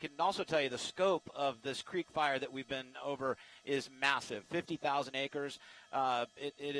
can also tell you the scope of this creek fire that we've been over is massive, 50,000 acres. It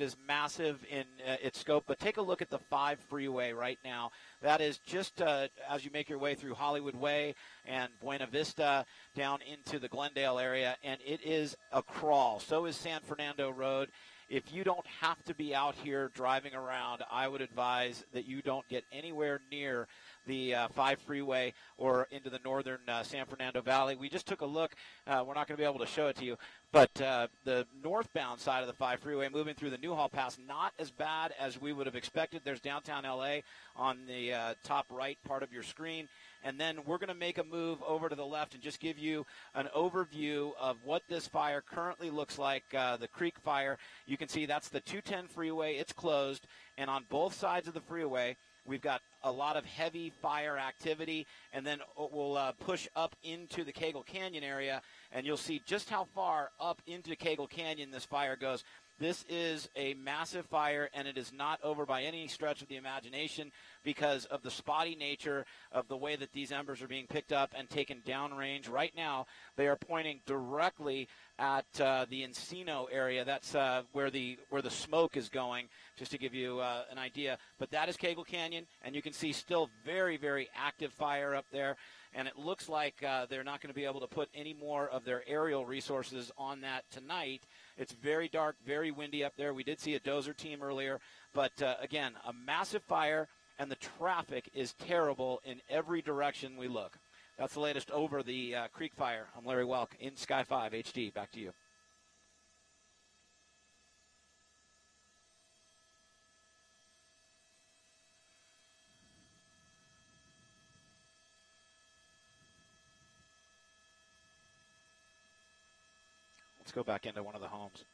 is massive in its scope. But take a look at the 5 freeway right now. That is just as you make your way through Hollywood Way and Buena Vista down into the Glendale area, and it is a crawl. So is San Fernando Road. If you don't have to be out here driving around, I would advise that you don't get anywhere near the 5 freeway or into the northern San Fernando Valley. We just took a look. We're not going to be able to show it to you, but the northbound side of the 5 freeway moving through the Newhall Pass, not as bad as we would have expected. There's downtown L.A. on the top right part of your screen. And then we're going to make a move over to the left and just give you an overview of what this fire currently looks like, the creek fire. You can see that's the 210 freeway. It's closed. And on both sides of the freeway, we've got a lot of heavy fire activity, and then we'll push up into the Cagle Canyon area, and you'll see just how far up into Cagle Canyon this fire goes. This is a massive fire, and it is not over by any stretch of the imagination because of the spotty nature of the way that these embers are being picked up and taken downrange. Right now, they are pointing directly at the Encino area. That's where the smoke is going, just to give you an idea. But that is Cagle Canyon, and you can see still very, very active fire up there. And it looks like they're not going to be able to put any more of their aerial resources on that tonight. It's very dark, very windy up there. We did see a dozer team earlier. But, again, a massive fire, and the traffic is terrible in every direction we look. That's the latest over the creek fire. I'm Larry Welk in Sky 5 HD. Back to you. Let's go back into one of the homes.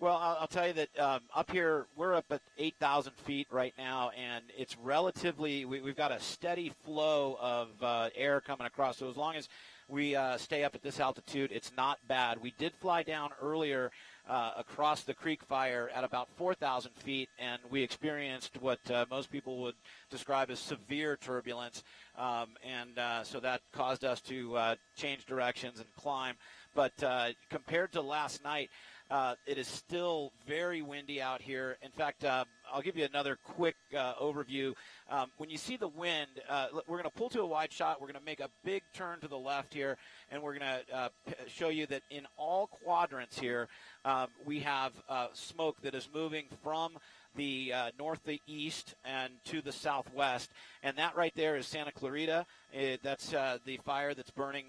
Well, I'll tell you that up here, we're up at 8,000 feet right now, and it's relatively, we've got a steady flow of air coming across. So as long as we stay up at this altitude, it's not bad. We did fly down earlier across the creek fire at about 4,000 feet, and we experienced what most people would describe as severe turbulence. So that caused us to change directions and climb. But compared to last night, it is still very windy out here. In fact, I'll give you another quick overview. When you see the wind, we're going to pull to a wide shot. We're going to make a big turn to the left here, and we're going to show you that in all quadrants here, we have smoke that is moving from the north to east and to the southwest. And that right there is Santa Clarita. That's the fire that's burning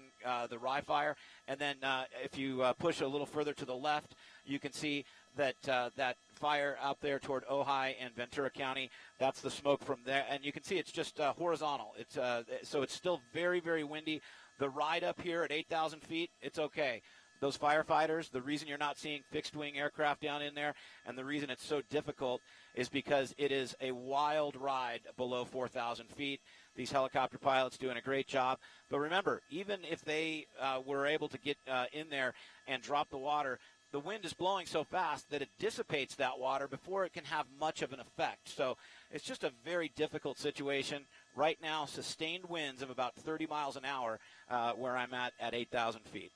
the rye fire. And then if you push a little further to the left, you can see that that fire out there toward Ojai and Ventura County, that's the smoke from there. And you can see it's just horizontal. It's so it's still very, very windy. The ride up here at 8,000 feet, it's okay. Those firefighters, the reason you're not seeing fixed-wing aircraft down in there and the reason it's so difficult is because it is a wild ride below 4,000 feet. These helicopter pilots doing a great job. But remember, even if they were able to get in there and drop the water, the wind is blowing so fast that it dissipates that water before it can have much of an effect. So it's just a very difficult situation. Right now, sustained winds of about 30 miles an hour where I'm at 8,000 feet.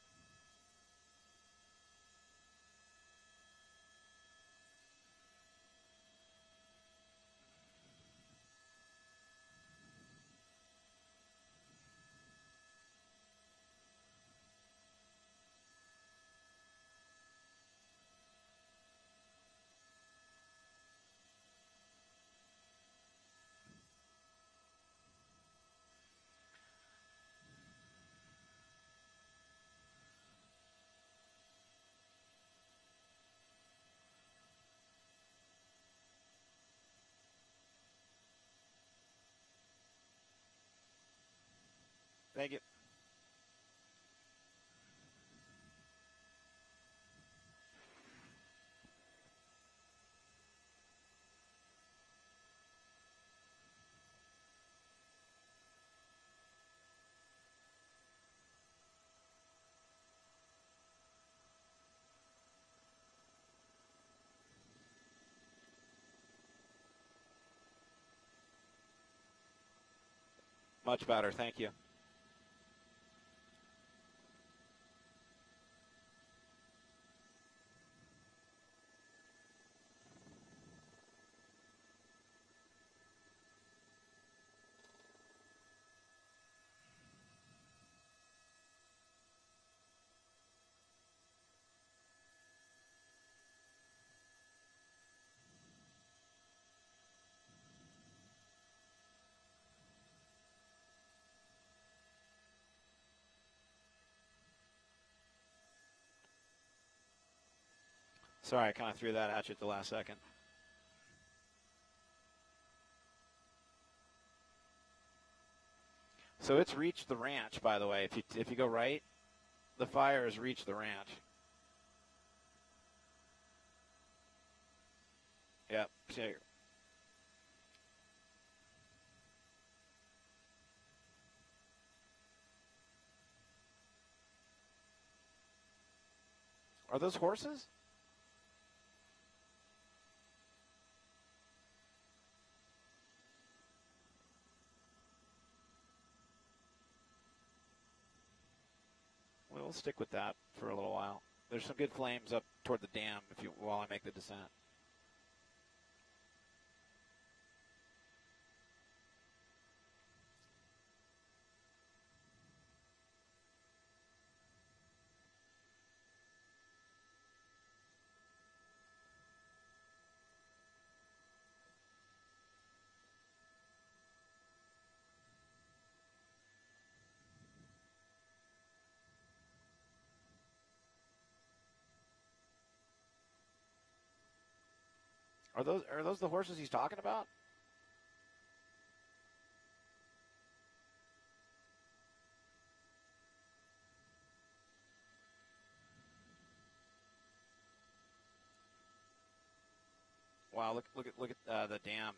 Thank you. Much better. Thank you. Sorry, I kind of threw that at you at the last second. So it's reached the ranch, by the way. If you go right, the fire has reached the ranch. Yep. Are those horses? We'll stick with that for a little while. There's some good flames up toward the dam while I make the descent. Are those the horses he's talking about? Wow, look at the dam.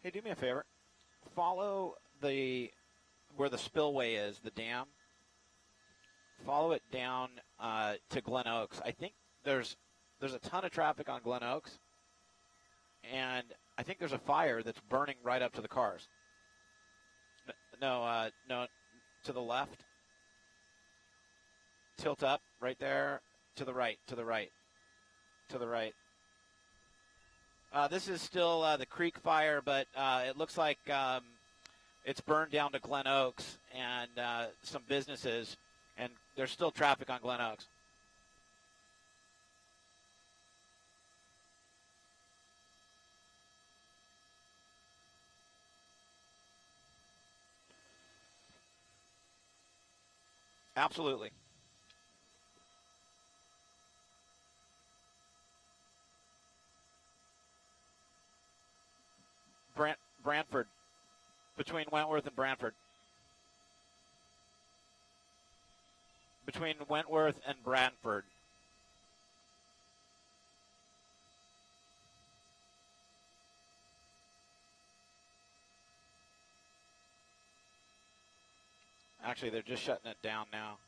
Hey, do me a favor. Follow where the spillway is, the dam. follow it down to Glen Oaks. I think there's a ton of traffic on Glen Oaks, and I think there's a fire that's burning right up to the cars. No, to the left. Tilt up right there. To the right. This is still the creek fire, but it looks like it's burned down to Glen Oaks and some businesses, and there's still traffic on Glen Oaks. Absolutely. Brantford, between Wentworth and Brantford. Between Wentworth and Brantford. Actually, they're just shutting it down now.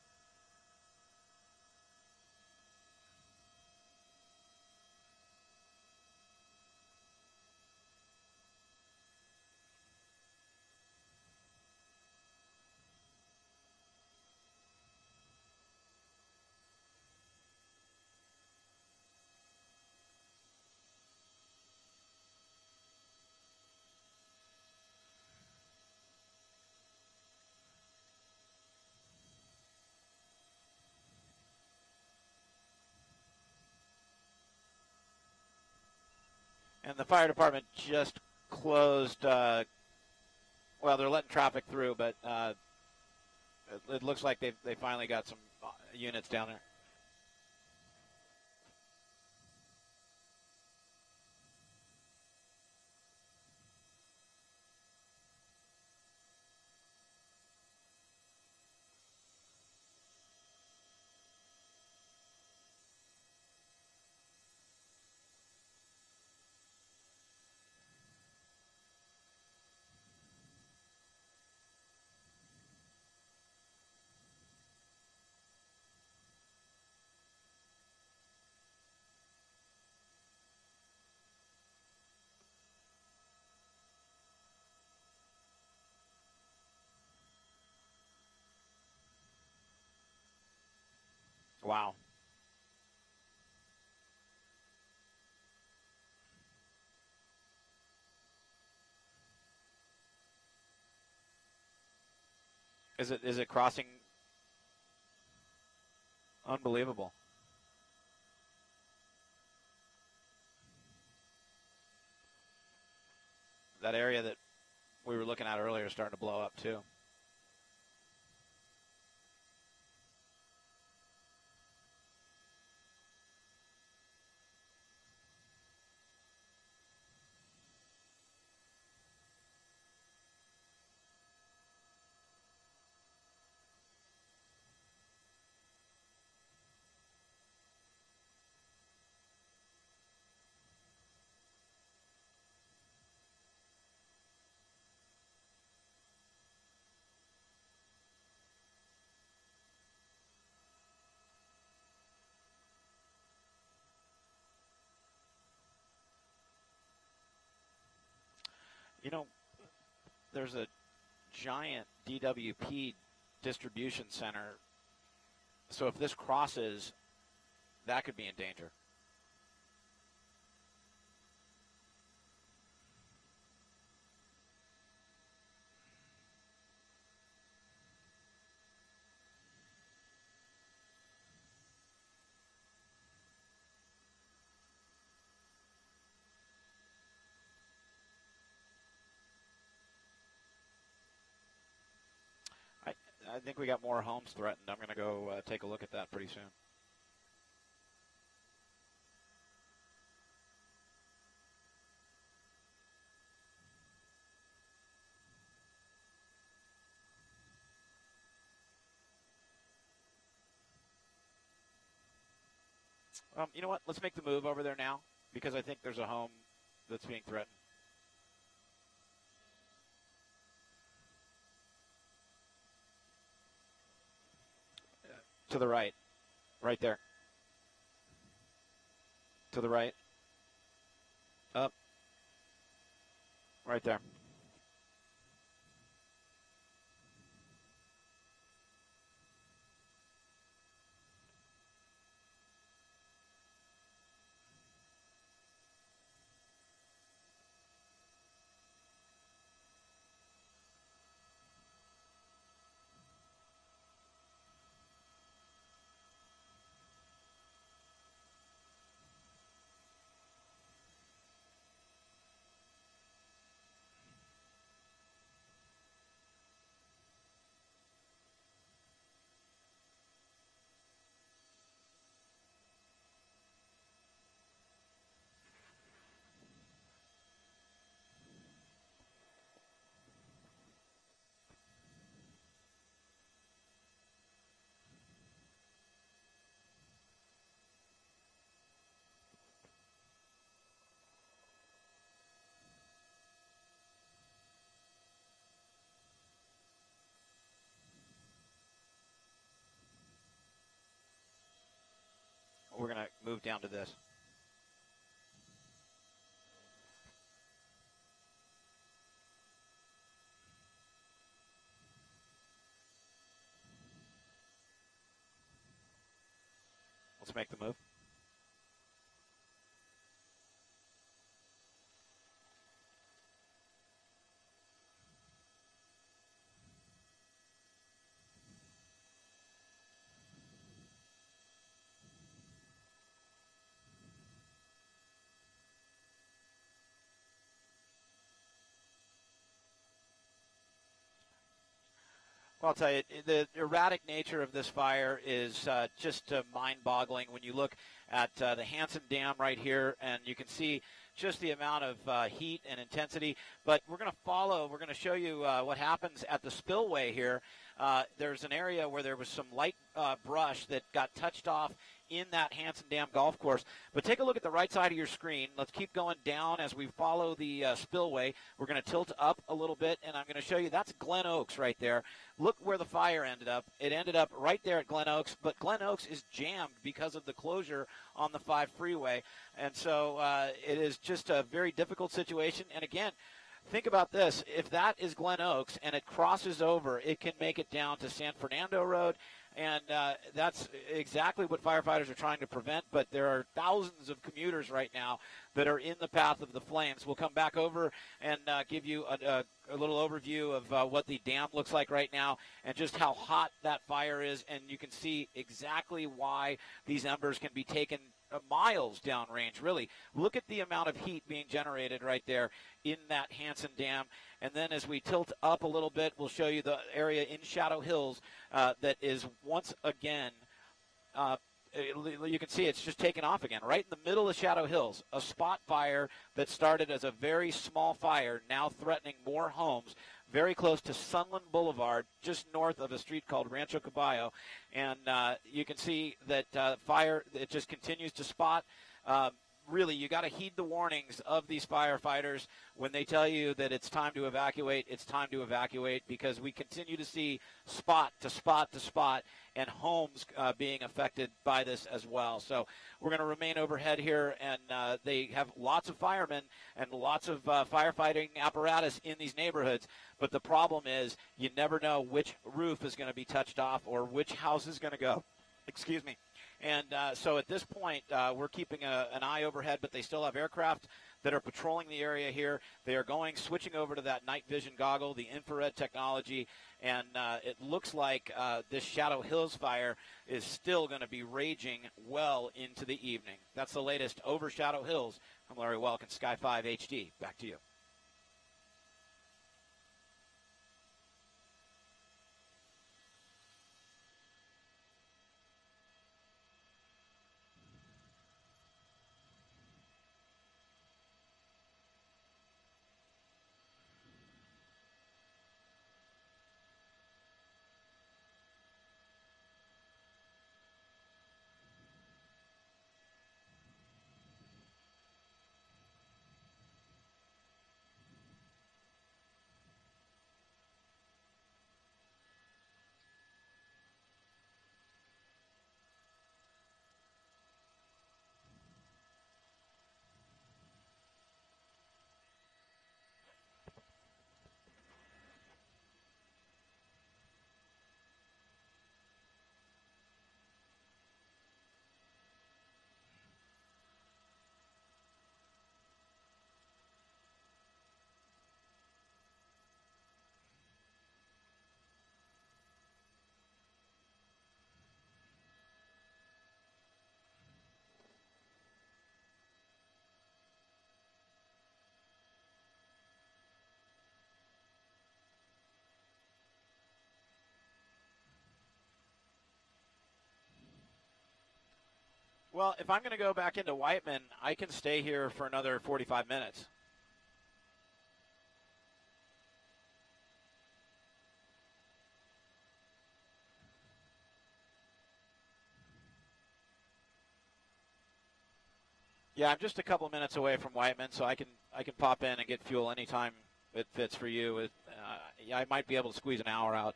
And the fire department just closed. Well, they're letting traffic through, but it looks like they finally got some units down there. Wow. Is it crossing? Unbelievable. That area that we were looking at earlier is starting to blow up too. You know, there's a giant DWP distribution center. So if this crosses, that could be in danger. I think we got more homes threatened. I'm going to go take a look at that pretty soon. You know what? Let's make the move over there now because I think there's a home that's being threatened. To the right. Right there. To the right. Up. Right there. We're going to move down to this. Let's make the move. Well, I'll tell you, the erratic nature of this fire is just mind-boggling when you look at the Hansen Dam right here, and you can see just the amount of heat and intensity. But we're going to show you what happens at the spillway here. There's an area where there was some light brush that got touched off in that Hansen Dam golf course. But take a look at the right side of your screen. Let's keep going down as we follow the spillway. We're going to tilt up a little bit, and I'm going to show you that's Glen Oaks right there. Look where the fire ended up. It ended up right there at Glen Oaks, but Glen Oaks is jammed because of the closure on the 5 freeway. And so it is just a very difficult situation. And again, think about this. If that is Glen Oaks and it crosses over, it can make it down to San Fernando Road. And that's exactly what firefighters are trying to prevent. But there are thousands of commuters right now that are in the path of the flames. We'll come back over and give you a little overview of what the dam looks like right now and just how hot that fire is. And you can see exactly why these embers can be taken miles downrange, really. Look at the amount of heat being generated right there in that Hansen Dam. And then as we tilt up a little bit, we'll show you the area in Shadow Hills that is once again, you can see it's just taken off again, right in the middle of Shadow Hills. A spot fire that started as a very small fire, now threatening more homes, very close to Sunland Boulevard, just north of a street called Rancho Caballo. And you can see that fire, it just continues to spot. Really, you got to heed the warnings of these firefighters when they tell you that it's time to evacuate. It's time to evacuate because we continue to see spot to spot to spot and homes being affected by this as well. So we're going to remain overhead here, and they have lots of firemen and lots of firefighting apparatus in these neighborhoods. But the problem is you never know which roof is going to be touched off or which house is going to go. Excuse me. And so at this point, we're keeping an eye overhead, but they still have aircraft that are patrolling the area here. They are switching over to that night vision goggle, the infrared technology, and it looks like this Shadow Hills fire is still going to be raging well into the evening. That's the latest over Shadow Hills. I'm Larry Welkin, Sky 5 HD. Back to you. Well, if I'm going to go back into Whiteman, I can stay here for another 45 minutes. Yeah, I'm just a couple minutes away from Whiteman, so I can pop in and get fuel anytime it fits for you. Yeah, I might be able to squeeze an hour out.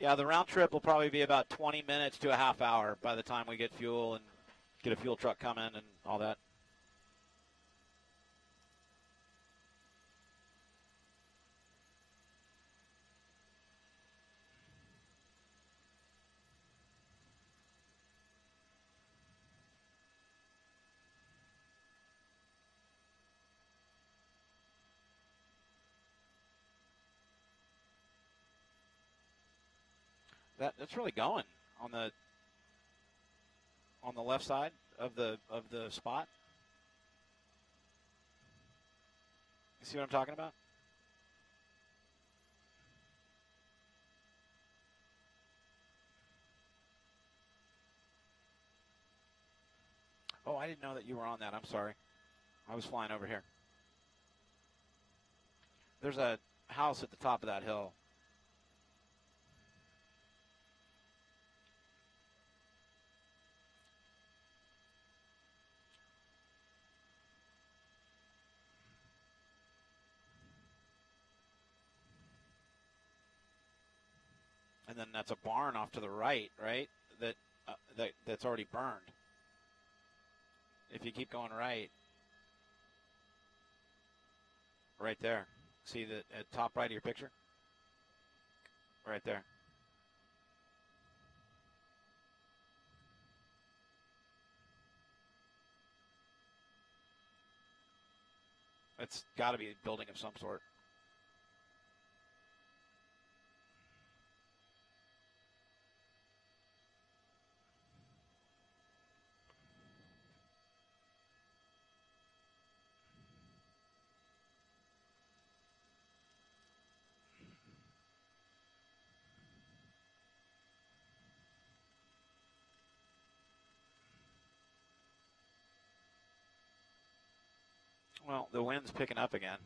Yeah, the round trip will probably be about 20 minutes to a half hour by the time we get fuel and get a fuel truck coming and all that. That's really going on the left side of the spot. You see what I'm talking about? Oh, I didn't know that you were on that. I'm sorry. I was flying over here. There's a house at the top of that hill. And then that's a barn off to the right, right? That's already burned. If you keep going right there. See the at top right of your picture? Right there. It's got to be a building of some sort. Well, the wind's picking up again.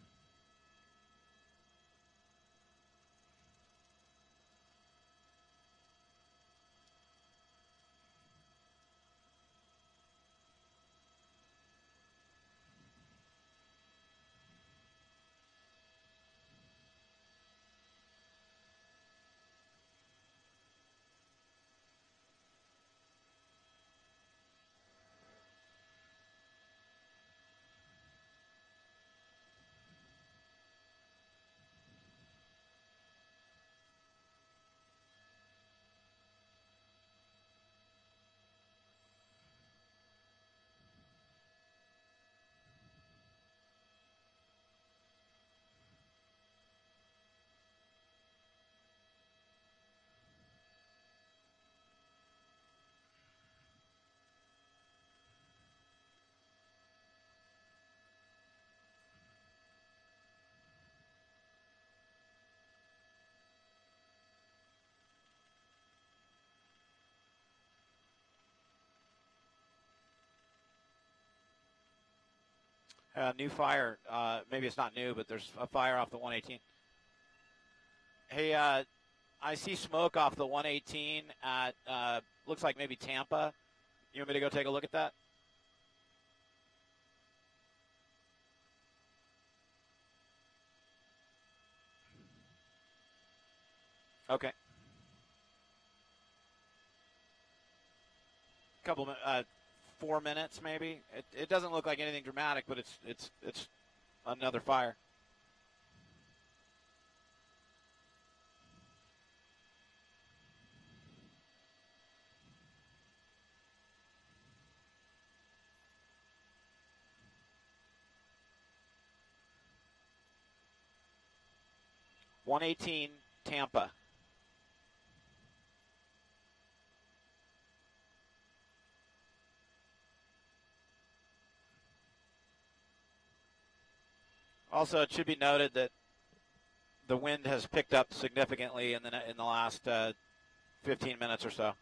New fire. Maybe it's not new, but there's a fire off the 118. Hey, I see smoke off the 118 at looks like maybe Tampa. You want me to go take a look at that? Okay. Couple 4 minutes maybe. It doesn't look like anything dramatic, but it's another fire. .118 Tampa. Also, it should be noted that the wind has picked up significantly in the last 15 minutes or so.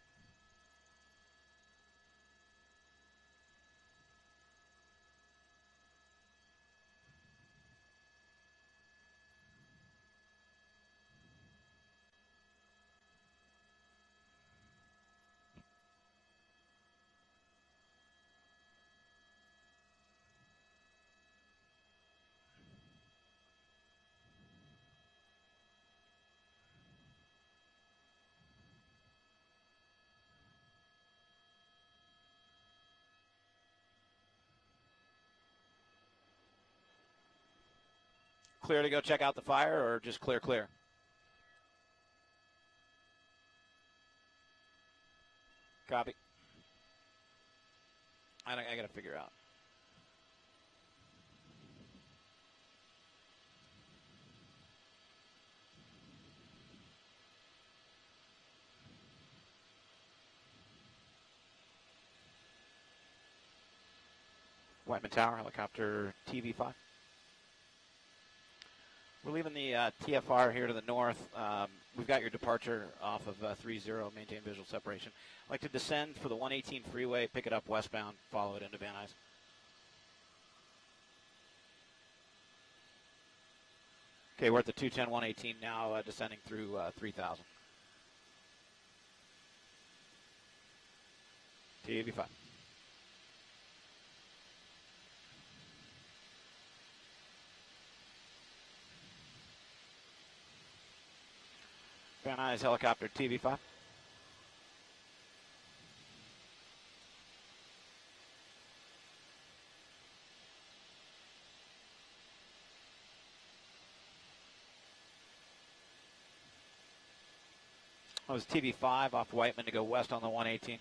Clear to go check out the fire, or just clear? Copy. I got to figure out. Whiteman Tower, helicopter TV5. We're leaving the TFR here to the north. We've got your departure off of 30, maintain visual separation. I'd like to descend for the 118 freeway, pick it up westbound, follow it into Van Nuys. Okay, we're at the 210 118 now, descending through 3000. TV5. Van Nuys helicopter TV5. That was TV5 off Whiteman to go west on the 118.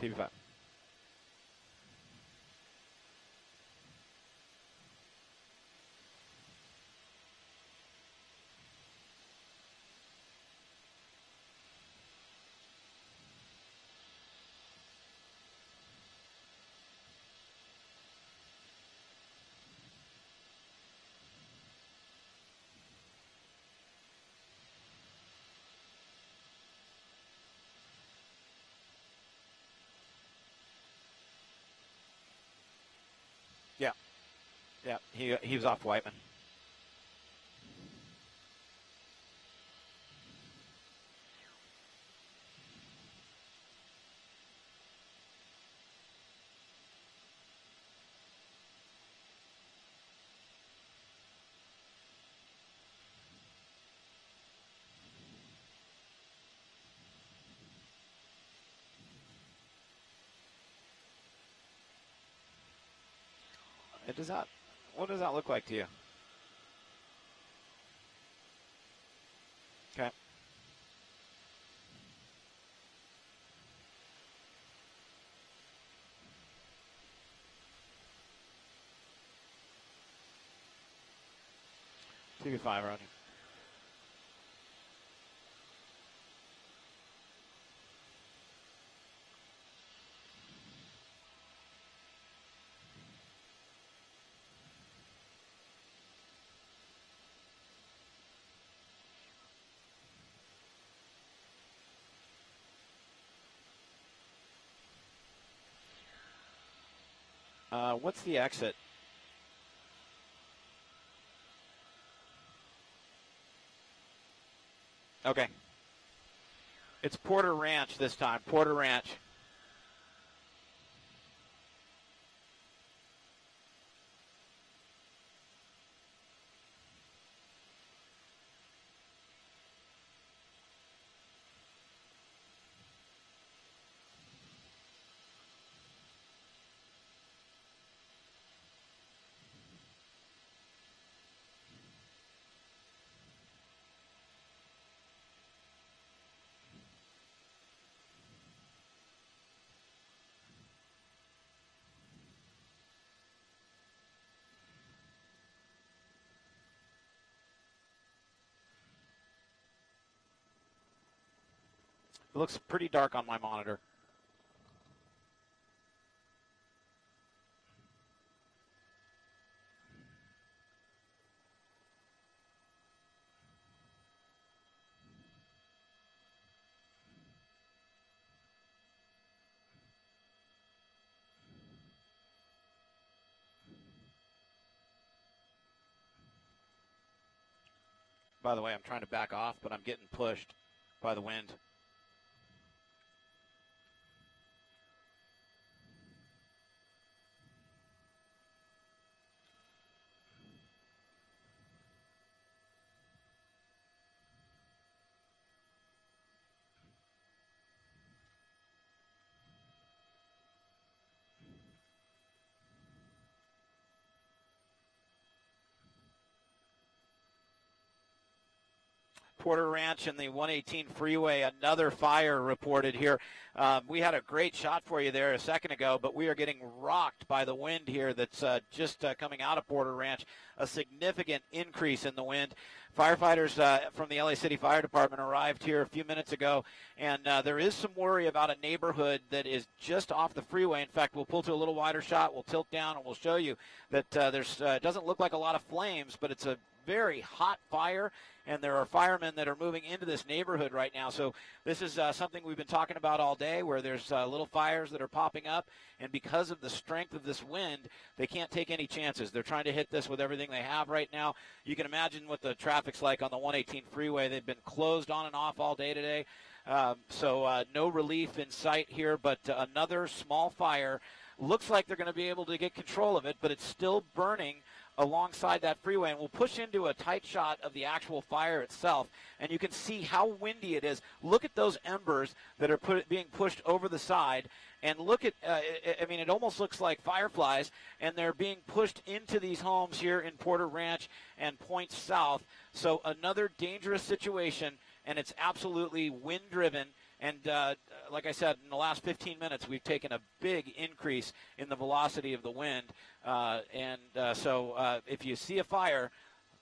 TV5. Yeah, he was off Whiteman. It does not. What does that look like to you? Okay. TV5 running. What's the exit? Okay. It's Porter Ranch this time. Porter Ranch. It looks pretty dark on my monitor. By the way, I'm trying to back off, but I'm getting pushed by the wind. Porter Ranch and the 118 freeway, another fire reported here. We had a great shot for you there a second ago, but we are getting rocked by the wind here that's just coming out of Porter Ranch. A significant increase in the wind. Firefighters from the LA City Fire Department arrived here a few minutes ago, and there is some worry about a neighborhood that is just off the freeway. In fact, we'll pull to a little wider shot, we'll tilt down, and we'll show you that it doesn't look like a lot of flames, but it's a very hot fire, and there are firemen that are moving into this neighborhood right now. So this is something we've been talking about all day, where there's little fires that are popping up, and because of the strength of this wind, they can't take any chances. They're trying to hit this with everything they have right now. You can imagine what the traffic's like on the 118 freeway. They've been closed on and off all day today, so no relief in sight here, but another small fire. Looks like they're going to be able to get control of it, but it's still burning alongside that freeway, and we'll push into a tight shot of the actual fire itself, and you can see how windy it is. Look at those embers that are being pushed over the side, and look at, it almost looks like fireflies, and they're being pushed into these homes here in Porter Ranch and points south. So another dangerous situation, and it's absolutely wind-driven. And like I said, in the last 15 minutes, we've taken a big increase in the velocity of the wind. So if you see a fire,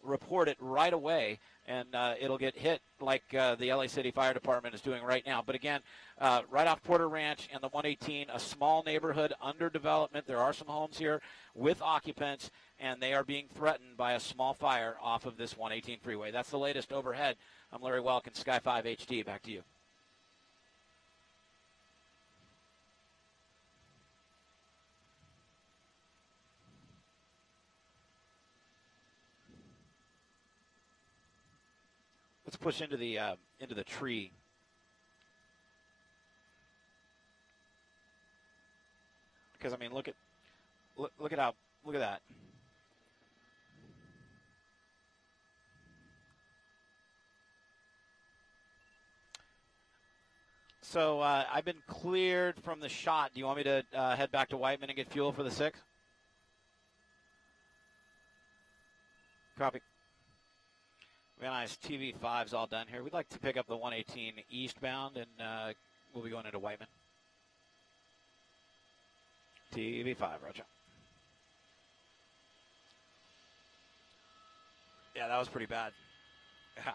report it right away, and it'll get hit like the LA City Fire Department is doing right now. But again, right off Porter Ranch and the 118, a small neighborhood under development. There are some homes here with occupants, and they are being threatened by a small fire off of this 118 freeway. That's the latest overhead. I'm Larry Welkin, Sky 5 HD. Back to you. Let's push into the tree. Because look at that. So I've been cleared from the shot. Do you want me to head back to Whiteman and get fuel for the 6? Copy. Nice. TV5's all done here. We'd like to pick up the 118 eastbound, and we'll be going into Whiteman. TV5, roger. Yeah, that was pretty bad. Yeah.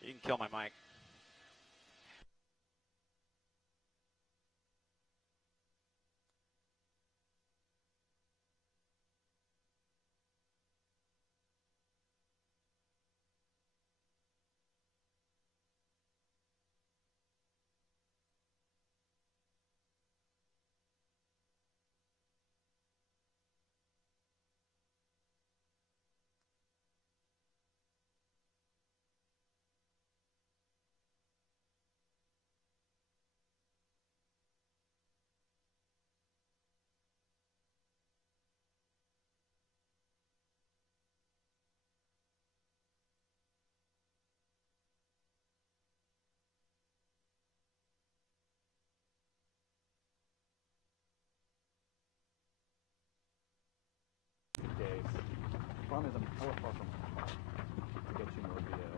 You can kill my mic. Problem is, I'm hella far from to get you more via.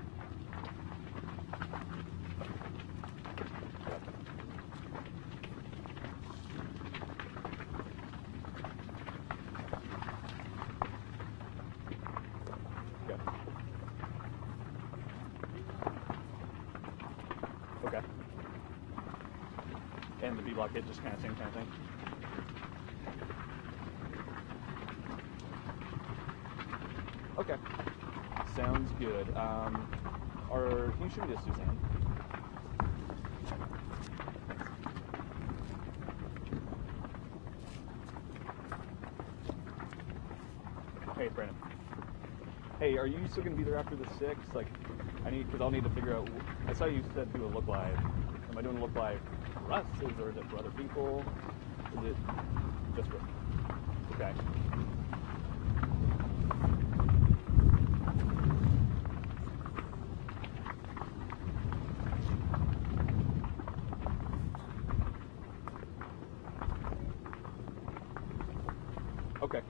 Okay. And the B block hit, just kind of same kind of thing. Okay. Sounds good. Can you show me this, Suzanne? Hey, Brandon. Hey, are you still gonna be there after the 6th? Like, because I'll need to figure out. I saw you said do a look live. Am I doing a look live for us, or is it for other people? Is it just for? Okay. Okay.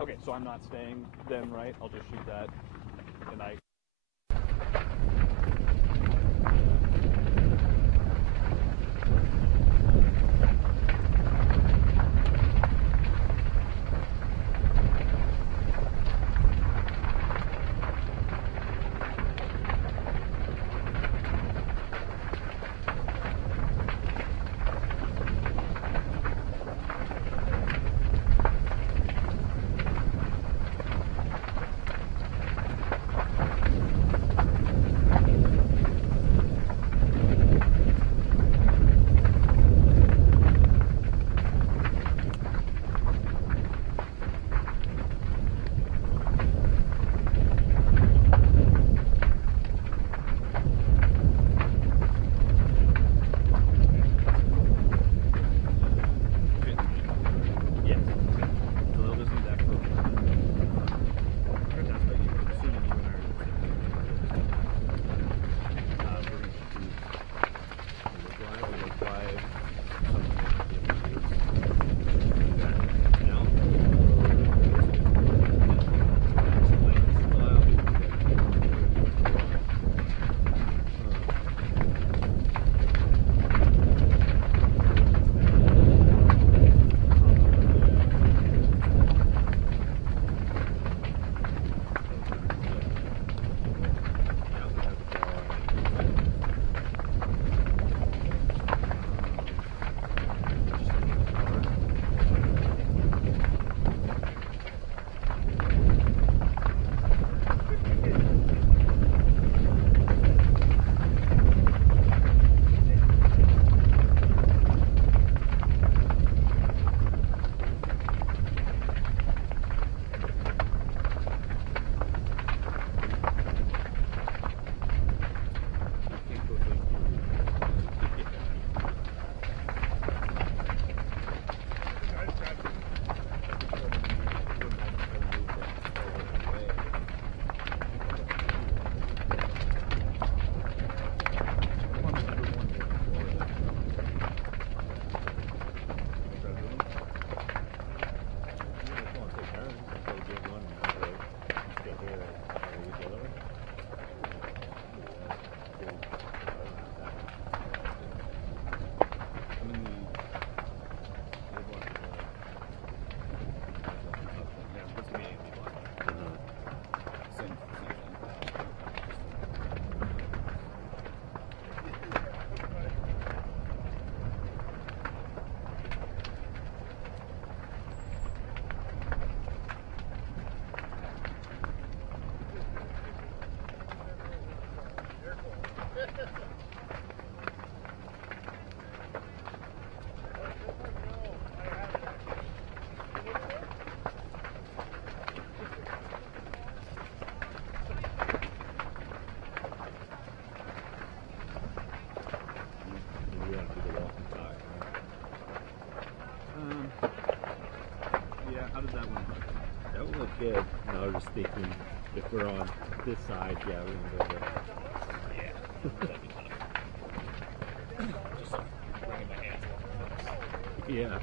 Okay, so I'm not staying then, right? I'll just shoot that, and I. Good. And I was just thinking, if we're on this side, yeah, we're gonna go there. Yeah. That'd be kind of just bringing my hands up. Yeah.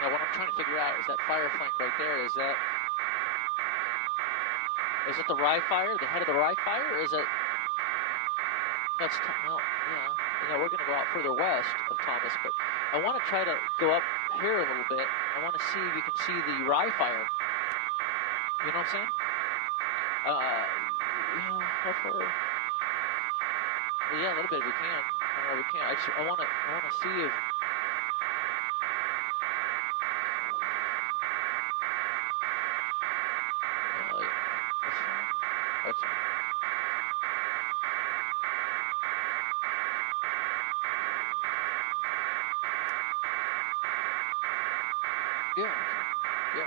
Now, what I'm trying to figure out is that fire flank right there. Is it the rye fire, the head of the rye fire, or is it? That's well, yeah. You know, we're going to go out further west of Thomas, but I want to try to go up here a little bit. I want to see if you can see the rye fire. You know what I'm saying? Yeah, how far? Well, yeah, a little bit if we can. I don't know if we can. I want to see if. Oh, yeah, that's fine. That's fine. Yeah. Yeah.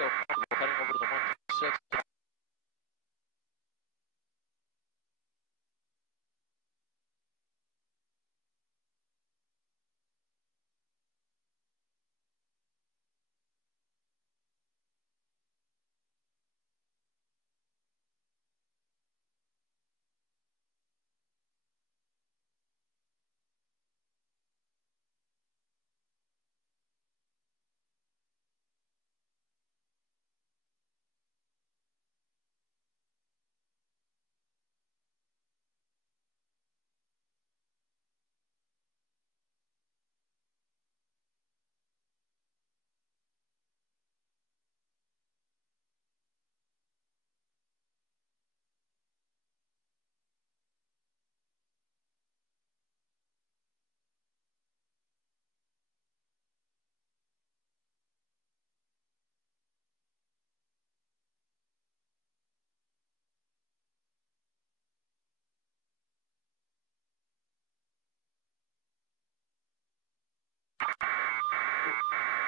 feel comfortable heading over to the 126.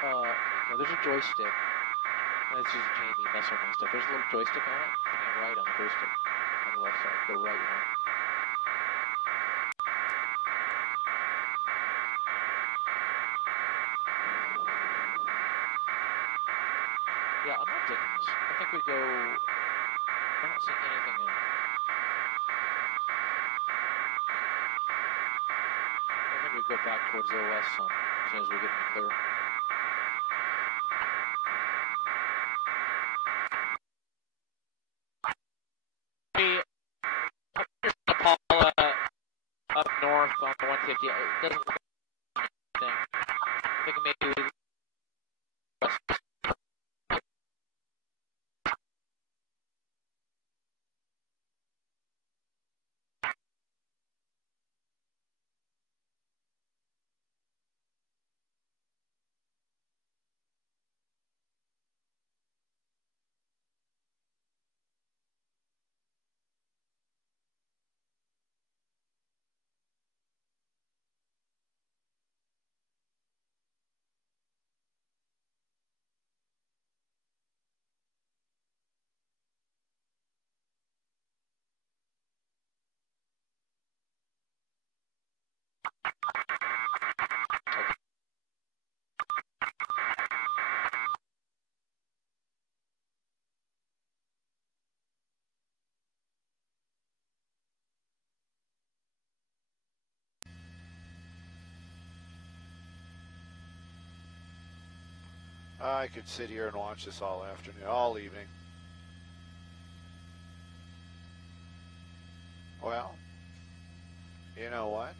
No, there's a joystick. That's just Jamie messing with my stuff. There's a little joystick on it. I think I'm right on the joystick. On the left side. Go right one. Yeah, I'm not digging this. I think we go... I don't see anything in. I think we go back towards the west some as soon as we get them clear. Paula up north on the 150. It doesn't look like anything. I think maybe we west. I could sit here and watch this all afternoon, all evening. Well, you know what?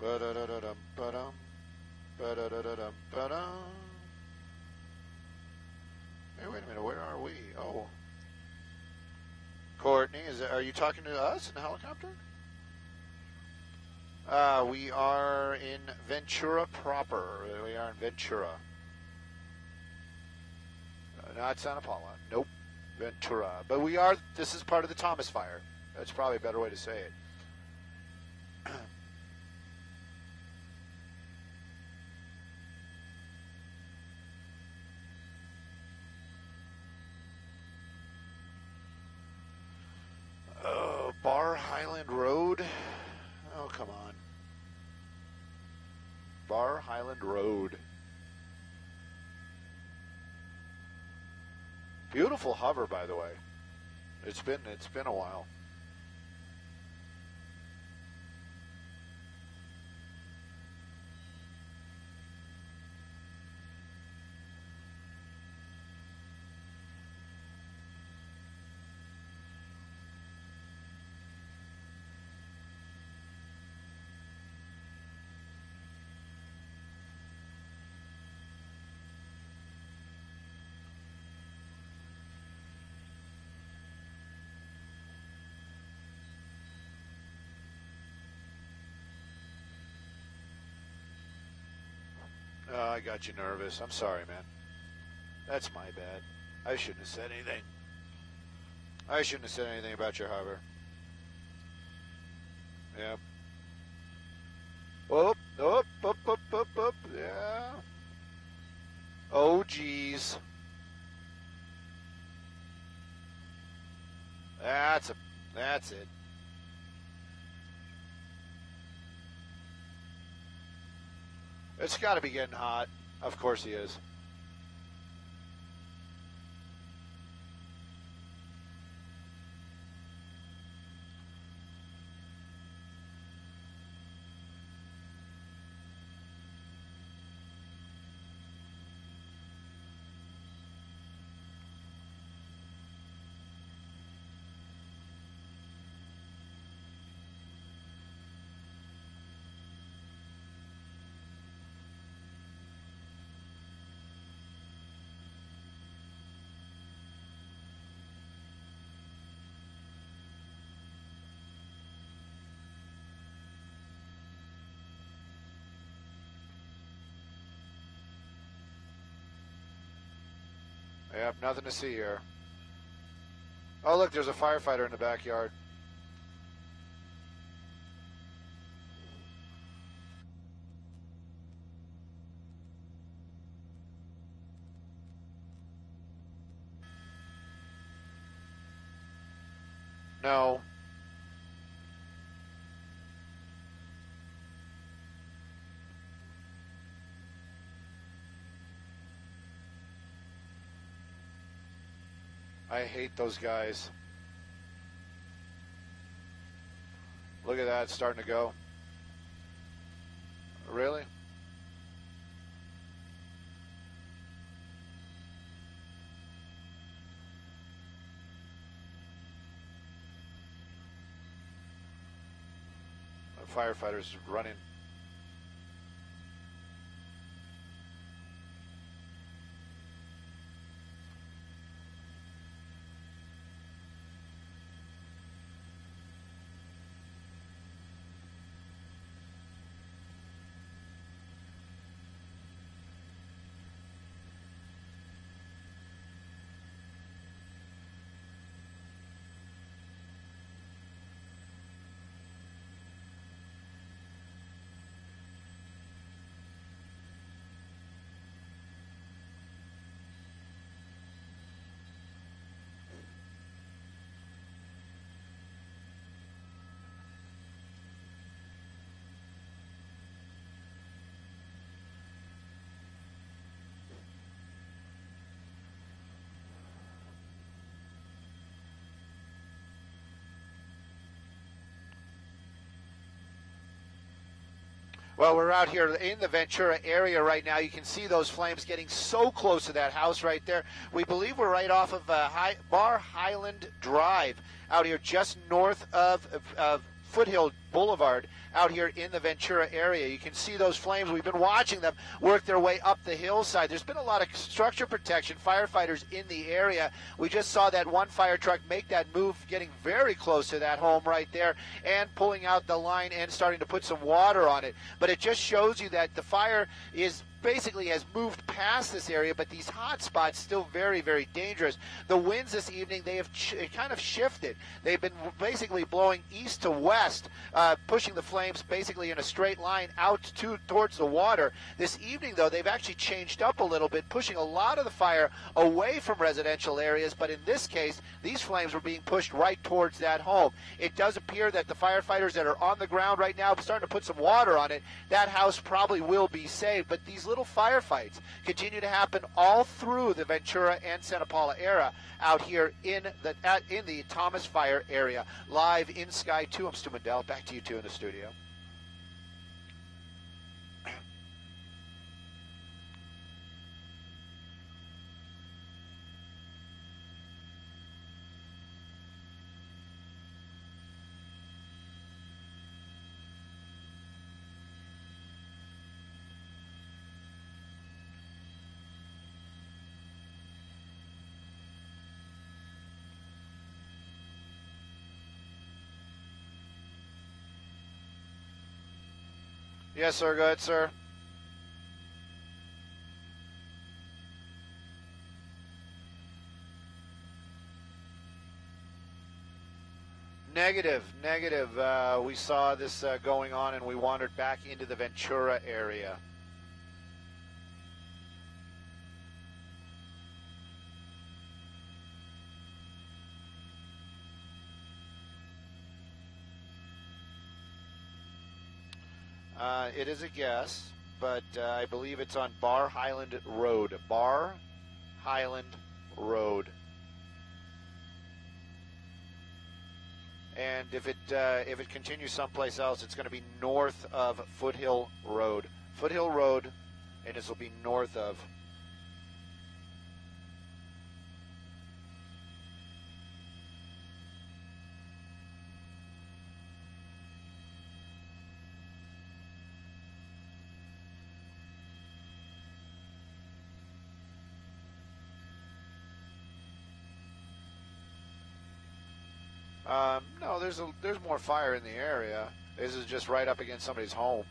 Ba-da-da-da-dum, ba-dum, ba-da-da-da-dum, ba-dum. Hey, wait a minute, where are we? Oh. Courtney, are you talking to us in the helicopter? We are in Ventura proper. We are in Ventura. Not Santa Paula. Nope. Ventura. But we are, this is part of the Thomas Fire. That's probably a better way to say it. Bar Highland Road. Oh, come on. Bar Highland Road. Beautiful hover, by the way. It's been a while. I got you nervous. I'm sorry, man. That's my bad. I shouldn't have said anything. I shouldn't have said anything about your harbor. Yeah. Up, up, up, up, up, up. Yeah. Oh, geez. That's it. It's got to be getting hot. Of course he is. Yep, nothing to see here. Oh, look, there's a firefighter in the backyard. No. I hate those guys. Look at that, it's starting to go. Really? The firefighters running. Well, we're out here in the Ventura area right now. You can see those flames getting so close to that house right there. We believe we're right off of Bar Highland Drive out here just north of Foothill Boulevard out here in the Ventura area. You can see those flames. We've been watching them work their way up the hillside. There's been a lot of structure protection, firefighters in the area. We just saw that one fire truck make that move, getting very close to that home right there and pulling out the line and starting to put some water on it. But it just shows you that the fire is basically has moved past this area, but these hot spots still very, very dangerous. The winds this evening, they have kind of shifted. They've been basically blowing east to west, pushing the flames basically in a straight line out towards the water. This evening, though, they've actually changed up a little bit, pushing a lot of the fire away from residential areas, but in this case, these flames were being pushed right towards that home. It does appear that the firefighters that are on the ground right now are starting to put some water on it. That house probably will be saved, but these little firefights continue to happen all through the Ventura and Santa Paula area out here in the Thomas Fire area. Live in Sky 2, I'm Stu Mandel. Back to you two in the studio. Yes, sir. Go ahead, sir. Negative. We saw this going on, and we wandered back into the Ventura area. It is a guess, but I believe it's on Bar Highland Road. Bar Highland Road. And if it continues someplace else, it's going to be north of Foothill Road. Foothill Road, and this will be north of. No, there's more fire in the area. This is just right up against somebody's home.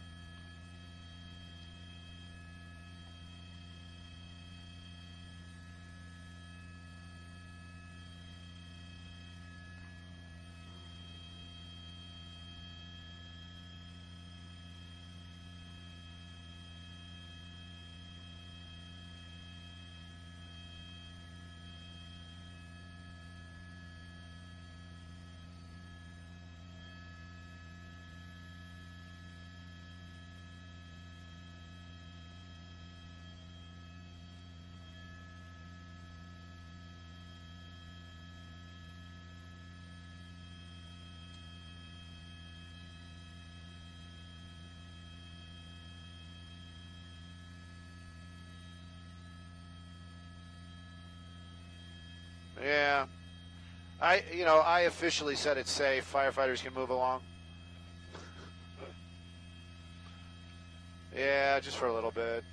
Yeah. I officially said it's safe. Firefighters can move along. Yeah, just for a little bit.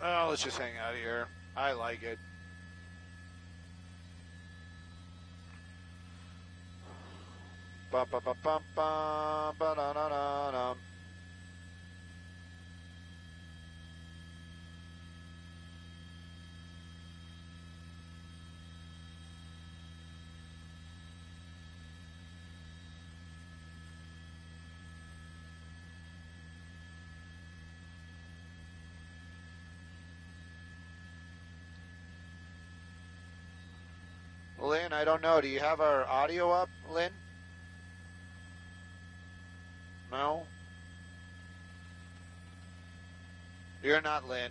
Oh, let's just hang out here. I like it. Ba ba ba ba ba ba da da da da. Lynn, I don't know. Do you have our audio up, Lynn? No? You're not Lynn.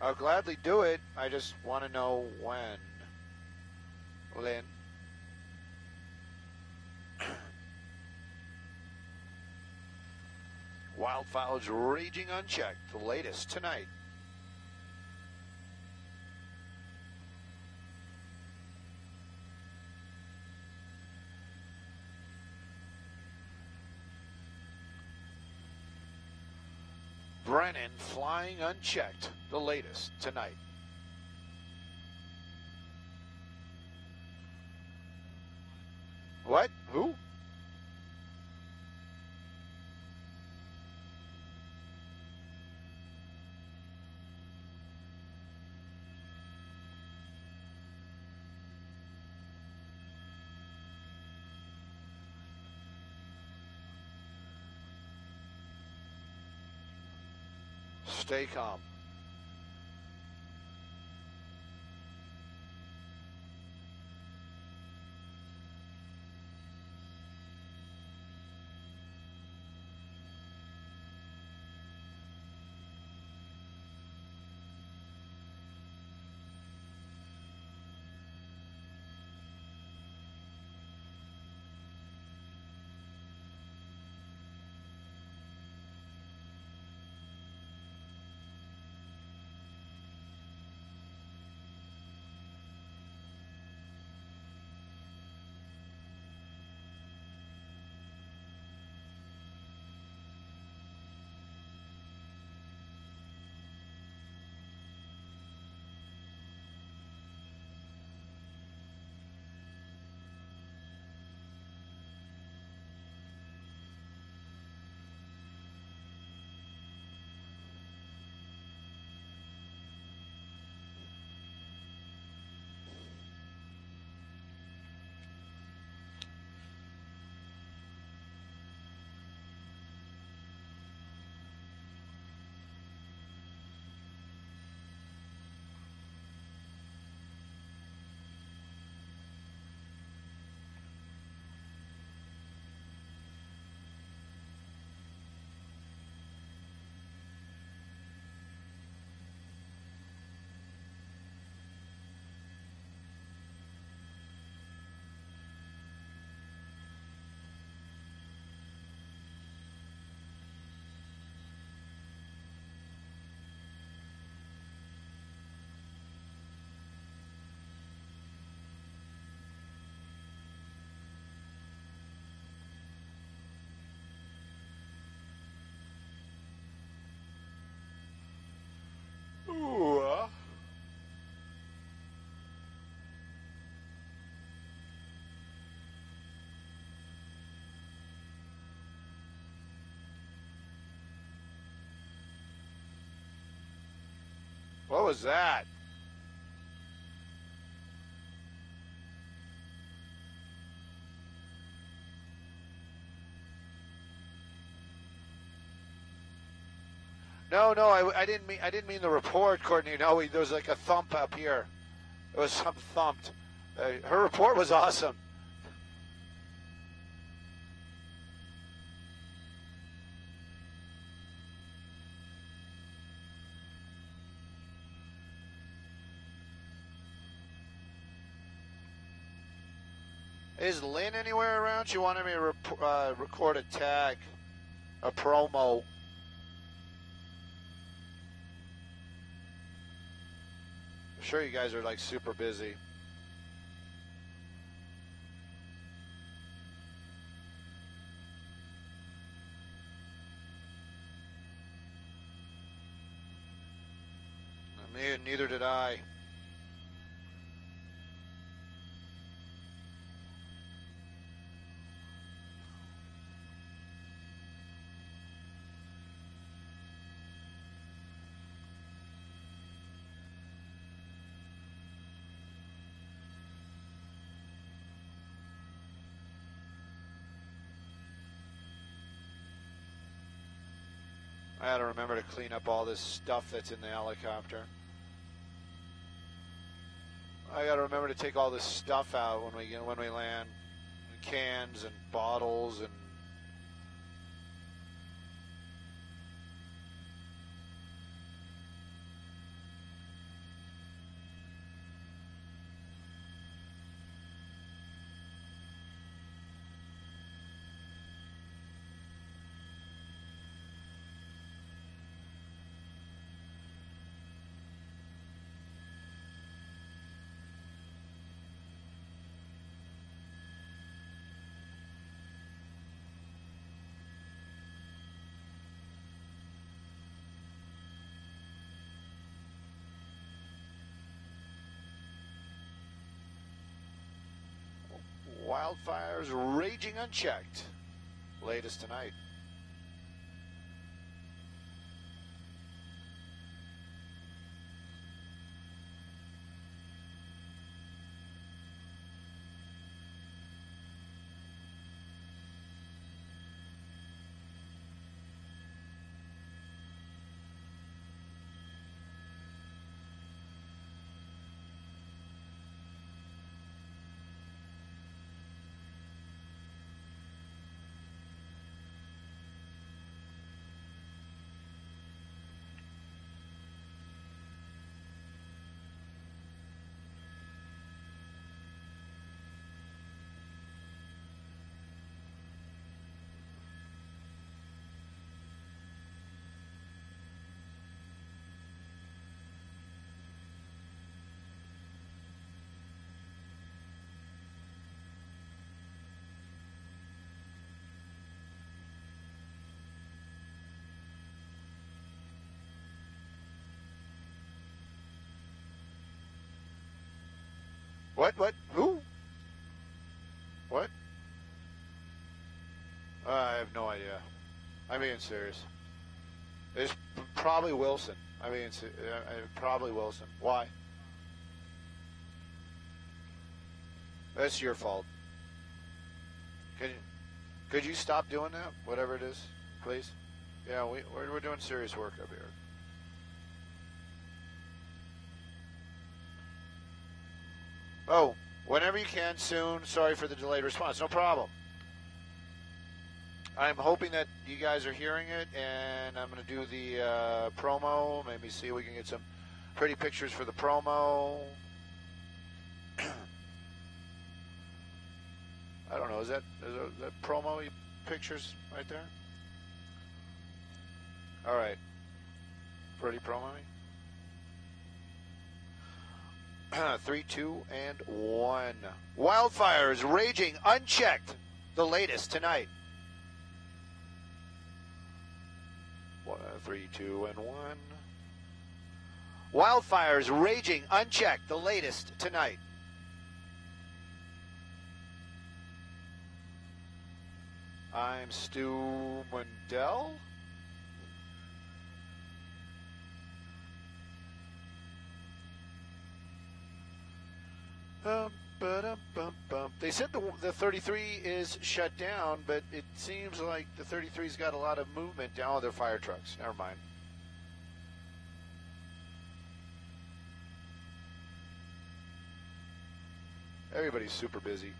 I'll gladly do it. I just want to know when. Lynn. Wildfires raging unchecked. The latest tonight. Brennan flying unchecked. The latest tonight. What? Who? Stay calm. Ooh, What was that? No, I didn't mean the report, Courtney. No, there was like a thump up here. There was some thumped. Her report was awesome. Is Lynn anywhere around? She wanted me to record a tag, a promo. I'm sure you guys are like super busy. Neither did I. I gotta remember to clean up all this stuff that's in the helicopter. I gotta remember to take all this stuff out when we land. Cans and bottles and wildfires raging unchecked. Latest tonight. What? Who? What? I have no idea. I'm being serious. It's probably Wilson. I mean, it's probably Wilson. Why? That's your fault. Could you stop doing that? Whatever it is, please. Yeah, we're doing serious work up here. Oh, whenever you can, soon. Sorry for the delayed response. No problem. I'm hoping that you guys are hearing it, and I'm going to do the promo. Maybe see if we can get some pretty pictures for the promo. I don't know. Is that promo pictures right there? All right. Pretty promo. 3, 2, and 1. Wildfires raging unchecked. The latest tonight. 3, 2, and 1. Wildfires raging unchecked. The latest tonight. I'm Stu Mundell. They said the 33 is shut down, but it seems like the 33's got a lot of movement down with their fire trucks. Never mind. Everybody's super busy.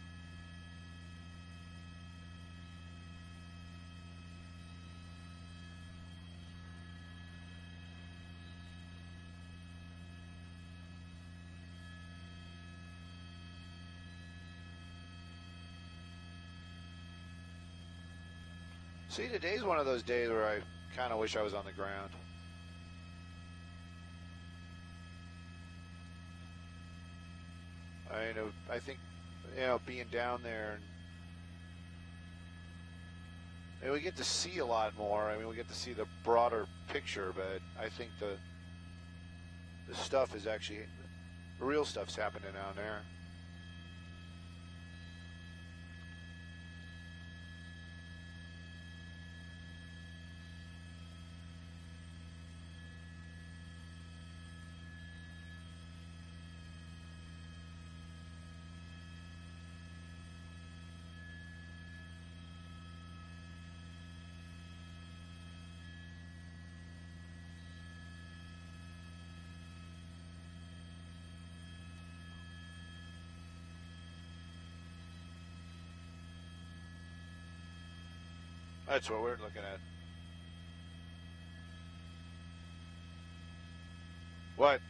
See, today's one of those days where I kind of wish I was on the ground. I think, being down there, and we get to see a lot more. I mean, we get to see the broader picture, but I think the stuff is actually, the real stuff's happening down there. That's what we're looking at. What?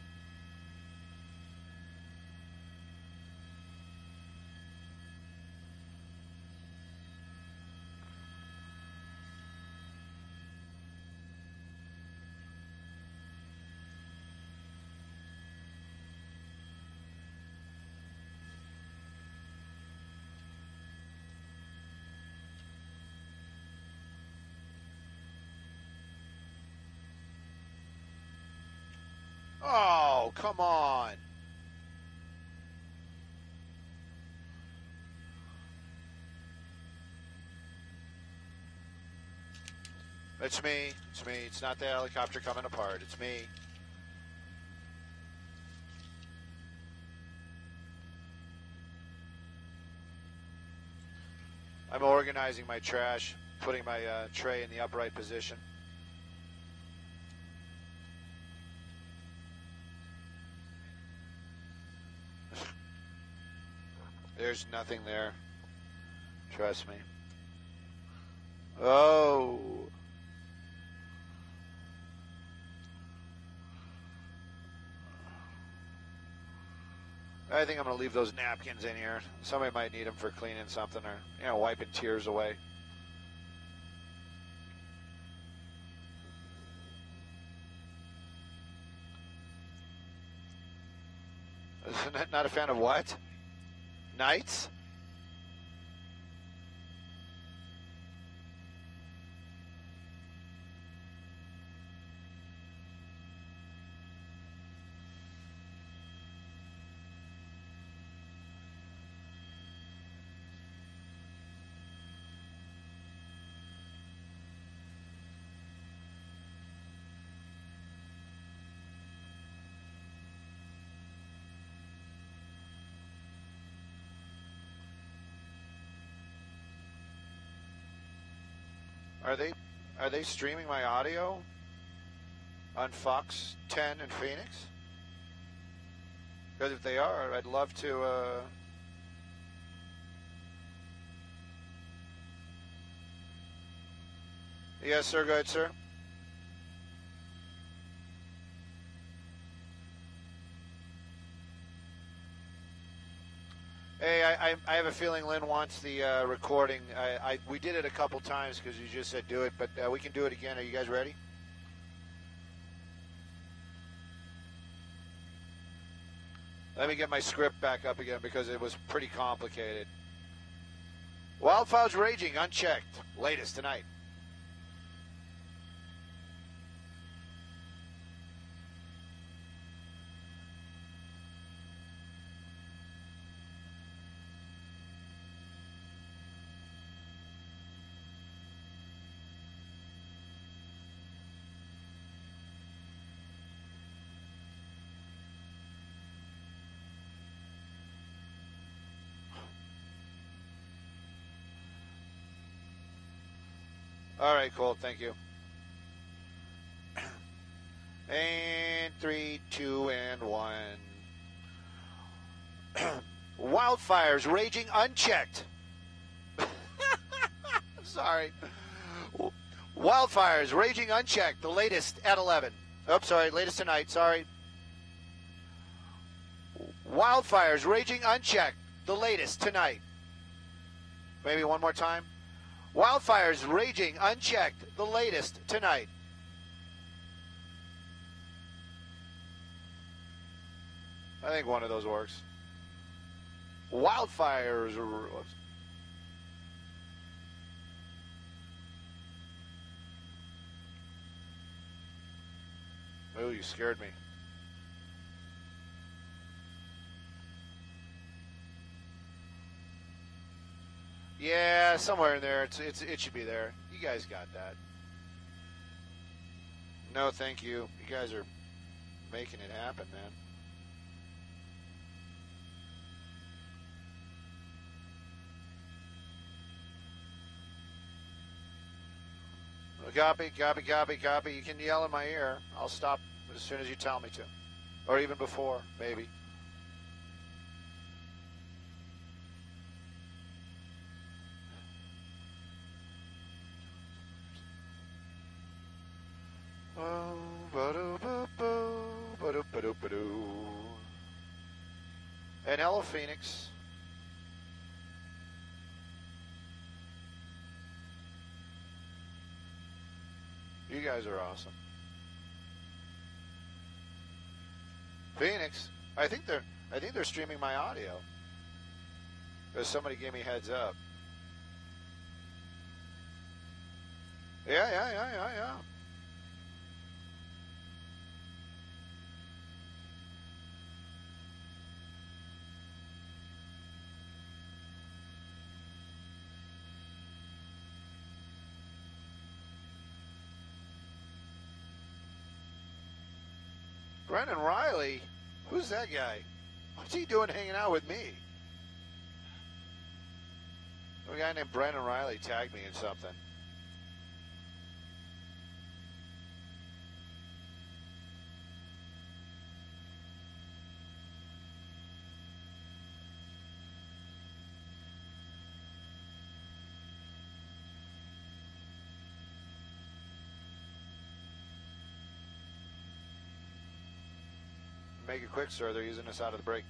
Oh, come on. It's me. It's me. It's not the helicopter coming apart. It's me. I'm organizing my trash, putting my tray in the upright position. There's nothing there. Trust me. Oh. I think I'm going to leave those napkins in here. Somebody might need them for cleaning something or, wiping tears away. Not a fan of what? Nights? Are they streaming my audio on Fox 10 in Phoenix? Because if they are, I'd love to. Yes, sir. Go ahead, sir. Hey, I have a feeling Lynn wants the recording. We did it a couple times because you just said do it, but we can do it again. Are you guys ready? Let me get my script back up again because it was pretty complicated. Wildfires raging, unchecked. Latest tonight. All right, cool. Thank you. And 3, 2, and 1. Wildfires raging unchecked. Sorry. Wildfires raging unchecked. The latest at 11. Oh, sorry. Latest tonight. Sorry. Wildfires raging unchecked. The latest tonight. Maybe one more time. Wildfires raging unchecked. The latest tonight. I think one of those works. Wildfires. Oh, you scared me. Yeah, somewhere in there. It should be there. You guys got that. No, thank you. You guys are making it happen, man. Copy, copy, copy, copy. You can yell in my ear. I'll stop as soon as you tell me to. Or even before, maybe. And hello, Phoenix. You guys are awesome. Phoenix, I think they're streaming my audio. Because somebody gave me heads up. Yeah. Brennan Riley? Who's that guy? What's he doing hanging out with me? A guy named Brennan Riley tagged me in something. Make it quick, sir. They're using us out of the break.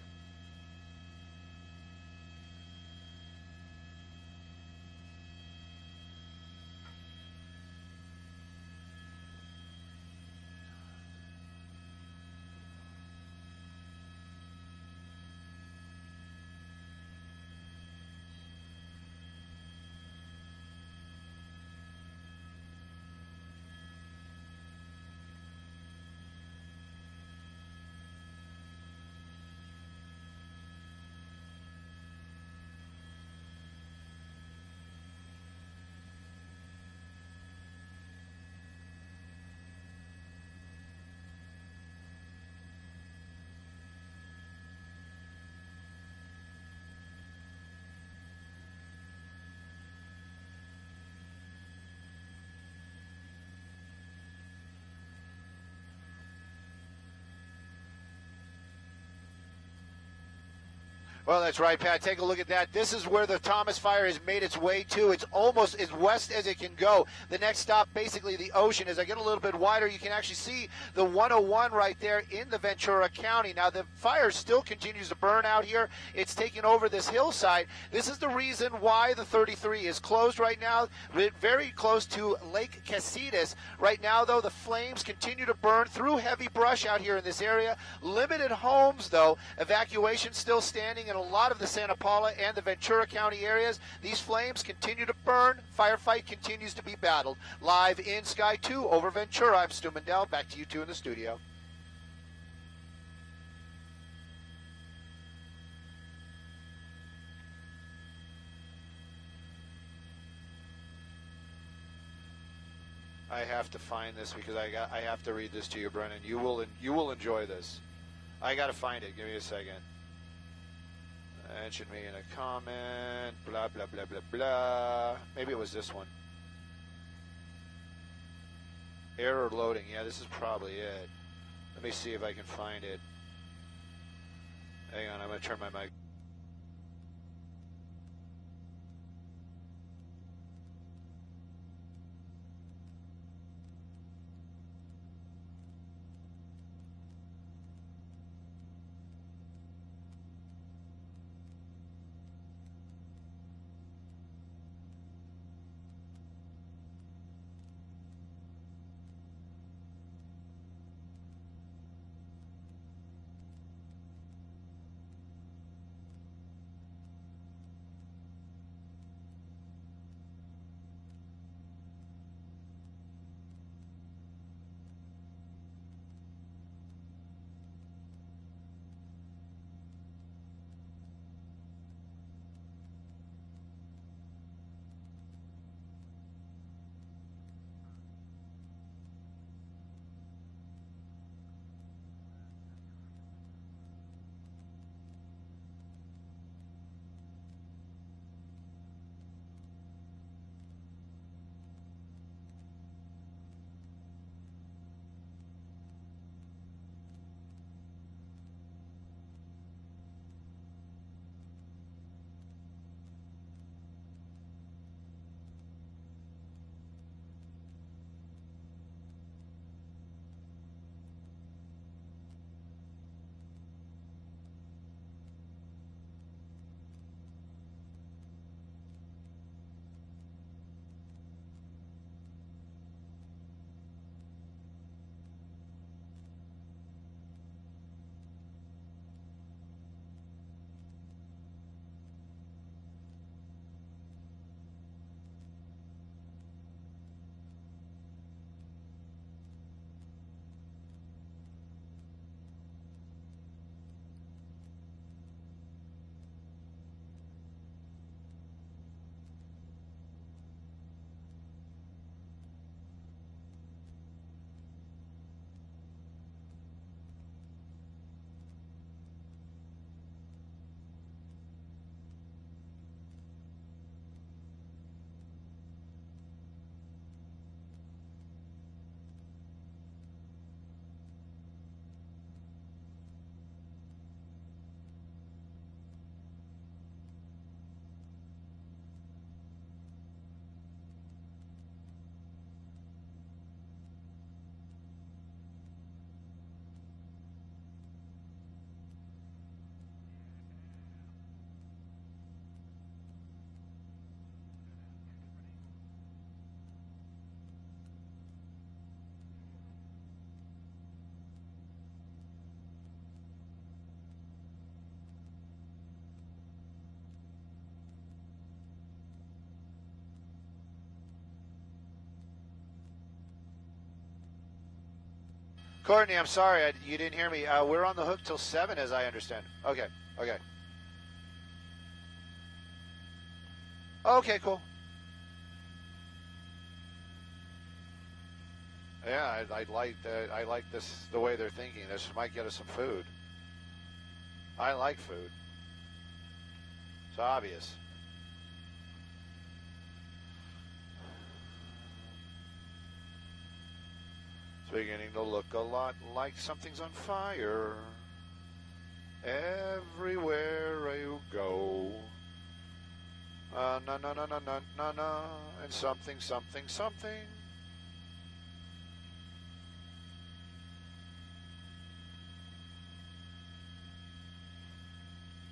Well, that's right, Pat. Take a look at that. This is where the Thomas Fire has made its way to. It's almost as west as it can go. The next stop, basically the ocean. As I get a little bit wider, you can actually see the 101 right there in the Ventura County. Now, the fire still continues to burn out here. It's taking over this hillside. This is the reason why the 33 is closed right now, very close to Lake Casitas. Right now, though, the flames continue to burn through heavy brush out here in this area. Limited homes, though. Evacuation still standing in a lot of the Santa Paula and the Ventura County areas. These flames continue to burn. Firefight continues to be battled. Live in Sky 2 over Ventura, I'm Stu Mandel. Back to you two in the studio. I have to find this because I have to read this to you, Brennan. You will enjoy this. I got to find it. Give me a second. Mention me in a comment. Blah blah blah blah blah. Maybe it was this one. Error loading. Yeah, this is probably it. Let me see if I can find it. Hang on, I'm going to turn my mic. Courtney, I'm sorry, you didn't hear me. We're on the hook till 7, as I understand. Okay, okay. Okay, cool. Yeah, I like this, the way they're thinking. This might get us some food. I like food. It's obvious. It's beginning to look a lot like something's on fire. Everywhere you go. Na na na na na na na, and something.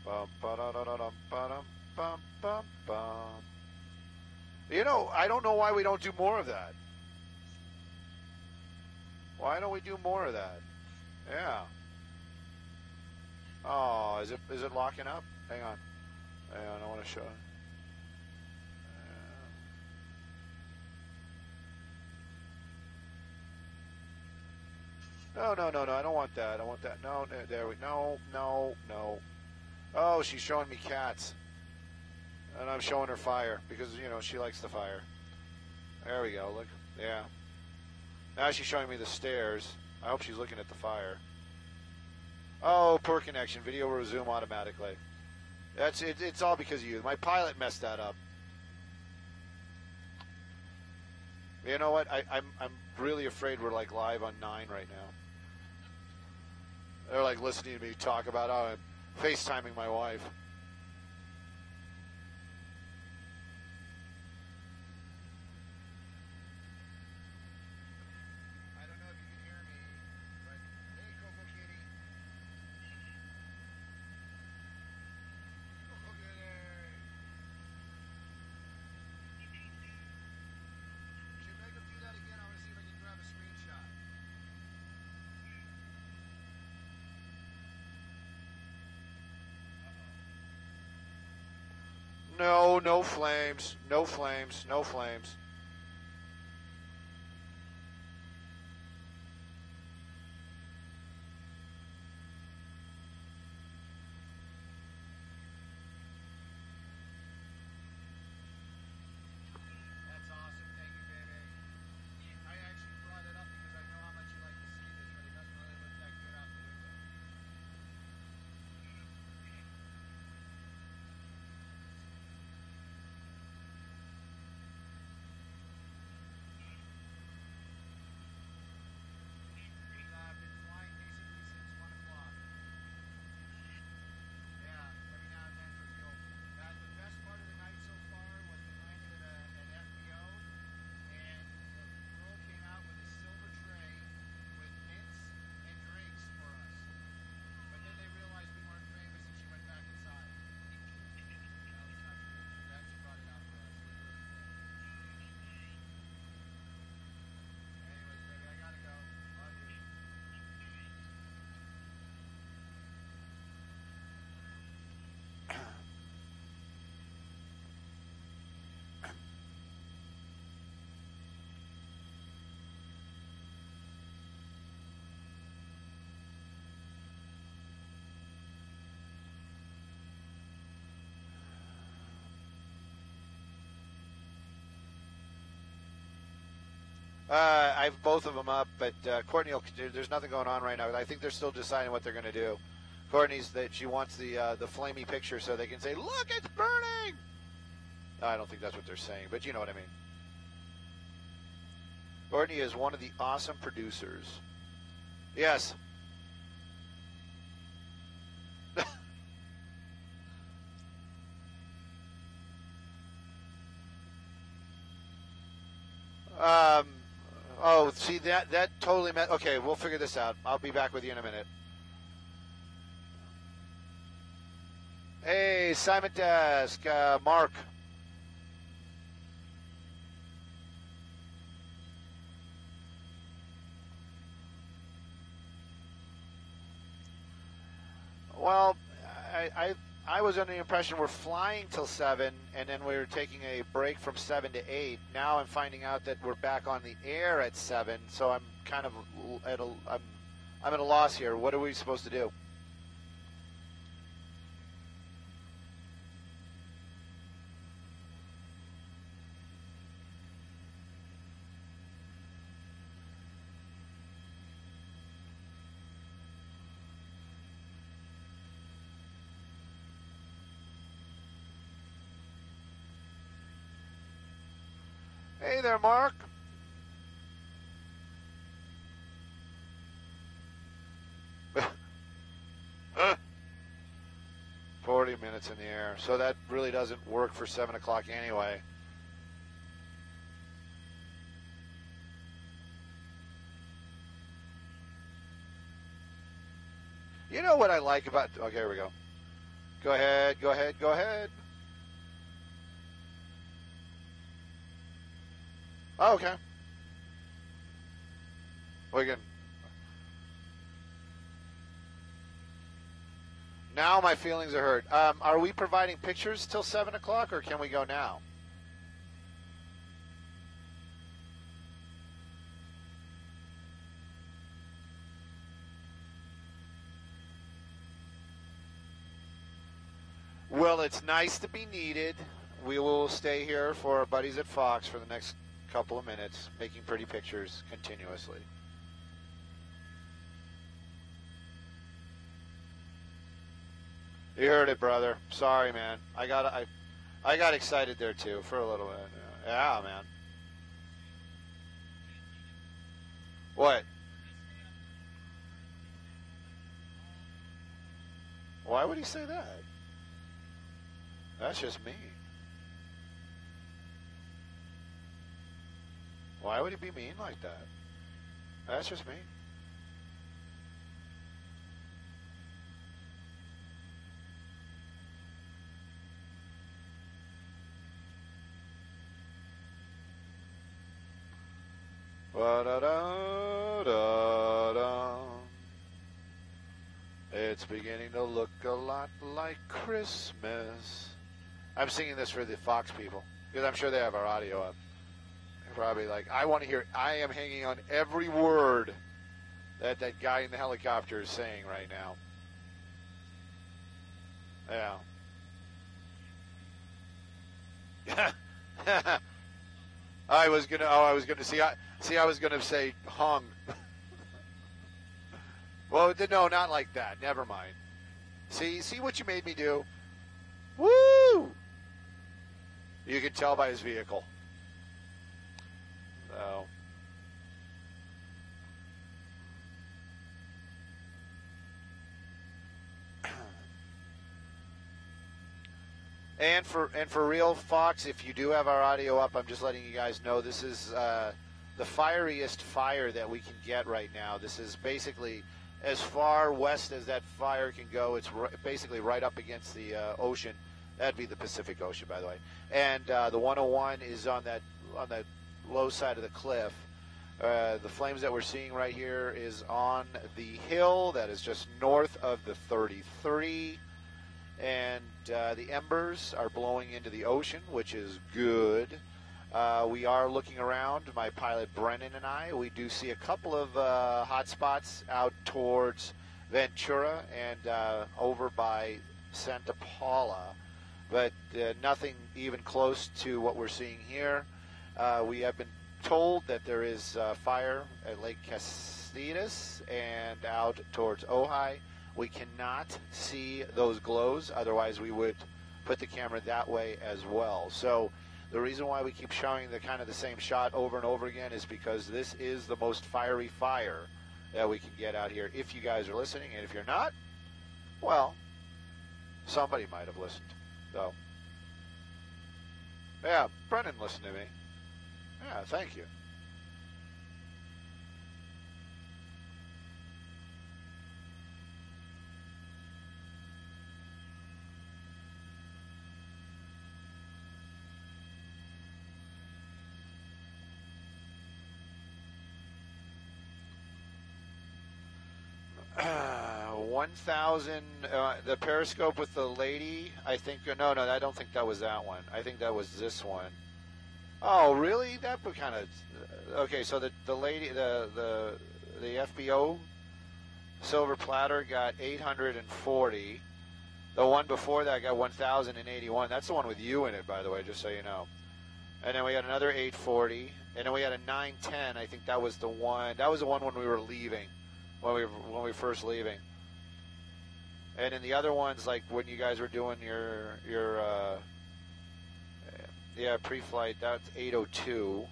Bum, ba-da-da-da-dum, ba-dum, bum, bum, bum. You know, I don't know why we don't do more of that. Why don't we do more of that? Yeah. Oh, is it locking up? Hang on, I want to show it. No, I don't want that. I want that. No, there we no. Oh, she's showing me cats. And I'm showing her fire because, you know, she likes the fire. There we go, look. Yeah. Now she's showing me the stairs. I hope she's looking at the fire. Oh, poor connection. Video will resume automatically. That's it. It's all because of you. My pilot messed that up. You know what? I'm really afraid we're like live on 9 right now. They're like listening to me talk about how I'm FaceTiming my wife. I don't know if you can hear me, but hey, Coco Kitty. Coco Kitty. Should make him do that again. I want to see if I can grab a screenshot. No, no flames, no flames, no flames. That's awesome. Thank you, baby. I actually brought it up because I know how much you like to see this, but it doesn't really look that good out the window. I have both of them up, but Courtney, there's nothing going on right now. I think they're still deciding what they're going to do. Courtney's that she wants the flamey picture so they can say, "Look, it's burning." No, I don't think that's what they're saying, but you know what I mean. Courtney is one of the awesome producers. Yes. Oh, see, that totally met. Okay, we'll figure this out. I'll be back with you in a minute. Hey, Simon Desk, Mark. Well, I was under the impression we're flying till 7, and then we were taking a break from 7 to 8. Now I'm finding out that we're back on the air at 7, so I'm kind of I'm at a loss here. What are we supposed to do? Hey there, Mark. 40 minutes in the air. So that really doesn't work for 7 o'clock anyway. You know what I like about... Okay, here we go. Go ahead, go ahead, go ahead. Oh, okay. We can... Now my feelings are hurt. Are we providing pictures till 7 o'clock, or can we go now? Well, it's nice to be needed. We will stay here for our buddies at Fox for the next couple of minutes, making pretty pictures continuously. You heard it, brother. Sorry, man. I got excited there too for a little bit. Yeah, man. What? Why would he say that? That's just me. Why would he be mean like that? That's just me. Ba-da-da-da-da. It's beginning to look a lot like Christmas. I'm singing this for the Fox people because I'm sure they have our audio up. They're probably like, I want to hear. I am hanging on every word that that guy in the helicopter is saying right now. Yeah. I was gonna say hung. Well, no, not like that. Never mind. See what you made me do? Woo! You can tell by his vehicle. So. And for real, Fox, if you do have our audio up, I'm just letting you guys know this is the fieriest fire that we can get right now. This is basically as far west as that fire can go. It's basically right up against the ocean. That'd be the Pacific Ocean, by the way. And the 101 is on that low side of the cliff. The flames that we're seeing right here is on the hill that is just north of the 33. And the embers are blowing into the ocean, which is good. We are looking around, my pilot Brennan and I. We do see a couple of hot spots out towards Ventura and over by Santa Paula, but nothing even close to what we're seeing here. We have been told that there is fire at Lake Cassini and out towards Ojai. We cannot see those glows, otherwise we would put the camera that way as well. So the reason why we keep showing the kind of the same shot over and over again is because this is the most fiery fire that we can get out here. If you guys are listening, and if you're not, well, somebody might have listened. So, yeah, Brennan listened to me. Yeah, thank you. The Periscope with the lady, I think, no, I don't think that was that one. I think that was this one. Oh, really? That would kind of, okay, so the lady, the FBO Silver platter got 840. The one before that got 1,081. That's the one with you in it, by the way, just so you know. And then we had another 840, and then we had a 910. I think that was the one. That was the one when we were leaving, when we were first leaving. And then the other ones, like when you guys were doing your pre-flight, that's 802.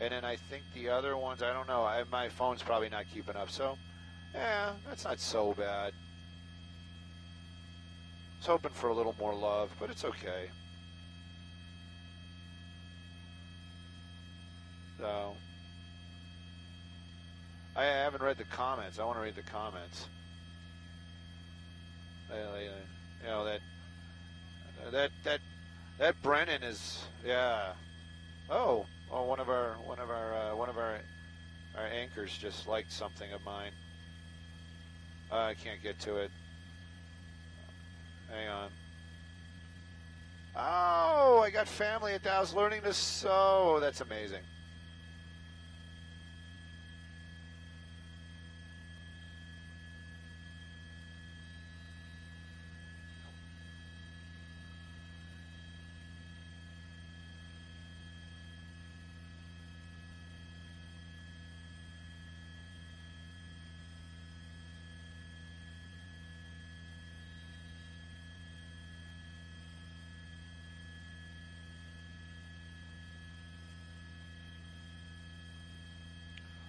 And then I think the other ones, I don't know. My phone's probably not keeping up, so yeah, that's not so bad. I was hoping for a little more love, but it's okay. So, I haven't read the comments. I want to read the comments. You know, that Brennan is, yeah. Oh, one of our anchors just liked something of mine. I can't get to it. Hang on. Oh, I got family at the house learning to sew. That's amazing.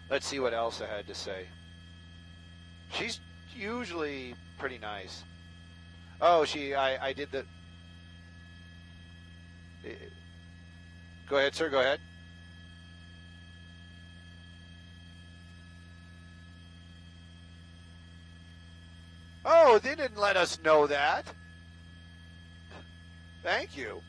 Let's see what Elsa had to say. She's usually pretty nice. Oh, I did the... Go ahead, sir, go ahead. Oh, they didn't let us know that. Thank you.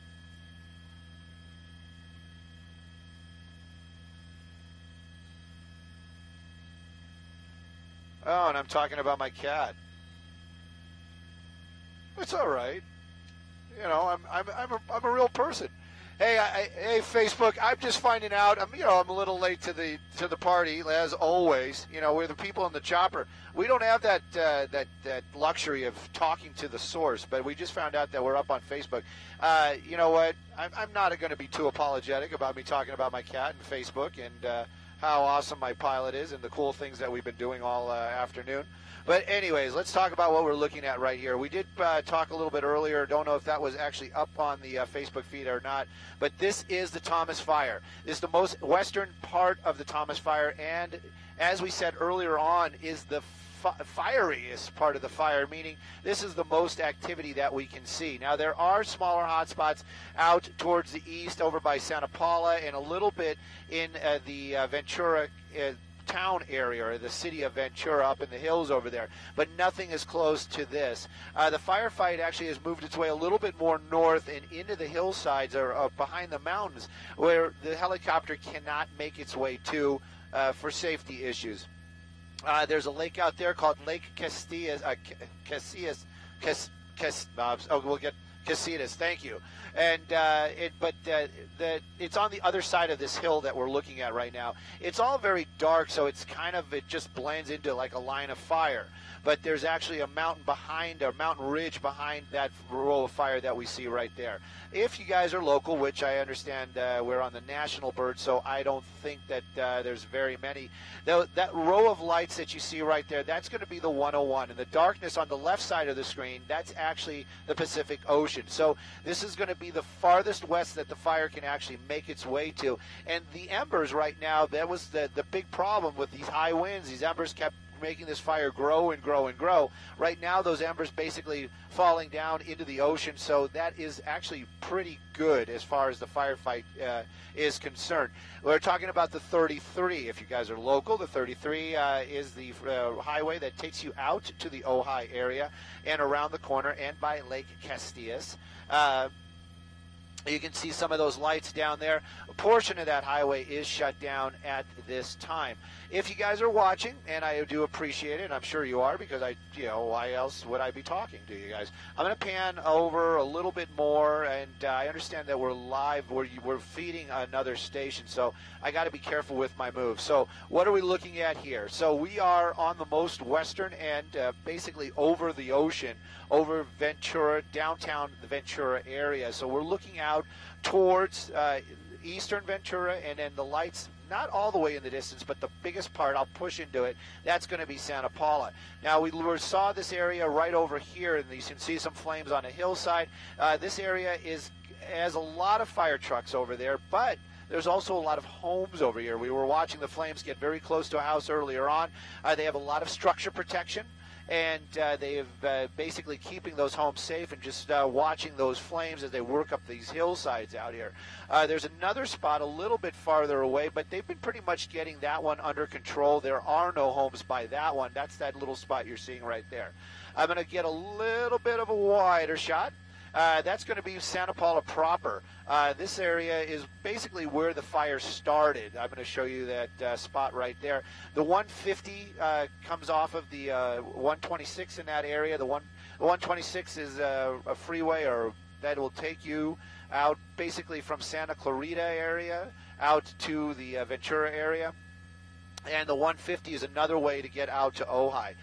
Oh, and I'm talking about my cat. It's all right. You know, I'm a real person. Hey, hey, Facebook. I'm just finding out. I'm a little late to the party as always. You know, we're the people in the chopper. We don't have that luxury of talking to the source, but we just found out that we're up on Facebook. You know what? I'm not going to be too apologetic about me talking about my cat and Facebook and how awesome my pilot is and the cool things that we've been doing all afternoon. But anyways, let's talk about what we're looking at right here. We did talk a little bit earlier. Don't know if that was actually up on the Facebook feed or not. But this is the Thomas Fire. This is the most western part of the Thomas Fire. And as we said earlier on, is the fieriest part of the fire, meaning this is the most activity that we can see. Now, there are smaller hotspots out towards the east over by Santa Paula and a little bit in the Ventura town area, or the city of Ventura up in the hills over there, but nothing is close to this. The firefight actually has moved its way a little bit more north and into the hillsides or behind the mountains where the helicopter cannot make its way to for safety issues. There's a lake out there called Lake Casillas. We'll get Casitas. Thank you. And it's on the other side of this hill that we're looking at right now. It's all very dark, so it just blends into like a line of fire. But there's actually a mountain ridge behind that row of fire that we see right there. If you guys are local, which I understand we're on the national bird, so I don't think that there's very many. That row of lights that you see right there, that's going to be the 101. And the darkness on the left side of the screen, that's actually the Pacific Ocean. So this is going to be the farthest west that the fire can actually make its way to. And the embers right now, that was the big problem with these high winds. These embers kept making this fire grow and grow and grow. Right now, those embers basically falling down into the ocean, so that is actually pretty good as far as the firefight is concerned. We're talking about the 33. If you guys are local, the 33 is the highway that takes you out to the Ojai area and around the corner and by Lake Casillas. You can see some of those lights down there. A portion of that highway is shut down at this time. If you guys are watching, and I do appreciate it, I'm sure you are, because why else would I be talking to you guys? I'm going to pan over a little bit more, and I understand that we're live, we're feeding another station, so I got to be careful with my moves. So what are we looking at here? So we are on the most western end, basically over the ocean, over Ventura, downtown the Ventura area. So we're looking out towards eastern Ventura, and then the lights not all the way in the distance, but the biggest part, I'll push into it, that's going to be Santa Paula. Now, we saw this area right over here, and you can see some flames on a hillside. This area has a lot of fire trucks over there, but there's also a lot of homes over here. We were watching the flames get very close to a house earlier on. They have a lot of structure protection, and they've basically keeping those homes safe and just watching those flames as they work up these hillsides out here. There's another spot a little bit farther away, but they've been pretty much getting that one under control. There are no homes by that one. That's that little spot you're seeing right there. I'm going to get a little bit of a wider shot. That's going to be Santa Paula proper. This area is basically where the fire started. I'm going to show you that spot right there. The 150 comes off of the 126 in that area. The 126 is a freeway that will take you out basically from Santa Clarita area out to the Ventura area. And the 150 is another way to get out to Ojai.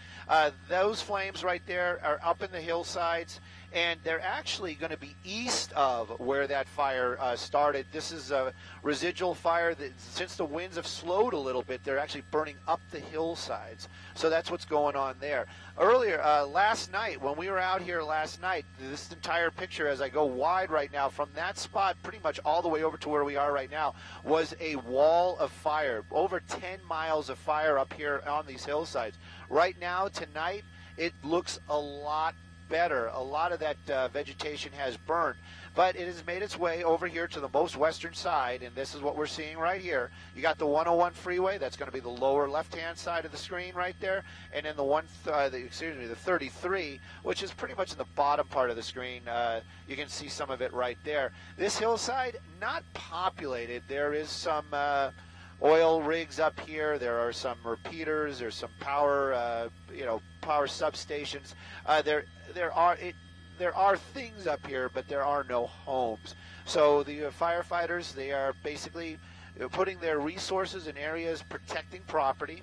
Those flames right there are up in the hillsides, and they're actually going to be east of where that fire started. This is a residual fire that, since the winds have slowed a little bit, they're actually burning up the hillsides. So that's what's going on there. Earlier, last night, when we were out here last night, this entire picture, as I go wide right now, from that spot pretty much all the way over to where we are right now, was a wall of fire. Over 10 miles of fire up here on these hillsides. Right now, tonight, it looks a lot better. A lot of that vegetation has burned, but it has made its way over here to the most western side, and this is what we're seeing right here. You got the 101 freeway. That's going to be the lower left-hand side of the screen right there, and then the 33, which is pretty much in the bottom part of the screen. You can see some of it right there. This hillside, not populated. There is some oil rigs up here. There are some repeaters. There's some power, power substations. There are things up here, but there are no homes. So the firefighters, they are basically putting their resources in areas protecting property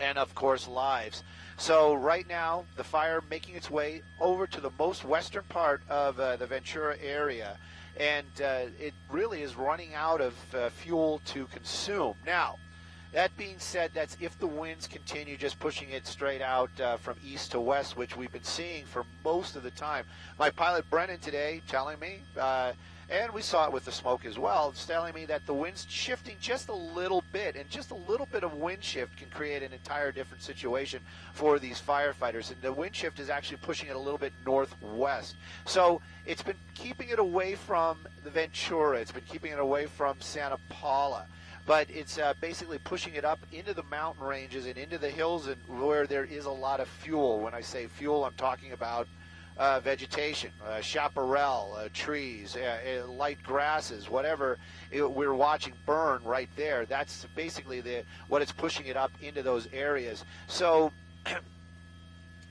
and, of course, lives. So right now, the fire making its way over to the most western part of the Ventura area, and it really is running out of fuel to consume. Now, that being said, that's if the winds continue just pushing it straight out from east to west, which we've been seeing for most of the time. My pilot Brennan today telling me, and we saw it with the smoke as well, it's telling me that the wind's shifting just a little bit, and just a little bit of wind shift can create an entire different situation for these firefighters. And the wind shift is actually pushing it a little bit northwest. So it's been keeping it away from the Ventura. It's been keeping it away from Santa Paula. But it's basically pushing it up into the mountain ranges and into the hills, and where there is a lot of fuel. When I say fuel, I'm talking about vegetation, chaparral, trees, light grasses, whatever we're watching burn right there. That's basically what it's pushing it up into those areas. So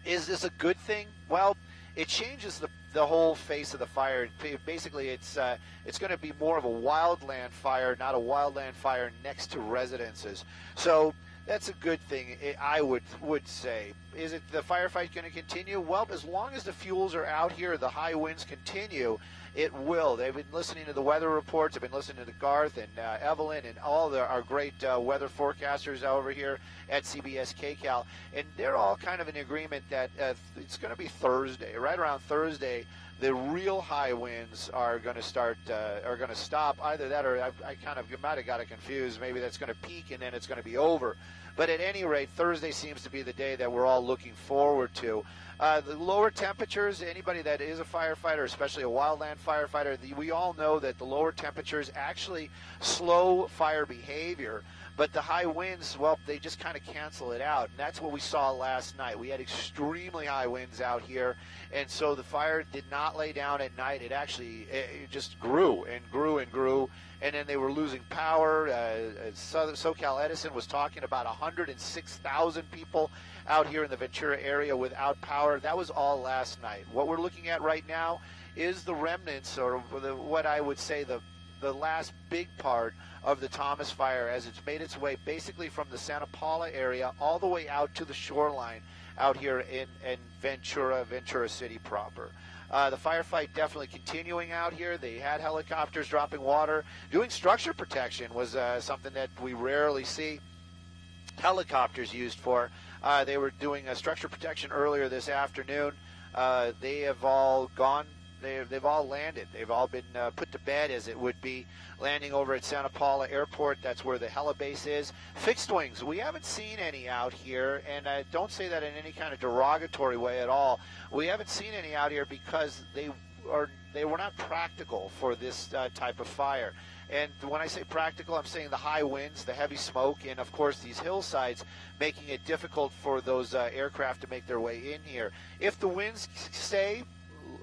is this a good thing? Well, it changes the whole face of the fire. Basically, it's going to be more of a wildland fire, not a wildland fire next to residences. So that's a good thing, I would say. Is it the firefight going to continue? Well, as long as the fuels are out here, the high winds continue, it will. They've been listening to the weather reports. They've been listening to Garth and Evelyn and all our great weather forecasters over here at CBS KCAL, and they're all kind of in agreement that it's going to be Thursday. Right around Thursday, the real high winds are going to start, are going to stop. Either that, or I might have got it confused. Maybe that's going to peak and then it's going to be over. But at any rate, Thursday seems to be the day that we're all looking forward to. The lower temperatures, anybody that is a firefighter, especially a wildland firefighter, we all know that the lower temperatures actually slow fire behavior. But the high winds, well, they just kind of cancel it out. And that's what we saw last night. We had extremely high winds out here. And so the fire did not lay down at night. It actually it just grew and grew and grew. And then they were losing power. SoCal Edison was talking about 106,000 people out here in the Ventura area without power. That was all last night. What we're looking at right now is the remnants, or what I would say the last big part of the Thomas Fire, as it's made its way basically from the Santa Paula area all the way out to the shoreline out here in Ventura City proper. The firefight definitely continuing out here. They had helicopters dropping water. Doing structure protection was something that we rarely see helicopters used for. They were doing structure protection earlier this afternoon. They have all gone. They've all landed. They've all been put to bed, as it would be, landing over at Santa Paula Airport. That's where the helibase is. Fixed wings, we haven't seen any out here, and I don't say that in any kind of derogatory way at all. We haven't seen any out here because they were not practical for this type of fire. And when I say practical, I'm saying the high winds, the heavy smoke, and of course these hillsides making it difficult for those aircraft to make their way in here. If the winds stay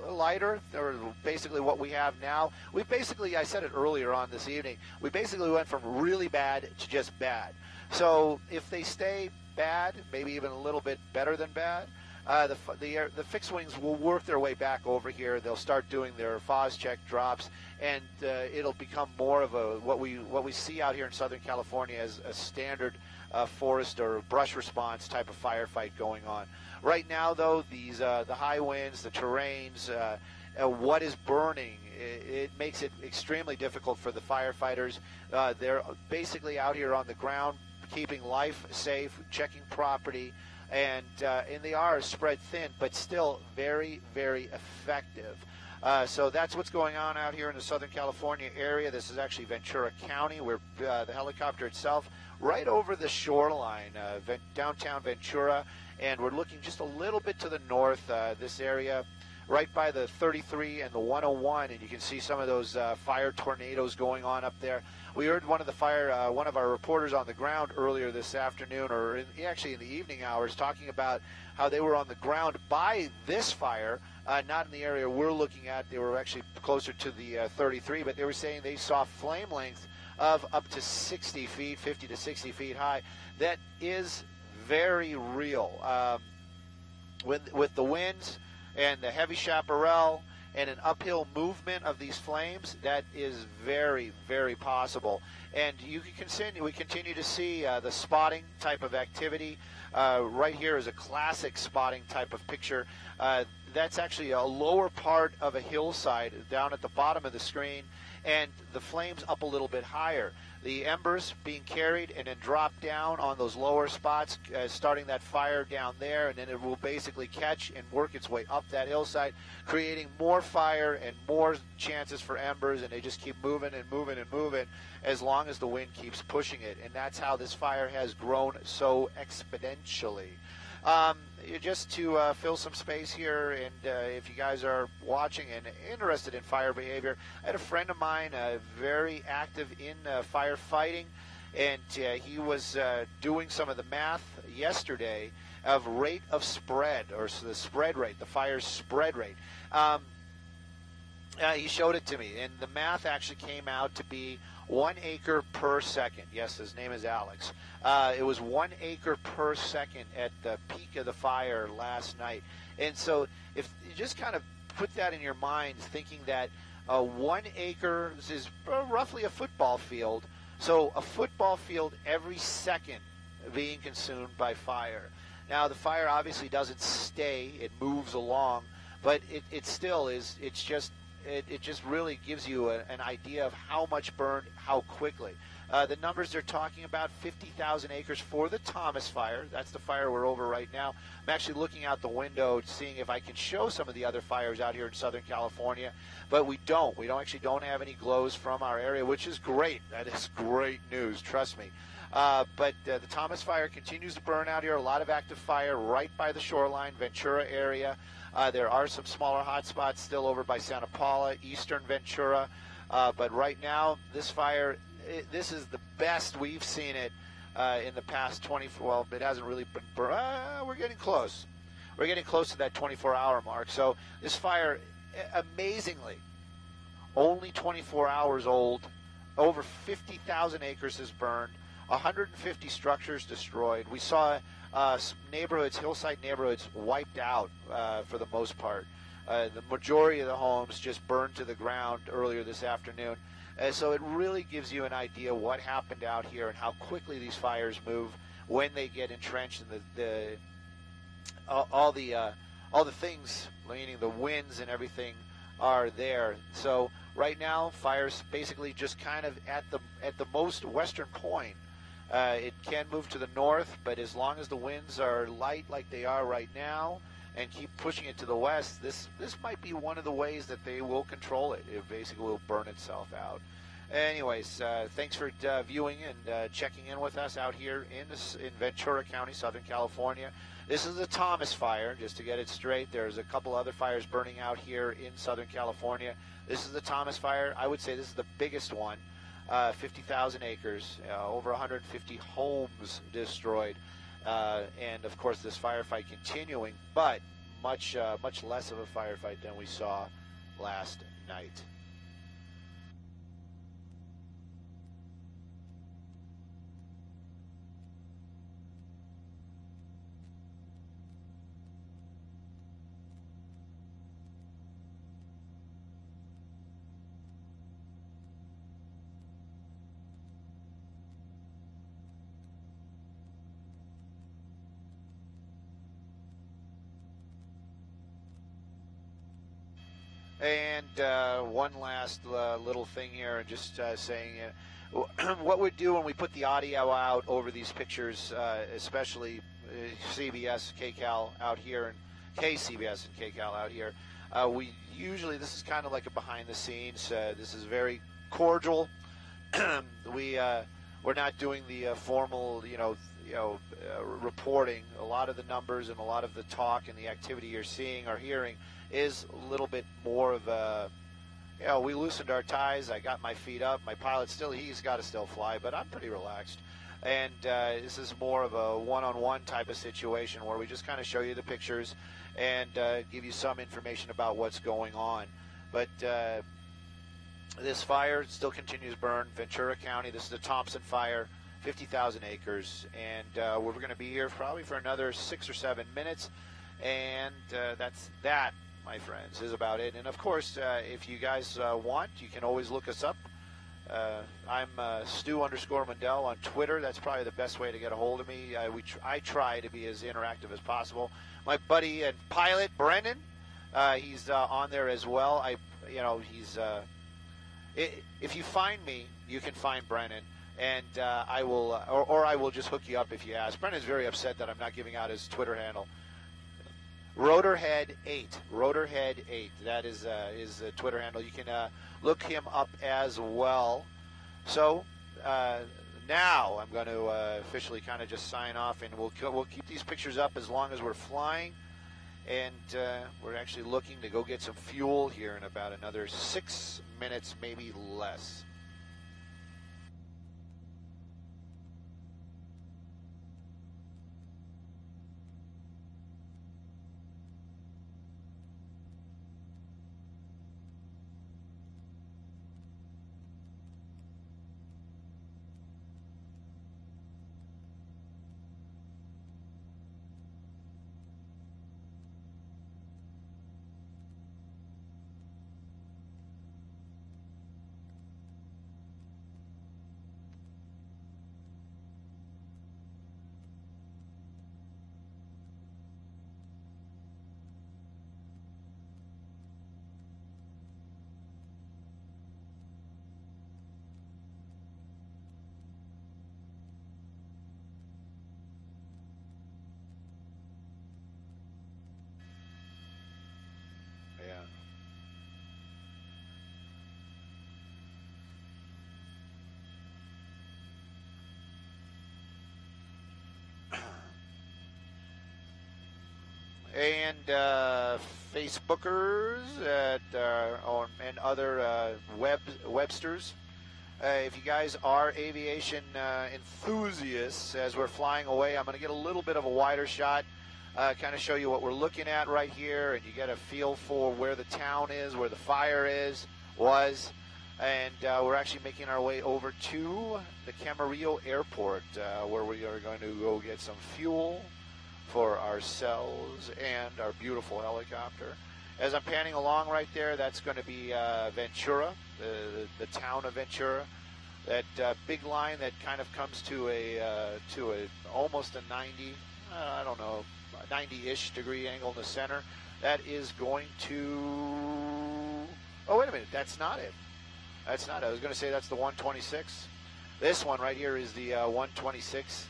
lighter, or basically what we have now, I said it earlier on this evening, we basically went from really bad to just bad. So if they stay bad, maybe even a little bit better than bad, the fixed wings will work their way back over here. They'll start doing their FOS check drops, and it'll become more of what we see out here in Southern California as a standard forest or brush response type of firefight going on. Right now, though, the high winds, the terrains, what is burning, it makes it extremely difficult for the firefighters. They're basically out here on the ground, keeping life safe, checking property, and they are spread thin, but still very, very effective. So that's what's going on out here in the Southern California area. This is actually Ventura County, where the helicopter itself, right over the shoreline, downtown Ventura, and we're looking just a little bit to the north, this area, right by the 33 and the 101, and you can see some of those fire tornadoes going on up there. We heard one of our reporters on the ground earlier this afternoon, or actually in the evening hours, talking about how they were on the ground by this fire, not in the area we're looking at. They were actually closer to the 33, but they were saying they saw flame length of up to 60 feet, 50 to 60 feet high. That is very real. With the winds and the heavy chaparral and an uphill movement of these flames, that is very, very possible. And we continue to see the spotting type of activity. Right here is a classic spotting type of picture. That's actually a lower part of a hillside down at the bottom of the screen, and the flames up a little bit higher. The embers being carried and then dropped down on those lower spots, starting that fire down there, and then it will basically catch and work its way up that hillside, creating more fire and more chances for embers, and they just keep moving and moving and moving as long as the wind keeps pushing it. And that's how this fire has grown so exponentially. Just to fill some space here, and if you guys are watching and interested in fire behavior, I had a friend of mine very active in firefighting, and he was doing some of the math yesterday of rate of spread, or the spread rate, the fire's spread rate. He showed it to me, and the math actually came out to be 1 acre per second. Yes, his name is Alex. It was 1 acre per second at the peak of the fire last night. And so if you just kind of put that in your mind, thinking that 1 acre is roughly a football field, so a football field every second being consumed by fire. Now, the fire obviously doesn't stay. It moves along, but it still is, it just really gives you an idea of how much burned, how quickly. The numbers they're talking about, 50,000 acres for the Thomas fire. That's the fire we're over right now. I'm actually looking out the window, seeing if I can show some of the other fires out here in Southern California, but we don't. We don't have any glows from our area, which is great. That is great news, trust me. But the Thomas fire continues to burn out here. A lot of active fire right by the shoreline, Ventura area. There are some smaller hot spots still over by Santa Paula, eastern Ventura. But right now, this fire, this is the best we've seen it in the past 24. Well, it hasn't really been. We're getting close. We're getting close to that 24-hour mark. So this fire, amazingly, only 24 hours old. Over 50,000 acres is burned. 150 structures destroyed. We saw neighborhoods, hillside neighborhoods, wiped out for the most part. The majority of the homes just burned to the ground earlier this afternoon. So it really gives you an idea what happened out here and how quickly these fires move when they get entrenched in all the things, meaning the winds and everything, are there. So right now, fire's basically just kind of at the most western point. It can move to the north, but as long as the winds are light like they are right now and keep pushing it to the west, this might be one of the ways that they will control it. It basically will burn itself out. Anyways, thanks for viewing and checking in with us out here in Ventura County, Southern California. This is the Thomas fire, just to get it straight. There's a couple other fires burning out here in Southern California. This is the Thomas fire. I would say this is the biggest one. 50,000 acres, over 150 homes destroyed, and of course this firefight continuing, but much less of a firefight than we saw last night. And one last little thing here, just saying what we do when we put the audio out over these pictures, especially CBS, KCAL out here, and KCBS and KCAL out here. We usually, this is kind of like a behind the scenes. This is very cordial. We're not doing the formal, reporting. A lot of the numbers and a lot of the talk and the activity you're seeing or hearing is a little bit more of a, we loosened our ties. I got my feet up. My pilot he's got to still fly, but I'm pretty relaxed. And this is more of a one-on-one type of situation where we just kind of show you the pictures and give you some information about what's going on. But this fire still continues to burn. Ventura County, this is the Thompson fire, 50,000 acres. And we're going to be here probably for another 6 or 7 minutes. And that's that, my friends, is about it. And of course, if you guys want, you can always look us up. I'm Stu_Mundell on Twitter. That's probably the best way to get a hold of me. I try to be as interactive as possible. My buddy and pilot Brendan, he's on there as well. He's if you find me, you can find Brendan, and I will, or I will just hook you up if you ask. Brendan's very upset that I'm not giving out his Twitter handle. Rotorhead8. Rotorhead8. That is his Twitter handle. You can look him up as well. So now I'm going to officially kind of just sign off, and we'll keep these pictures up as long as we're flying. And we're actually looking to go get some fuel here in about another 6 minutes, maybe less. And Facebookers and other Websters, If you guys are aviation enthusiasts, as we're flying away, I'm going to get a little bit of a wider shot, kind of show you what we're looking at right here, and you get a feel for where the town is, where the fire was, and we're actually making our way over to the Camarillo Airport, where we are going to go get some fuel for ourselves and our beautiful helicopter. As I'm panning along right there, that's going to be Ventura, the town of Ventura. That big line that kind of comes to a almost a 90, I don't know, 90-ish degree angle in the center. That is going to. Oh, wait a minute, that's not it. That's not it. I was going to say that's the 126. This one right here is the 126.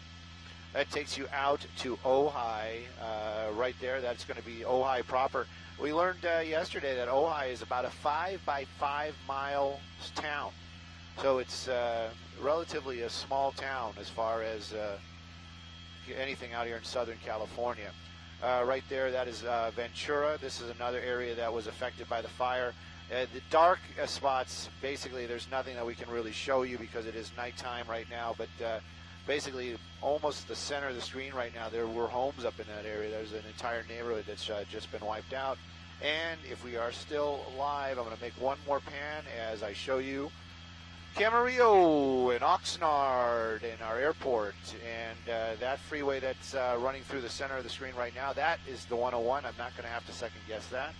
That takes you out to Ojai right there. That's going to be Ojai proper. We learned yesterday that Ojai is about a 5 by 5 mile town. So it's relatively a small town as far as anything out here in Southern California. Right there, that is Ventura. This is another area that was affected by the fire. The dark spots, basically, there's nothing that we can really show you because it is nighttime right now. But basically, almost the center of the screen right now, there were homes up in that area. There's an entire neighborhood that's just been wiped out. And if we are still live, I'm going to make one more pan as I show you Camarillo and Oxnard and our airport. And that freeway that's running through the center of the screen right now, that is the 101. I'm not going to have to second guess that.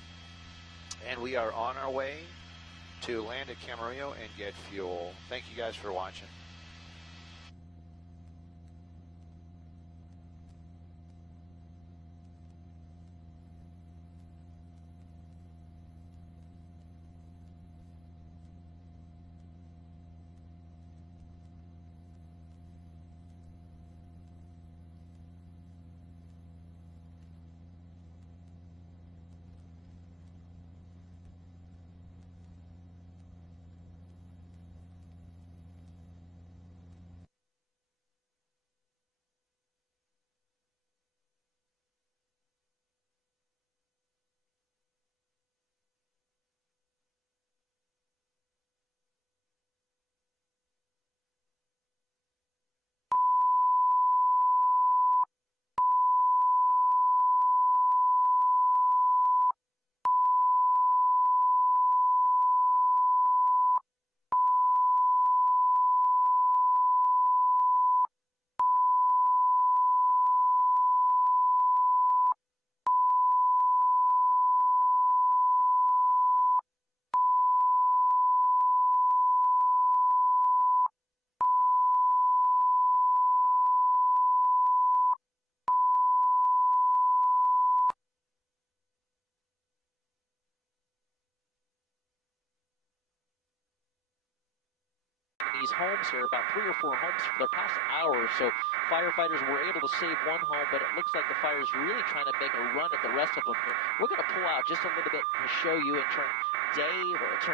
And we are on our way to land at Camarillo and get fuel. Thank you guys for watching. These homes here, about 3 or 4 homes for the past hour or so. Firefighters were able to save one home, but it looks like the fire is really trying to make a run at the rest of them here. We're going to pull out just a little bit to show you and turn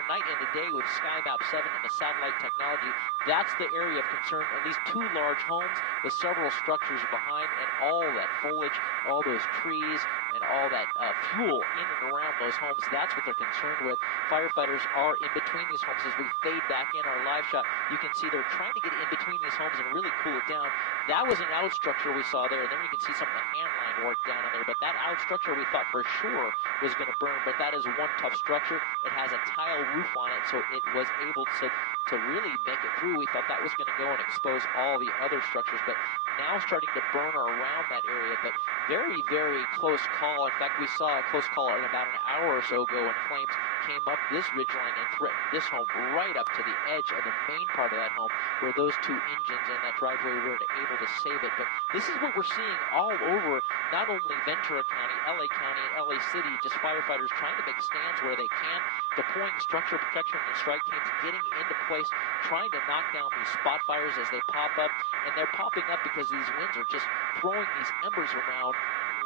night into day with SkyMap 7 and the satellite technology. That's the area of concern. At least 2 large homes with several structures behind, and all that foliage, all those trees, and all that fuel in and around those homes. That's what they're concerned with. Firefighters are in between these homes. As we fade back in our live shot, you can see they're trying to get in between these homes and really cool it down. That was an out structure we saw there. Then you can see some of the hand line work down in there. But that out structure we thought for sure was going to burn. But that is one tough structure. It has a tile roof on it, so it was able to really make it through. We thought that was going to go and expose all the other structures, but now starting to burn around that area. But very, very close call. In fact, we saw a close call in about an hour or so ago when flames came up this ridgeline and threatened this home right up to the edge of the main part of that home where those 2 engines and that driveway were able to save it. But this is what we're seeing all over, not only Ventura County, LA County, and LA City, just firefighters trying to make stands where they can, deploying structure protection and strike teams, getting into place, trying to knock down these spot fires as they pop up. And they're popping up because these winds are just throwing these embers around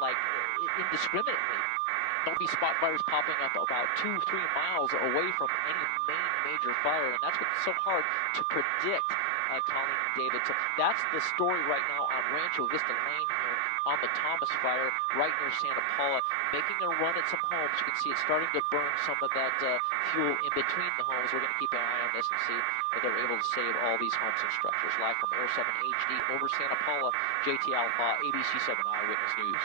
like indiscriminately. There'll be spot fires popping up about 2-3 miles away from any major fire, and that's what's so hard to predict Colleen and David. So that's the story right now on Rancho Vista Lane here on the Thomas fire, right near Santa Paula, making a run at some homes. You can see it's starting to burn some of that fuel in between the homes. We're going to keep an eye on this and see if they're able to save all these homes and structures. Live from Air 7 HD over Santa Paula, JT Alpha, ABC 7 Eyewitness News.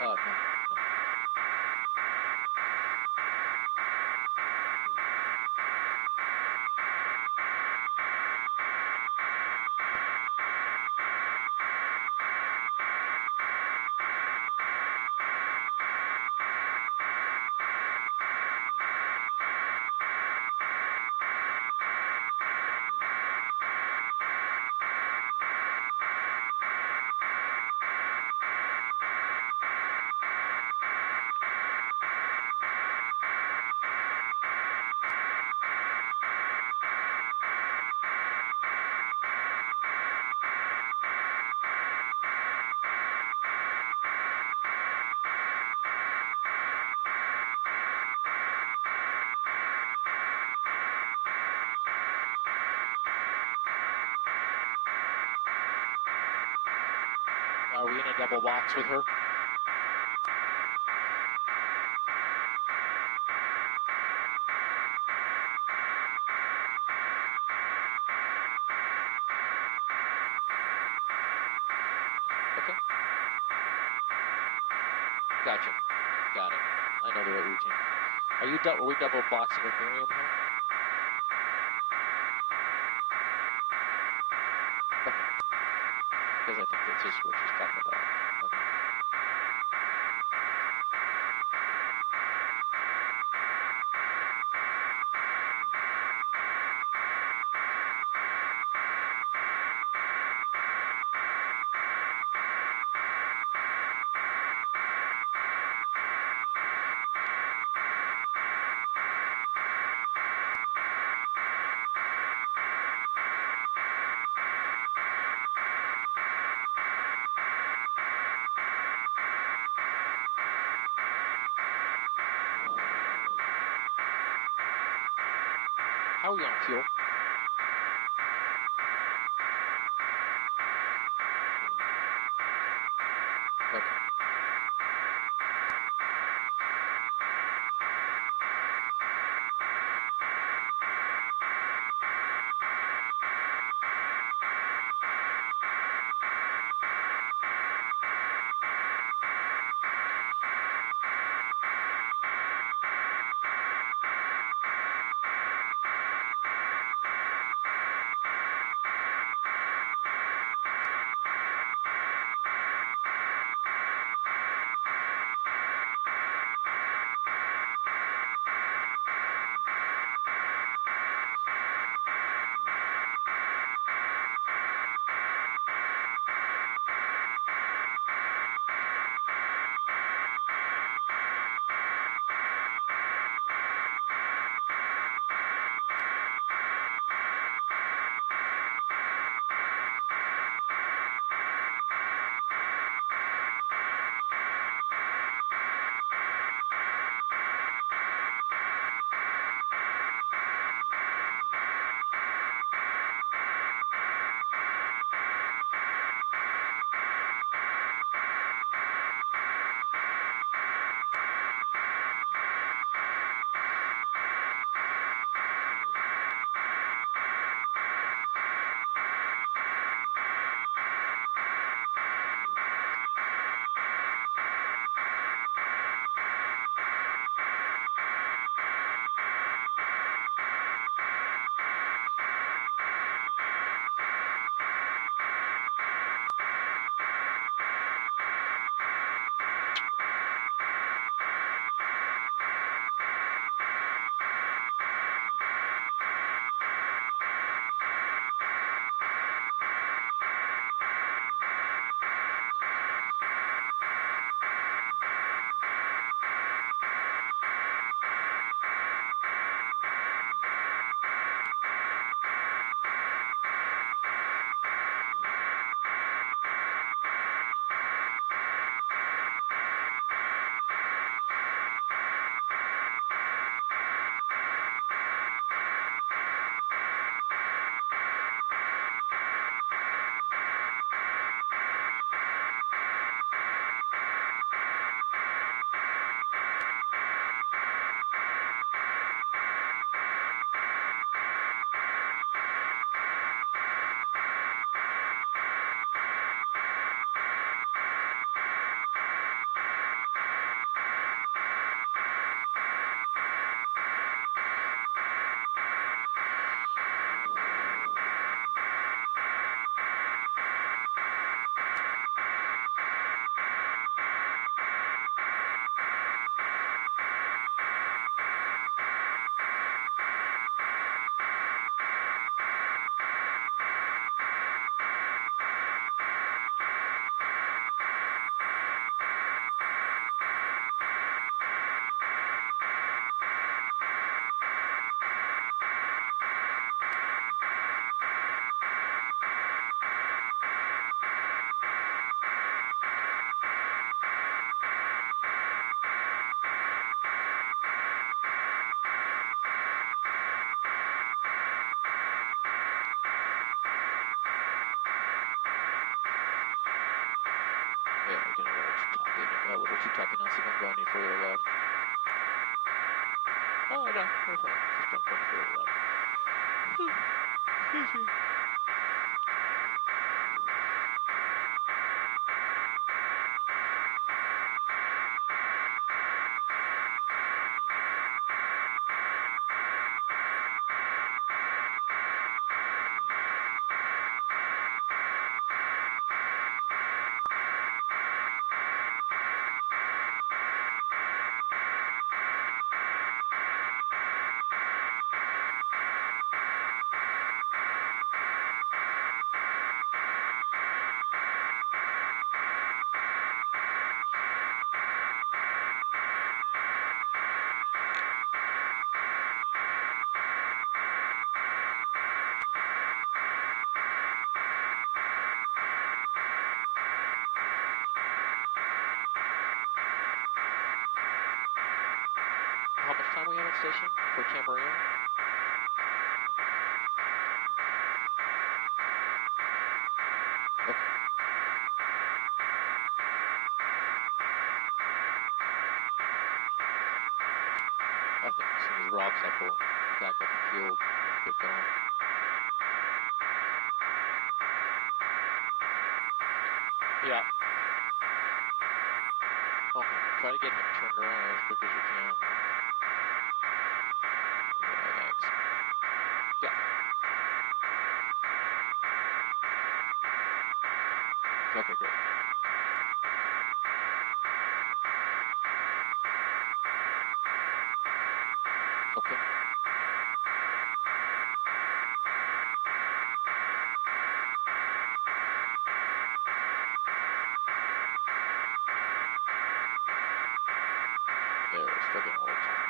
No. Are we in a double box with her? Okay. Gotcha. Got it. I know the right routine. Are we double boxing with Miriam here? Okay. Because I think that's just what she's talking about. Okay. How are we on fuel? Okay. Yeah, we're getting a little too toppy. A little too toppy now, so don't go any further left. Oh, no, we're fine. Just don't go any further left. Excuse me. How much time we have on station for Camarillo? Okay. I think as soon as Rob's up, we'll back up the field and get going. Yeah. Okay. Try to get him turned around as quick as you can. Yeah, thanks. Yeah. Okay, great. Okay. There, still getting a little toppy.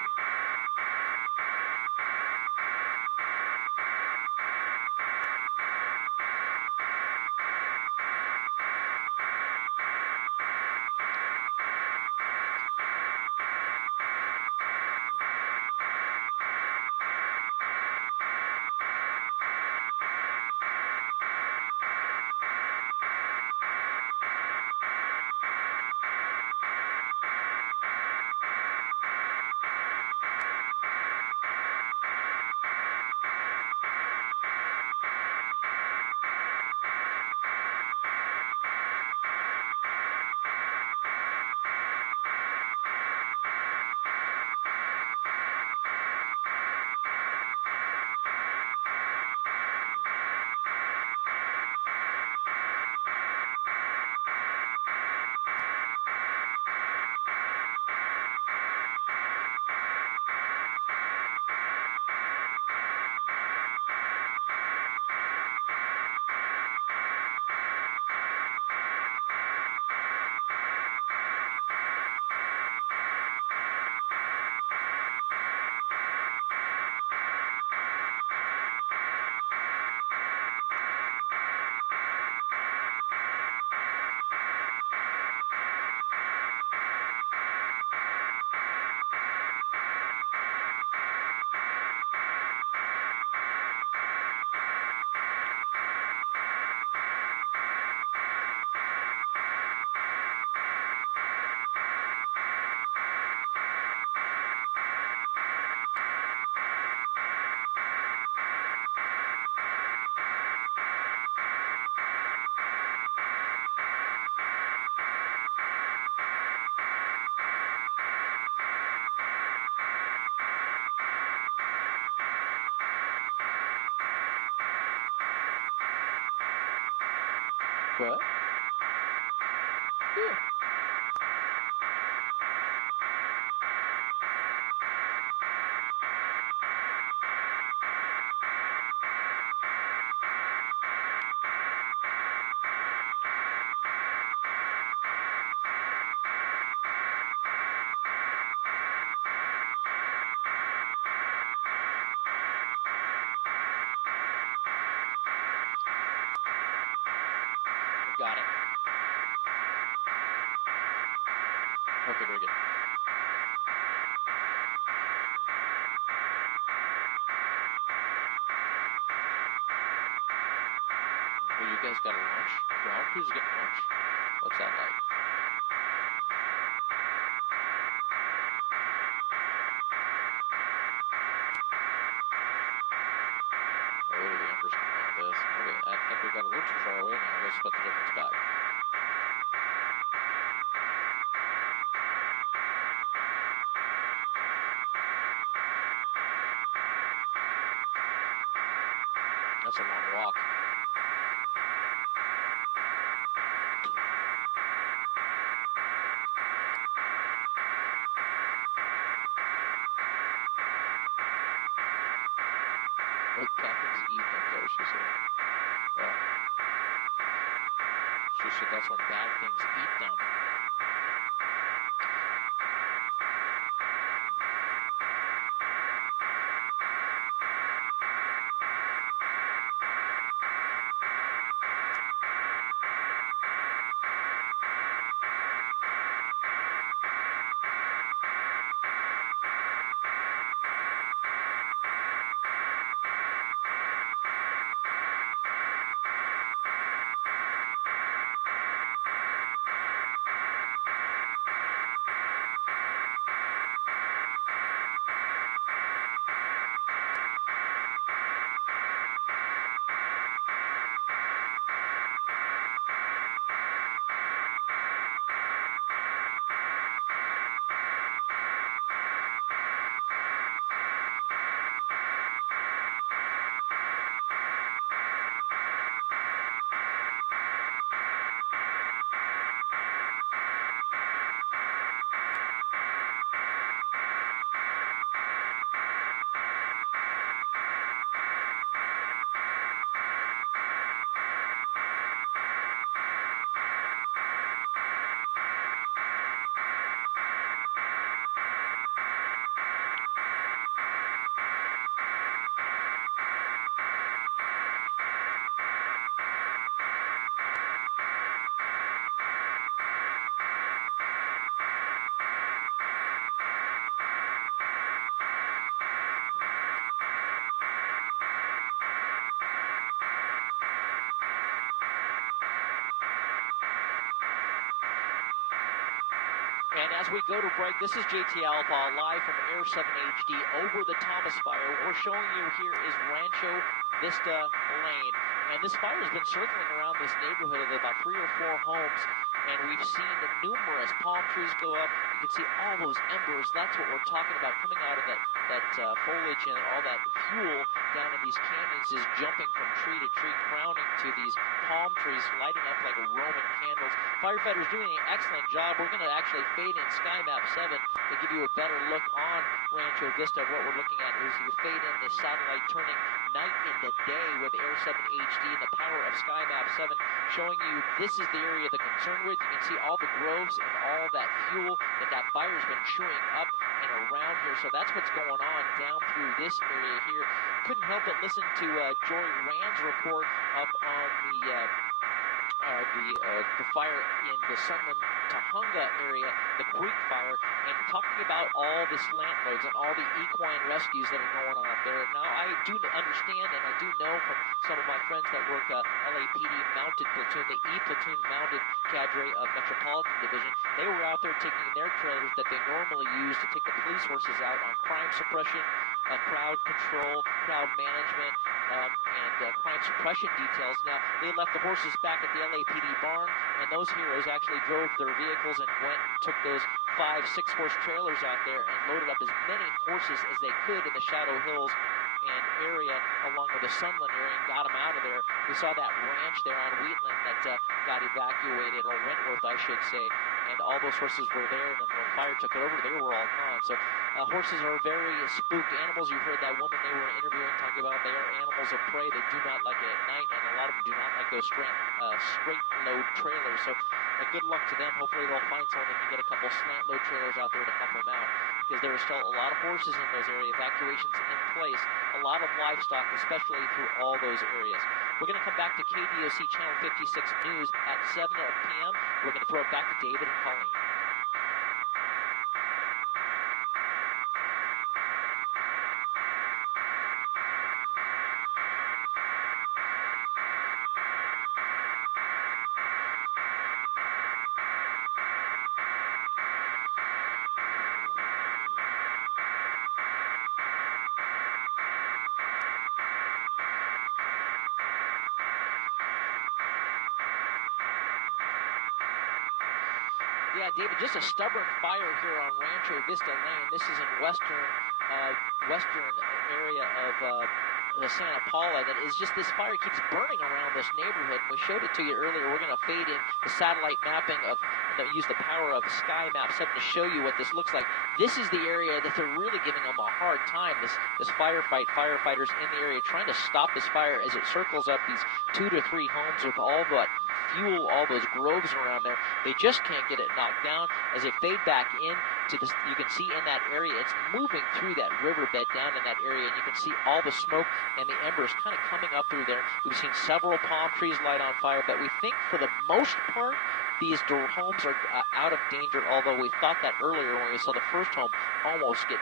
What? Yeah. Got it. Okay, very good. Well, you guys got a lunch? Ground crew's getting lunch? What's that like? too far away now. We'll split the difference back. That's a long walk. What Catherine's eating up there, she said. Well, she said that's when bad things eat them. And as we go to break, this is JT Alba live from Air 7 HD over the Thomas Fire. What we're showing you here is Rancho Vista Lane. And this fire has been circling around this neighborhood of about 3 or 4 homes. And we've seen numerous palm trees go up. You can see all those embers. That's what we're talking about coming out of that foliage, and all that fuel down in these canyons is jumping from tree to tree, crowning to these palm trees, lighting up like Roman candles. Firefighters doing an excellent job. We're going to actually fade in Sky Map 7 to give you a better look on Rancho Vista. What we're looking at is you fade in the satellite turning night into day with Air 7 HD and the power of Sky Map 7 showing you this is the area they're concerned with. You can see all the groves and all that fuel that fire's been chewing up and around here. So that's what's going on down through this area here. Couldn't help but listen to Jory Rand's report up on the fire in the Sunland Tahunga area, the Creek Fire, and talking about all the slant loads and all the equine rescues that are going on up there. Now, I do understand and I do know from some of my friends that work LAPD mounted platoon, the E platoon mounted cadre of Metropolitan Division, they were out there taking their trailers that they normally use to take the police horses out on crime suppression, crowd control, crowd management, and crime suppression details. Now, they left the horses back at the LAPD barn, and those heroes actually drove their vehicles and went and took those 5-6 horse trailers out there and loaded up as many horses as they could in the Shadow Hills and area along with the Sunland area and got them out of there. We saw that ranch there on Wheatland that got evacuated, or Wentworth, I should say, and all those horses were there, and then when fire took it over, they were all gone. So horses are very spooked animals. You heard that woman they were interviewing talking about they are animals of prey. They do not like it at night, and a lot of them do not like those straight load trailers. So good luck to them. Hopefully they'll find someone that can get a couple slant load trailers out there to help them out, because there are still a lot of horses in those areas, evacuations in place, a lot of livestock, especially through all those areas. We're going to come back to KDOC Channel 56 News at 7 p.m. We're going to throw it back to David and Colleen. Yeah, David, just a stubborn fire here on Rancho Vista Lane. This is in western area of the Santa Paula. That is just, this fire keeps burning around this neighborhood. And we showed it to you earlier. We're going to fade in the satellite mapping of, use the power of Sky Map 7 to show you what this looks like. This is the area that they're really giving them a hard time. This firefighters in the area trying to stop this fire as it circles up these 2 to 3 homes with all the fuel, all those groves around there. They just can't get it knocked down. As they fade back in to this, you can see in that area, it's moving through that riverbed down in that area, and you can see all the smoke and the embers kind of coming up through there. We've seen several palm trees light on fire, but we think for the most part, these homes are out of danger, although we thought that earlier when we saw the first home almost get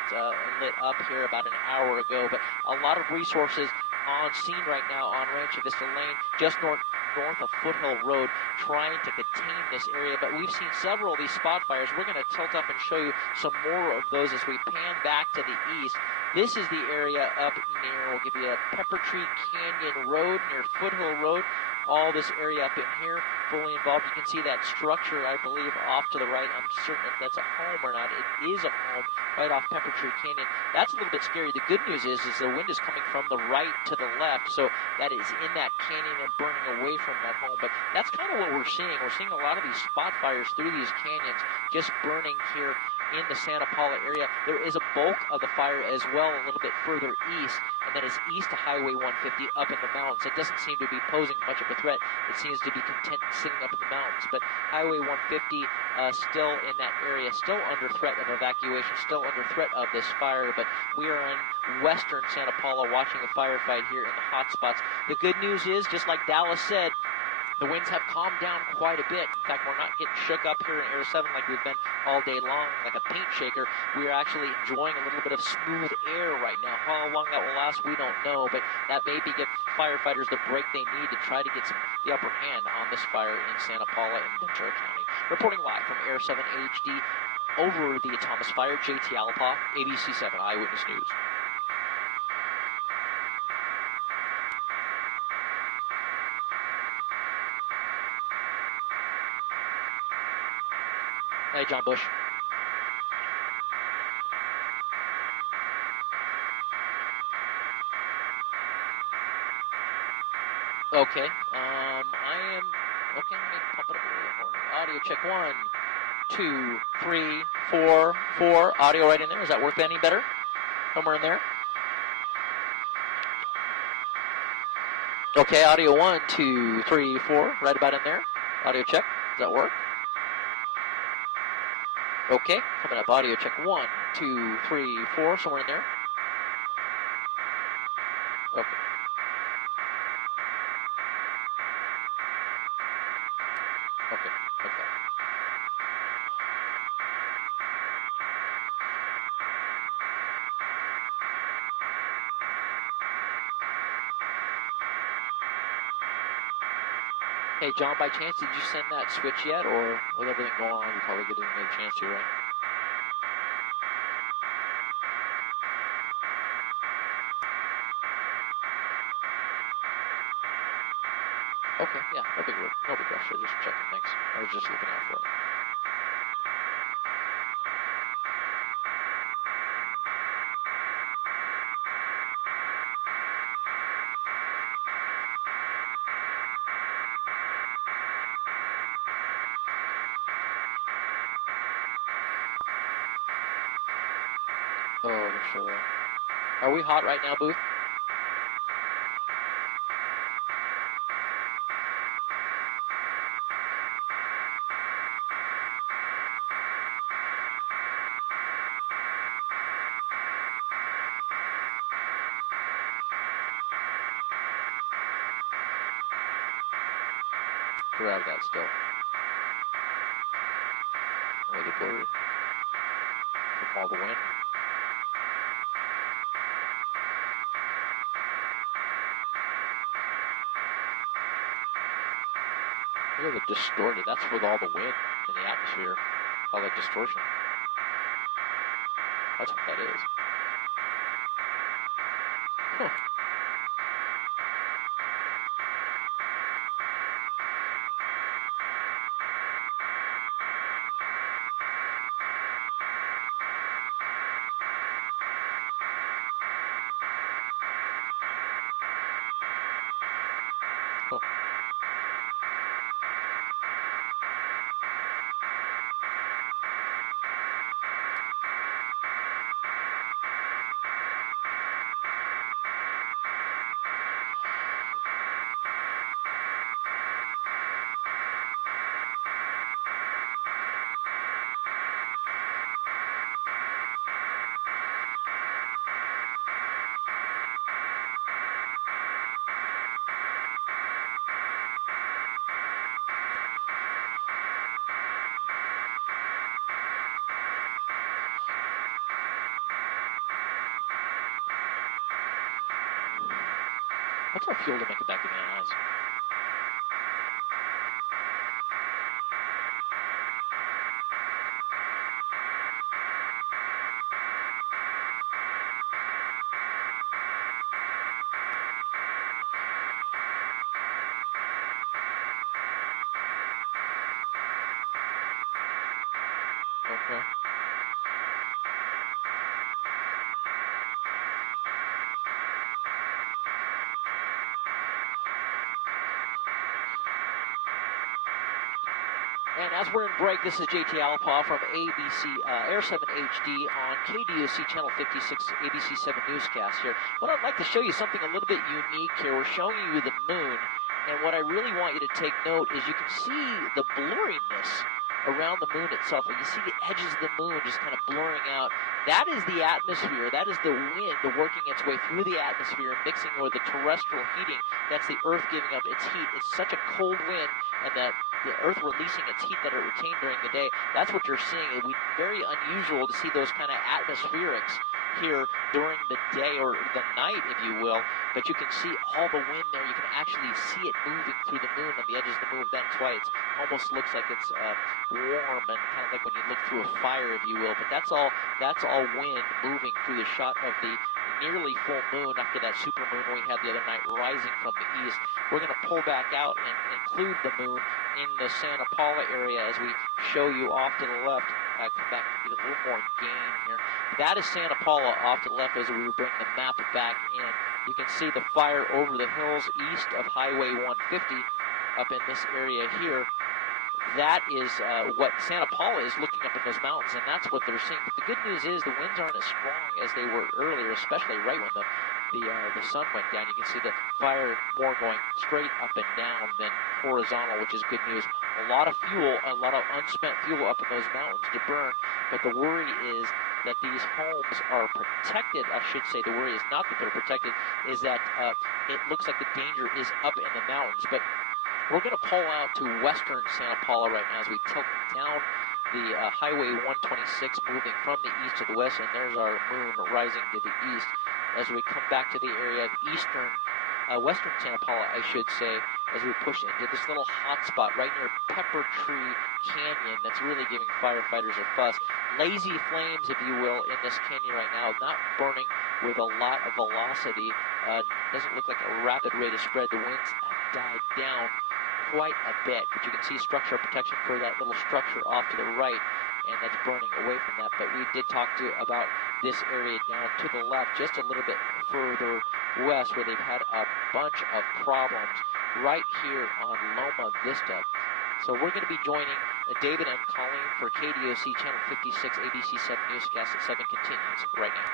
lit up here about an hour ago. But a lot of resources on scene right now on Rancho Vista Lane, just north of Foothill Road, trying to contain this area. But we've seen several of these spot fires. We're going to tilt up and show you some more of those as we pan back to the east. This is the area up near, we'll give you a Pepper Tree Canyon Road, near Foothill Road. All this area up in here, fully involved. You can see that structure, I believe, off to the right. I'm certain if that's a home or not. It is a home right off Pepper Tree Canyon. That's a little bit scary. The good news is the wind is coming from the right to the left, so that is in that canyon and burning away from that home. But that's kind of what we're seeing. We're seeing a lot of these spot fires through these canyons just burning here in the Santa Paula area. There is a bulk of the fire as well a little bit further east, and that is east of Highway 150 up in the mountains. It doesn't seem to be posing much of a threat. It seems to be content sitting up in the mountains, but Highway 150 still in that area, still under threat of evacuation, still under threat of this fire. But we are in western Santa Paula watching the firefight here in the hot spots. The good news is, just like Dallas said, the winds have calmed down quite a bit. In fact, we're not getting shook up here in Air 7 like we've been all day long, like a paint shaker. We are actually enjoying a little bit of smooth air right now. How long that will last, we don't know, but that may give firefighters the break they need to try to get the upper hand on this fire in Santa Paula and Ventura County. Reporting live from Air 7 HD over the Thomas Fire, JT Alapa, ABC 7 Eyewitness News. Hey, John Bush. Okay. I am. Okay, let me pump it up a little bit more. Audio check 1, 2, 3, 4, 4. Audio right in there. Is that worth any better? Somewhere in there. Okay, audio 1, 2, 3, 4. Right about in there. Audio check. Does that work? Okay, coming up, audio check 1, 2, 3, 4, somewhere in there. Okay. Okay, okay. Hey, John, by chance, did you send that switch yet, or with everything going on, you probably didn't get a chance to, right? Okay, yeah, no big rush. I was just checking things. I was just looking out for it. Oh, for sure. Are we hot right now, Booth? Grab that still. Let it go. From all the wind. Look at the distorted. That's with all the wind in the atmosphere. All that distortion. That's what that is. Huh. What's our fuel to make it back to Van Nuys? Okay. And as we're in break, this is JT Alpaw from ABC Air 7 HD on KDOC Channel 56 ABC 7 Newscast here. What I'd like to show you something a little bit unique here. We're showing you the moon, and what I really want you to take note is you can see the blurriness around the moon itself. And you see the edges of the moon just kind of blurring out. That is the atmosphere. That is the wind working its way through the atmosphere and mixing with the terrestrial heating. That's the Earth giving up its heat. It's such a cold wind, and that the Earth releasing its heat that it retained during the day. That's what you're seeing. It would be very unusual to see those kind of atmospherics here during the day or the night, if you will. But you can see all the wind there. You can actually see it moving through the moon on the edges of the moon. That's why it almost looks like it's warm and kind of like when you look through a fire, if you will. But that's all wind moving through the shot of the nearly full moon after that super moon we had the other night rising from the east. We're going to pull back out and include the moon in the Santa Paula area as we show you off to the left. Come back and get a little more gain here. That is Santa Paula off to the left as we bring the map back in. You can see the fire over the hills east of Highway 150 up in this area here. That is what Santa Paula is looking up in those mountains, and that's what they're seeing. But the good news is the winds aren't as strong as they were earlier, especially right when the sun went down. You can see the fire more going straight up and down than horizontal, which is good news. A lot of fuel, a lot of unspent fuel up in those mountains to burn, but the worry is that these homes are protected. I should say the worry is not that they're protected, is that it looks like the danger is up in the mountains. But we're going to pull out to western Santa Paula right now as we tilt down the Highway 126, moving from the east to the west, and there's our moon rising to the east as we come back to the area of western Santa Paula, I should say, as we push into this little hot spot right near Pepper Tree Canyon that's really giving firefighters a fuss. Lazy flames, if you will, in this canyon right now, not burning with a lot of velocity. Doesn't look like a rapid rate of spread. The winds have died down quite a bit, but you can see structural protection for that little structure off to the right, and that's burning away from that. But we did talk about this area down to the left, just a little bit further west, where they've had a bunch of problems right here on Loma Vista. So we're going to be joining David and Colleen for KDOC Channel 56 ABC 7 Newscast at 7 continues right now.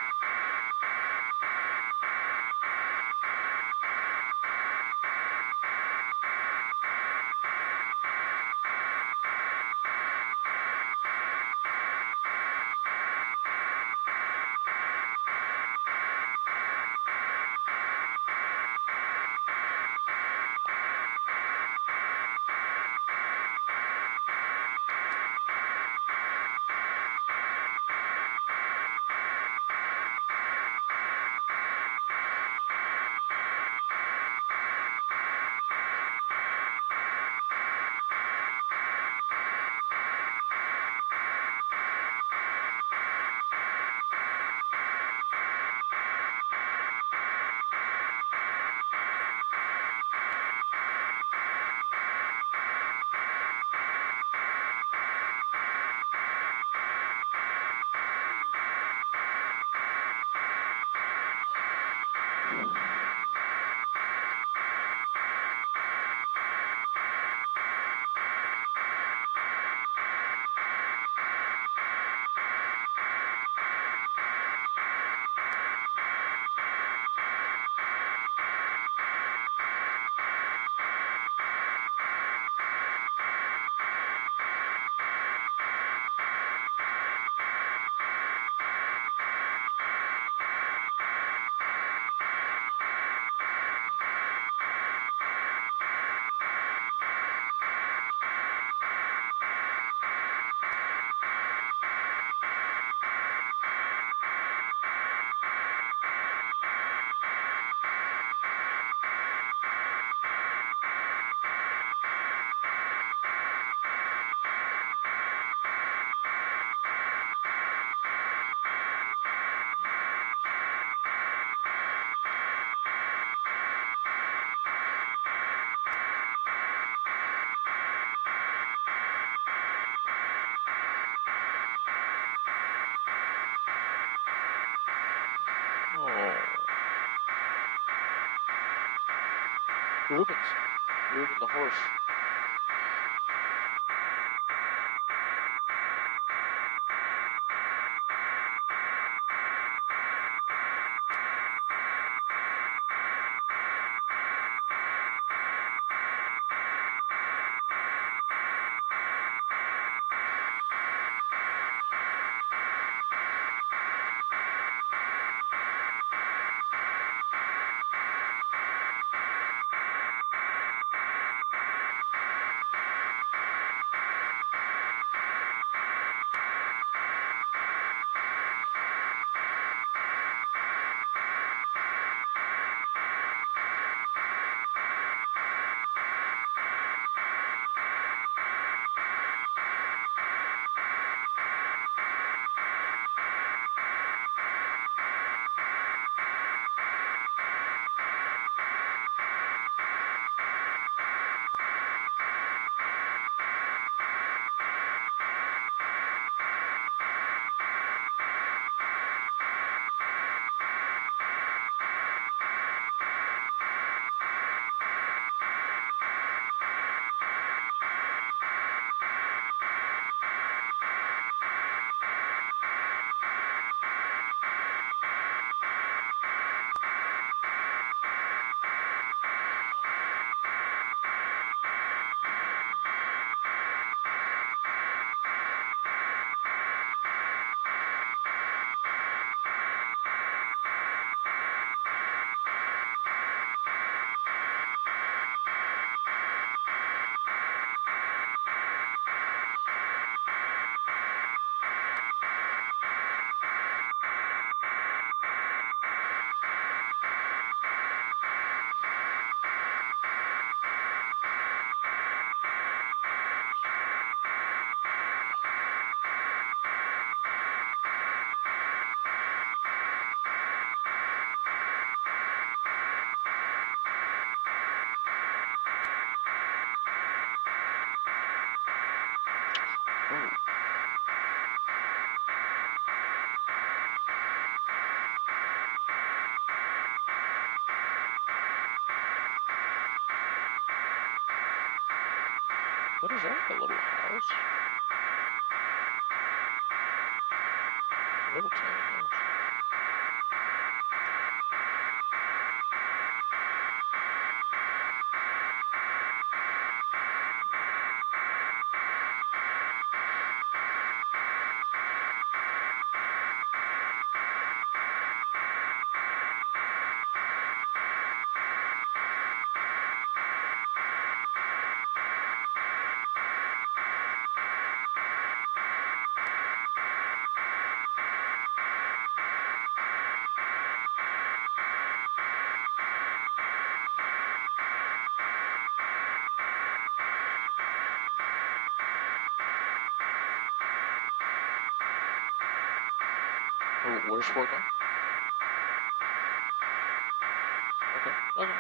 Ruben the horse. What is that? A little house? A little tiny house. Oh, where's Fort now? Okay. Okay.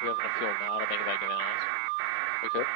We have enough fuel now to make it back to Van Nuys. We could.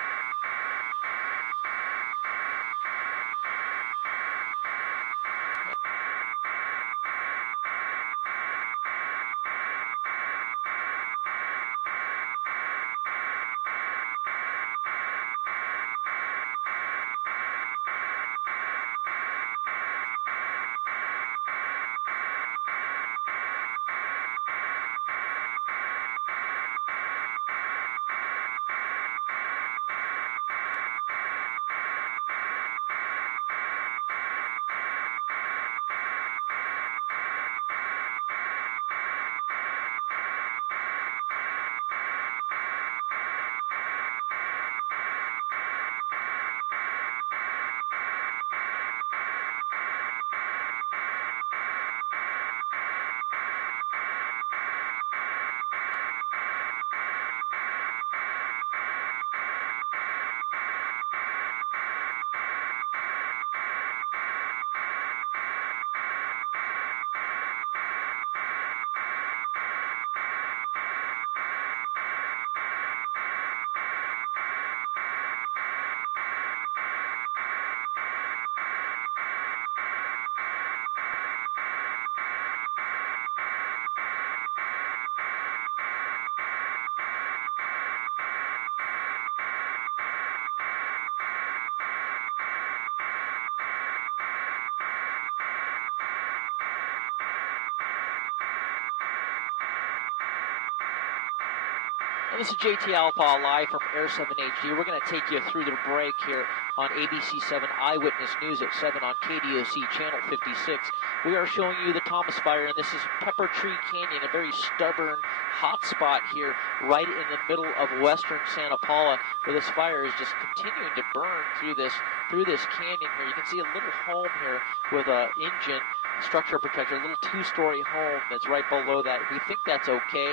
And this is JT Alpa live from Air 7 HD. We're going to take you through the break here on ABC 7 Eyewitness News at 7 on KDOC Channel 56. We are showing you the Thomas Fire, and this is Pepper Tree Canyon, a very stubborn hot spot here right in the middle of western Santa Paula, where this fire is just continuing to burn through this canyon here. You can see a little home here with an engine structure protector, a little two-story home that's right below that. We think that's okay.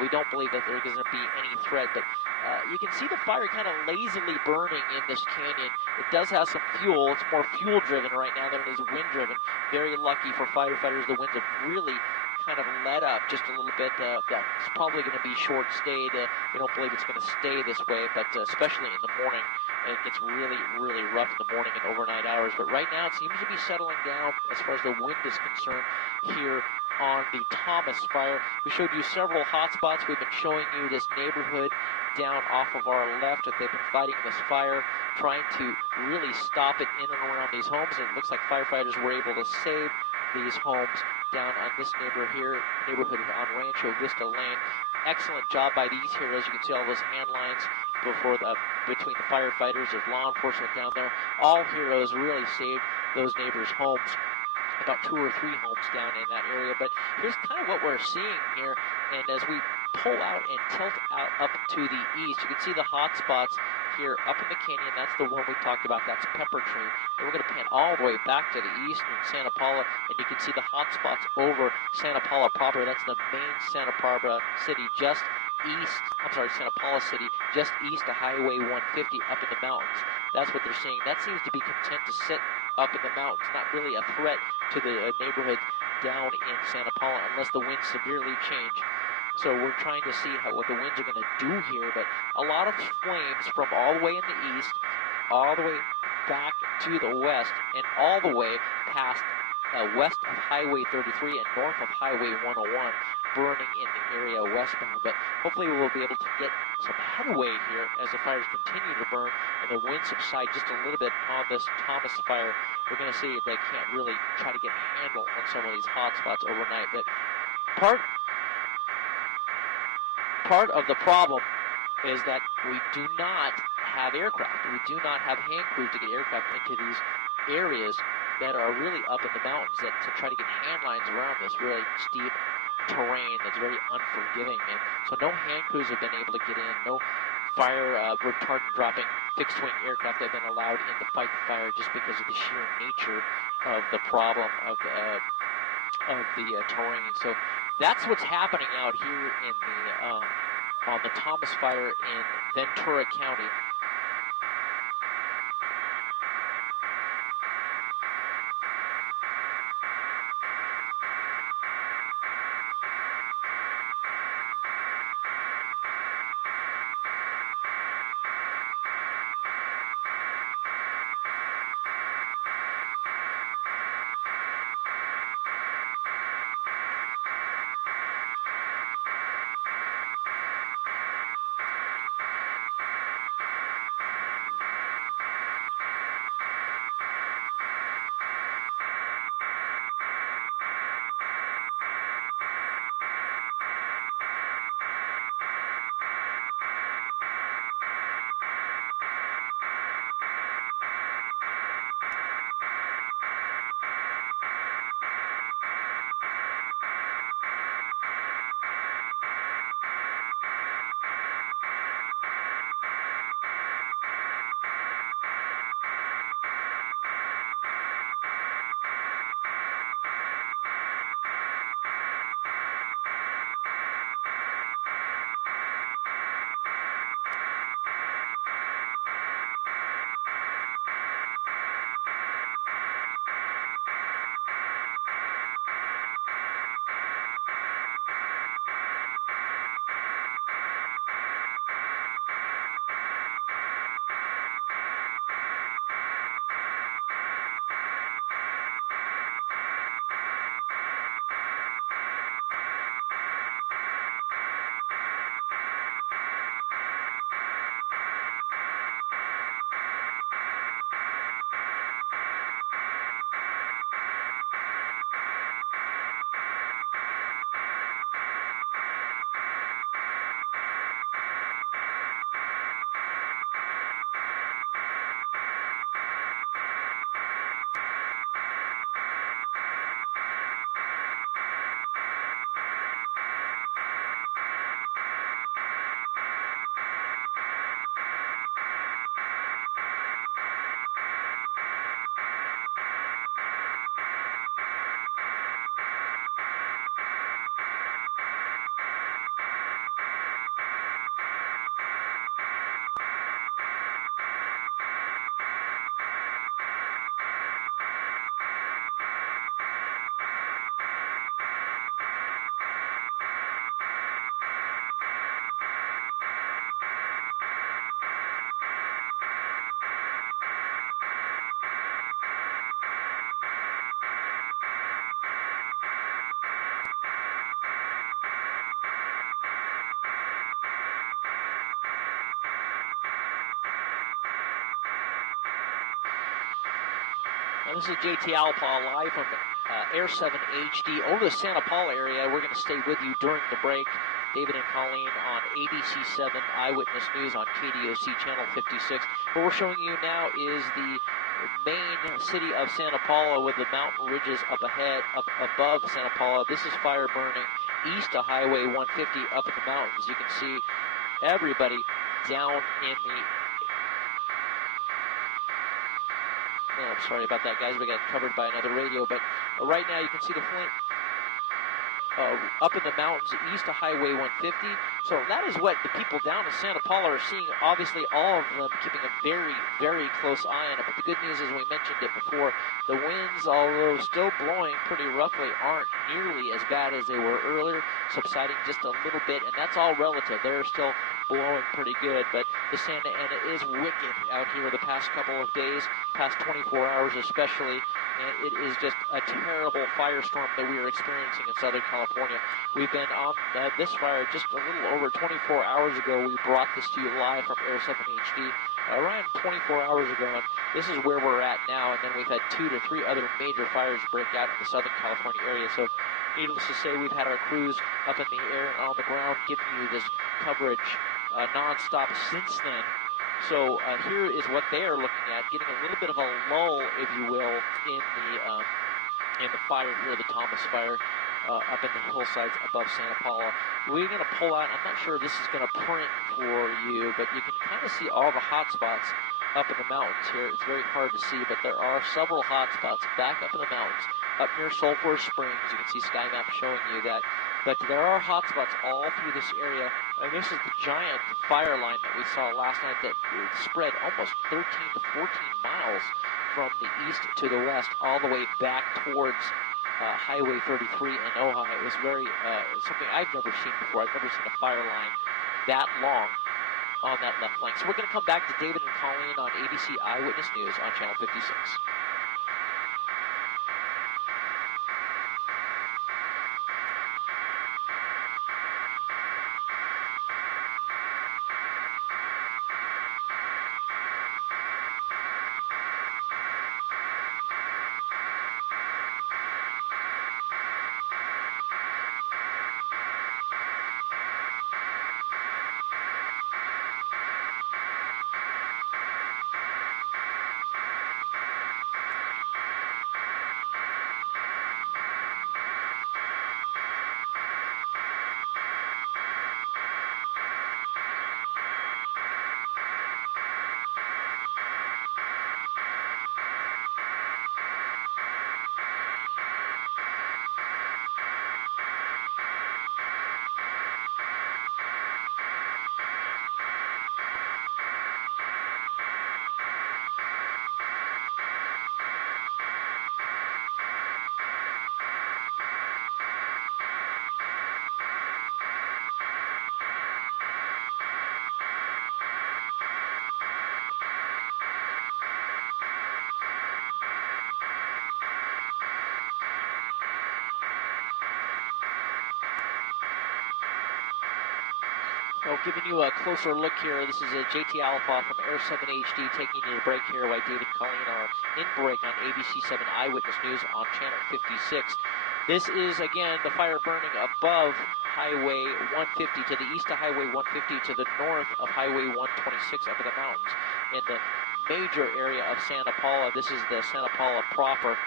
We don't believe that there's going to be any threat, but you can see the fire kind of lazily burning in this canyon. It does have some fuel. It's more fuel-driven right now than it is wind-driven. Very lucky for firefighters. The winds have really kind of let up just a little bit. That's probably going to be short-stayed. We don't believe it's going to stay this way, but especially in the morning, it gets really, really rough in the morning and overnight hours. But right now, it seems to be settling down as far as the wind is concerned here on the Thomas Fire. We showed you several hot spots. We've been showing you this neighborhood down off of our left that they've been fighting this fire, trying to really stop it in and around these homes. And it looks like firefighters were able to save these homes down on this neighborhood on Rancho Vista Lane. Excellent job by these heroes. You can see all those hand lines between the firefighters. There's law enforcement down there. All heroes really saved those neighbors' homes. About 2 or 3 homes down in that area. But here's kind of what we're seeing here. And as we pull out and tilt out up to the east, you can see the hot spots here up in the canyon. That's the one we talked about. That's Pepper Tree. And we're going to pan all the way back to the east in Santa Paula, and you can see the hot spots over Santa Paula proper. That's the main Santa Barbara city, Santa Paula City, just east of Highway 150 up in the mountains. That's what they're seeing. That seems to be content to sit up in the mountains, not really a threat to the neighborhood down in Santa Paula unless the winds severely change. So we're trying to see what the winds are going to do here, but a lot of flames from all the way in the east, all the way back to the west, and all the way past west of Highway 33 and north of Highway 101, burning in the area westbound. But hopefully we'll be able to get some headway here as the fires continue to burn and the wind subside just a little bit on this Thomas Fire. We're going to see if they can't really try to get a handle on some of these hot spots overnight. But part of the problem is that we do not have aircraft. We do not have hand crews to get aircraft into these areas that are really up in the mountains to try to get hand lines around this really steep terrain that's very unforgiving. And so no hand crews have been able to get in. No fire retardant dropping fixed wing aircraft have been allowed in to fight the fire just because of the sheer nature of the problem of the terrain. So that's what's happening out here in on the Thomas Fire in Ventura County. This is JT Alpa live from Air 7 HD over the Santa Paula area. We're going to stay with you during the break. David and Colleen on ABC 7 Eyewitness News on KDOC Channel 56. What we're showing you now is the main city of Santa Paula with the mountain ridges up ahead, up above Santa Paula. This is fire burning east of Highway 150 up in the mountains. You can see everybody down in the... Oh, I'm sorry about that, guys. We got covered by another radio, but right now you can see the flame up in the mountains east of Highway 150. So that is what the people down in Santa Paula are seeing. Obviously, all of them keeping a very, very close eye on it. But the good news is, we mentioned it before, the winds, although still blowing pretty roughly, aren't nearly as bad as they were earlier, subsiding just a little bit, and that's all relative. They're still blowing pretty good, but the Santa Ana is wicked out here the past couple of days, past 24 hours especially, and it is just a terrible firestorm that we are experiencing in Southern California. We've been on this fire just a little over 24 hours ago. We brought this to you live from Air 7 HD around 24 hours ago, and this is where we're at now, and then we've had 2 to 3 other major fires break out in the Southern California area. So needless to say, we've had our crews up in the air and on the ground giving you this coverage nonstop since then. So here is what they are looking at, getting a little bit of a lull, if you will, in the fire here, the Thomas fire, up in the hillsides above Santa Paula. We're going to pull out. I'm not sure if this is going to print for you, but you can kind of see all the hot spots up in the mountains here. It's very hard to see, but there are several hot spots back up in the mountains, up near Sulphur Springs. You can see Sky Map showing you that. But there are hot spots all through this area, and this is the giant fire line that we saw last night that spread almost 13 to 14 miles from the east to the west, all the way back towards Highway 33 in Ojai. It was very something I've never seen before. I've never seen a fire line that long on that left flank. So we're going to come back to David and Colleen on ABC Eyewitness News on Channel 56. Well, giving you a closer look here, this is a JT Alpha from Air 7 HD taking you to break here while David and Colleen are in break on ABC 7 Eyewitness News on Channel 56. This is, again, the fire burning above Highway 150 to the east of Highway 150 to the north of Highway 126 up in the mountains in the major area of Santa Paula. This is the Santa Paula proper.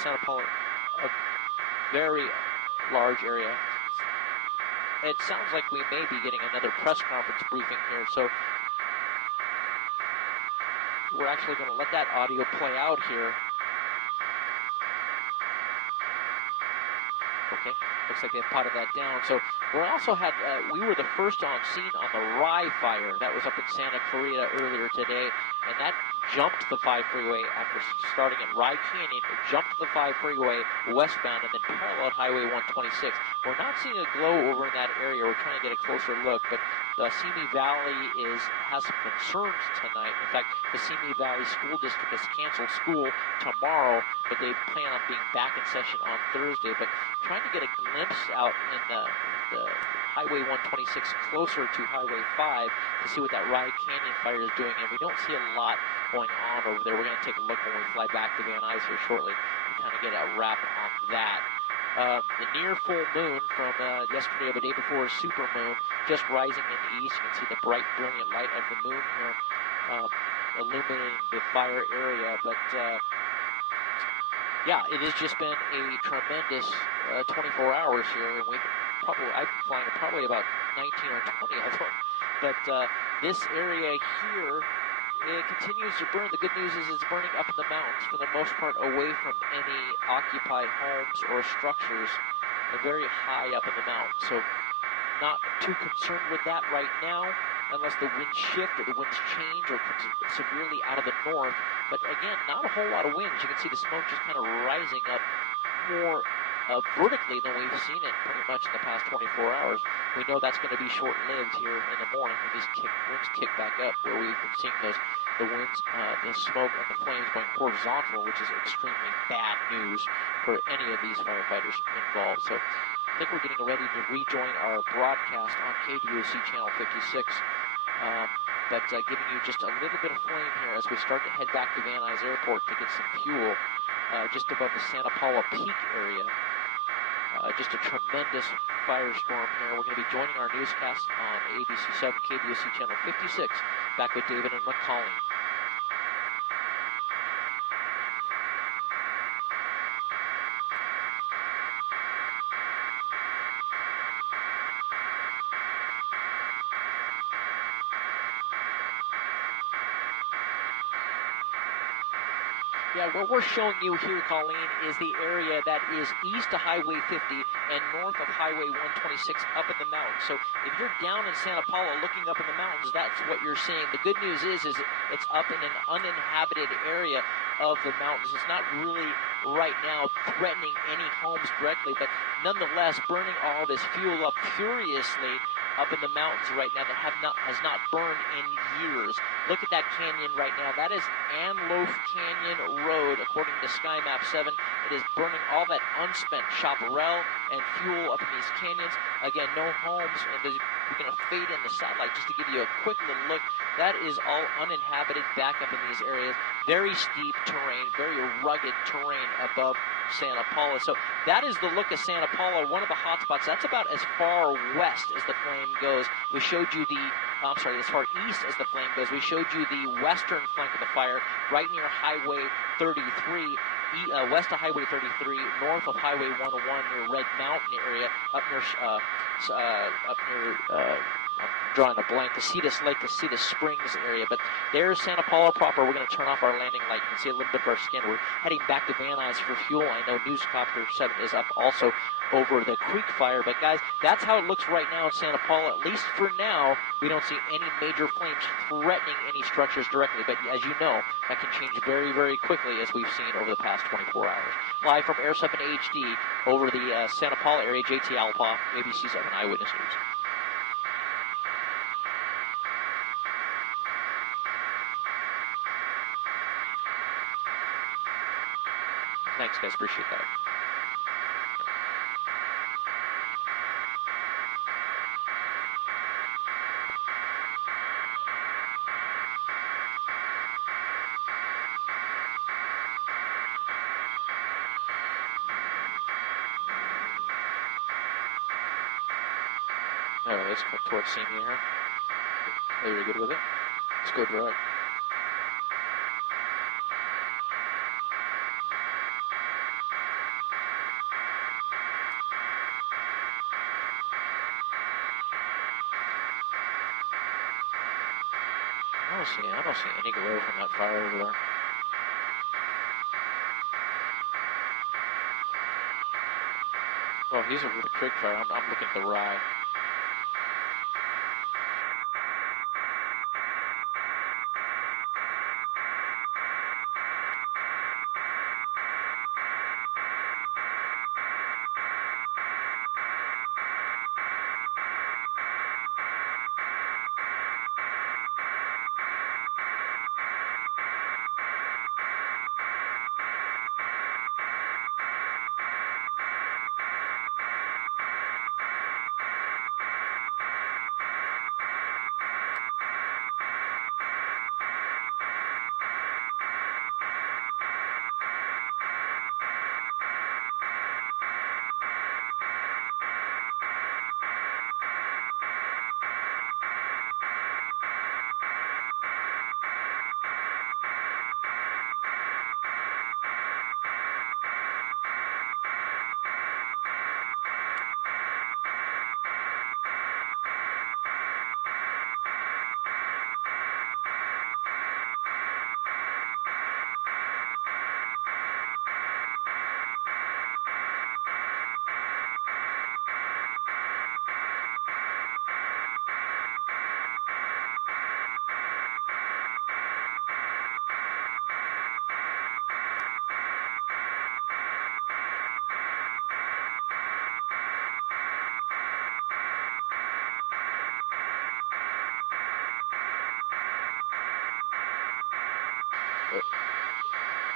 Santa Paula, a very large area. It sounds like we may be getting another press conference briefing here, so we're actually going to let that audio play out here. Okay, looks like they've potted that down. So we also had, we were the first on scene on the Rye fire. That was up in Santa Clarita earlier today, and that jumped the 5 freeway after starting at Rye Canyon. It jumped the 5 freeway westbound and then paralleled Highway 126. We're not seeing a glow over in that area. We're trying to get a closer look, but the Simi Valley has some concerns tonight. In fact, the Simi Valley School District has canceled school tomorrow, but they plan on being back in session on Thursday. But trying to get a glimpse out in the Highway 126 closer to Highway 5 to see what that Rye Canyon fire is doing, and we don't see a lot going on over there. We're going to take a look when we fly back to Van Nuys here shortly to kind of get a wrap on that. The near full moon from yesterday or the day before, super moon, just rising in the east. You can see the bright, brilliant light of the moon here illuminating the fire area. But yeah, it has just been a tremendous 24 hours here, and I've been flying probably about 19 or 20 of them. But this area here, it continues to burn. The good news is it's burning up in the mountains for the most part, away from any occupied homes or structures, and very high up in the mountains. So not too concerned with that right now, unless the winds shift or the winds change or comes severely out of the north. But again, not a whole lot of wind. As you can see, the smoke just kind of rising up more vertically than we've seen it pretty much in the past 24 hours. We know that's going to be short-lived here in the morning when these winds kick back up, where we've been seeing the winds, the smoke and the flames going horizontal, which is extremely bad news for any of these firefighters involved. So I think we're getting ready to rejoin our broadcast on KDOC Channel 56. But giving you just a little bit of flame here as we start to head back to Van Nuys Airport to get some fuel just above the Santa Paula Peak area. Just a tremendous firestorm here. We're going to be joining our newscast on ABC7 KDOC Channel 56, back with David and McCauley. Yeah, what we're showing you here, Colleen, is the area that is east of Highway 50 and north of Highway 126 up in the mountains. So if you're down in Santa Paula looking up in the mountains, that's what you're seeing. The good news is it's up in an uninhabited area of the mountains. It's not really right now threatening any homes directly, but nonetheless burning all this fuel up furiously up in the mountains right now that has not burned in years. Look at that canyon right now. That is Antelope Canyon Road, according to SkyMap 7. It is burning all that unspent chaparral and fuel up in these canyons. Again, no homes, and we're going to fade in the satellite just to give you a quick little look. That is all uninhabited back up in these areas. Very steep terrain, very rugged terrain above Santa Paula. So that is the look of Santa Paula, one of the hot spots. That's about as far west as the flame goes. We showed you as far east as the flame goes. We showed you the western flank of the fire, right near Highway 33, west of Highway 33, north of Highway 101 near Red Mountain area, up near I'm drawing a blank, Casitas Lake, Casitas Springs area. But there's Santa Paula proper. We're going to turn off our landing light. You can see a little bit of our skin. We're heading back to Van Nuys for fuel. I know Newscopter 7 is up also over the creek fire. But guys, that's how it looks right now in Santa Paula. At least for now, we don't see any major flames threatening any structures directly. But as you know, that can change very, very quickly, as we've seen over the past 24 hours. Live from Air 7 HD over the Santa Paula area, JT Alpa, ABC 7 Eyewitness News. Thanks, guys. Appreciate that. All right, let's cut towards Simi here. Are you good with it? Let's go direct. I don't see any glare from that fire over there. Well, he's over the creek fire. I'm looking at the Rye.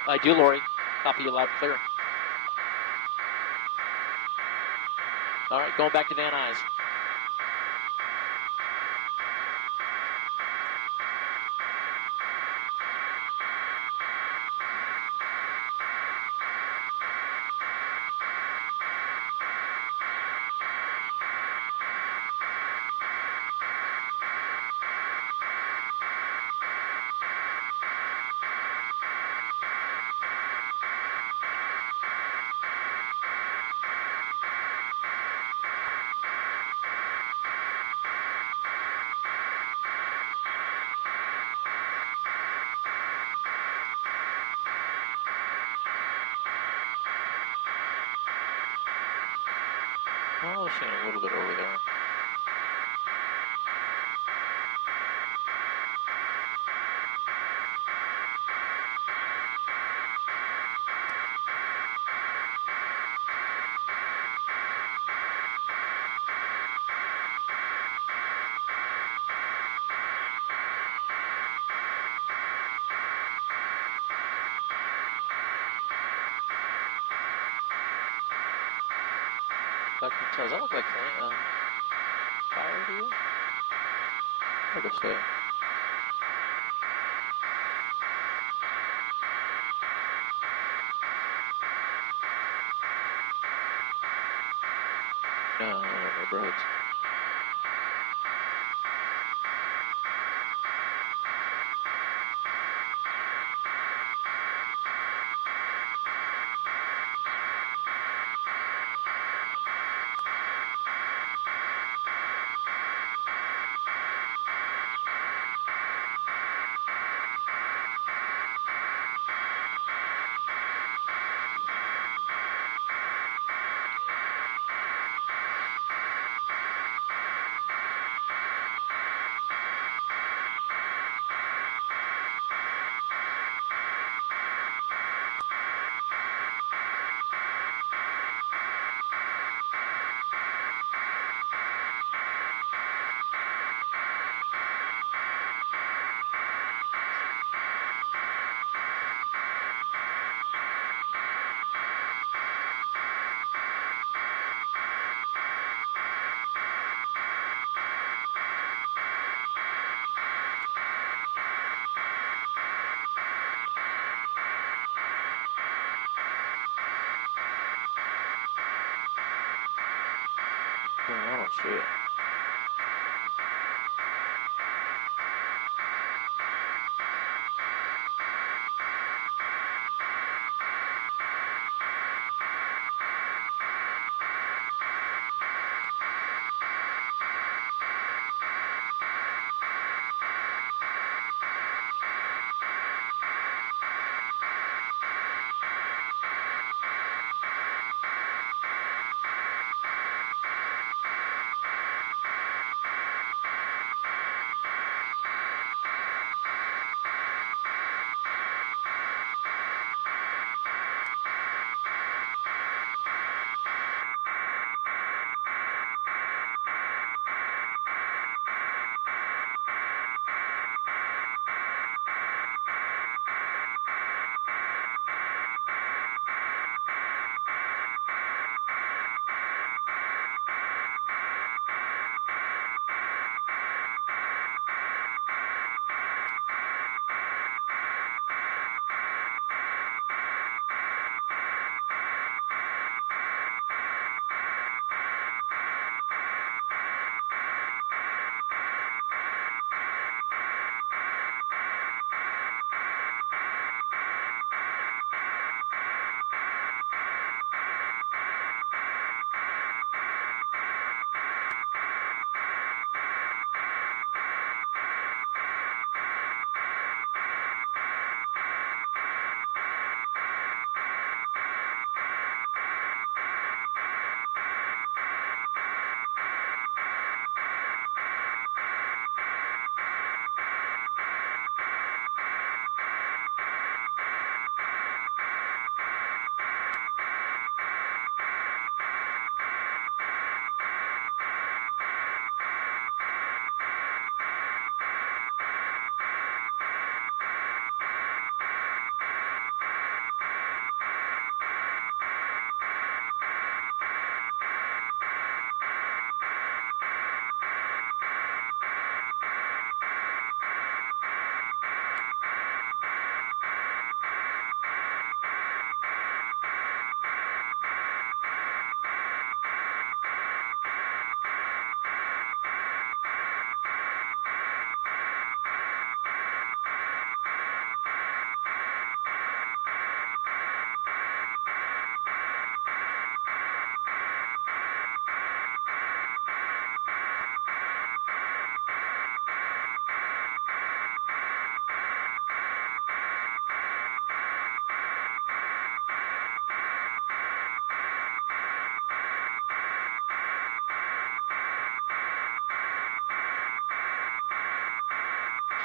I do, Lori. Copy you loud and clear. All right, going back to Van Nuys. Oh, seeing a little bit over there. Back to does that look like fire to you? Hard to say. No, neighborhoods. I don't see it.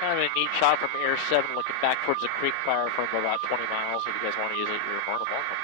Kind of a neat shot from Air 7 looking back towards the creek fire from about 20 miles. If you guys want to use it, you're more than welcome.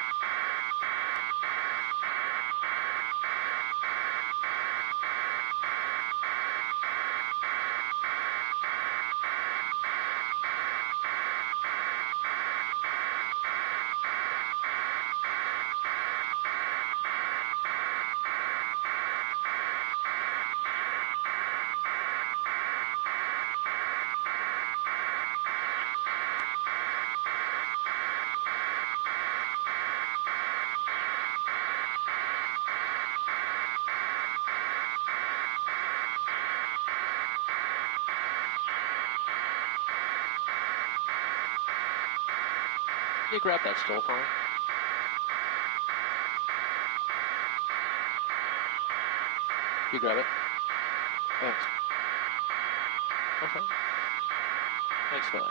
Can you grab that still for me? You grab it. Thanks. Okay. Thanks for that.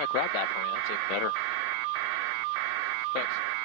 I grabbed that for you. That's even better. Thanks.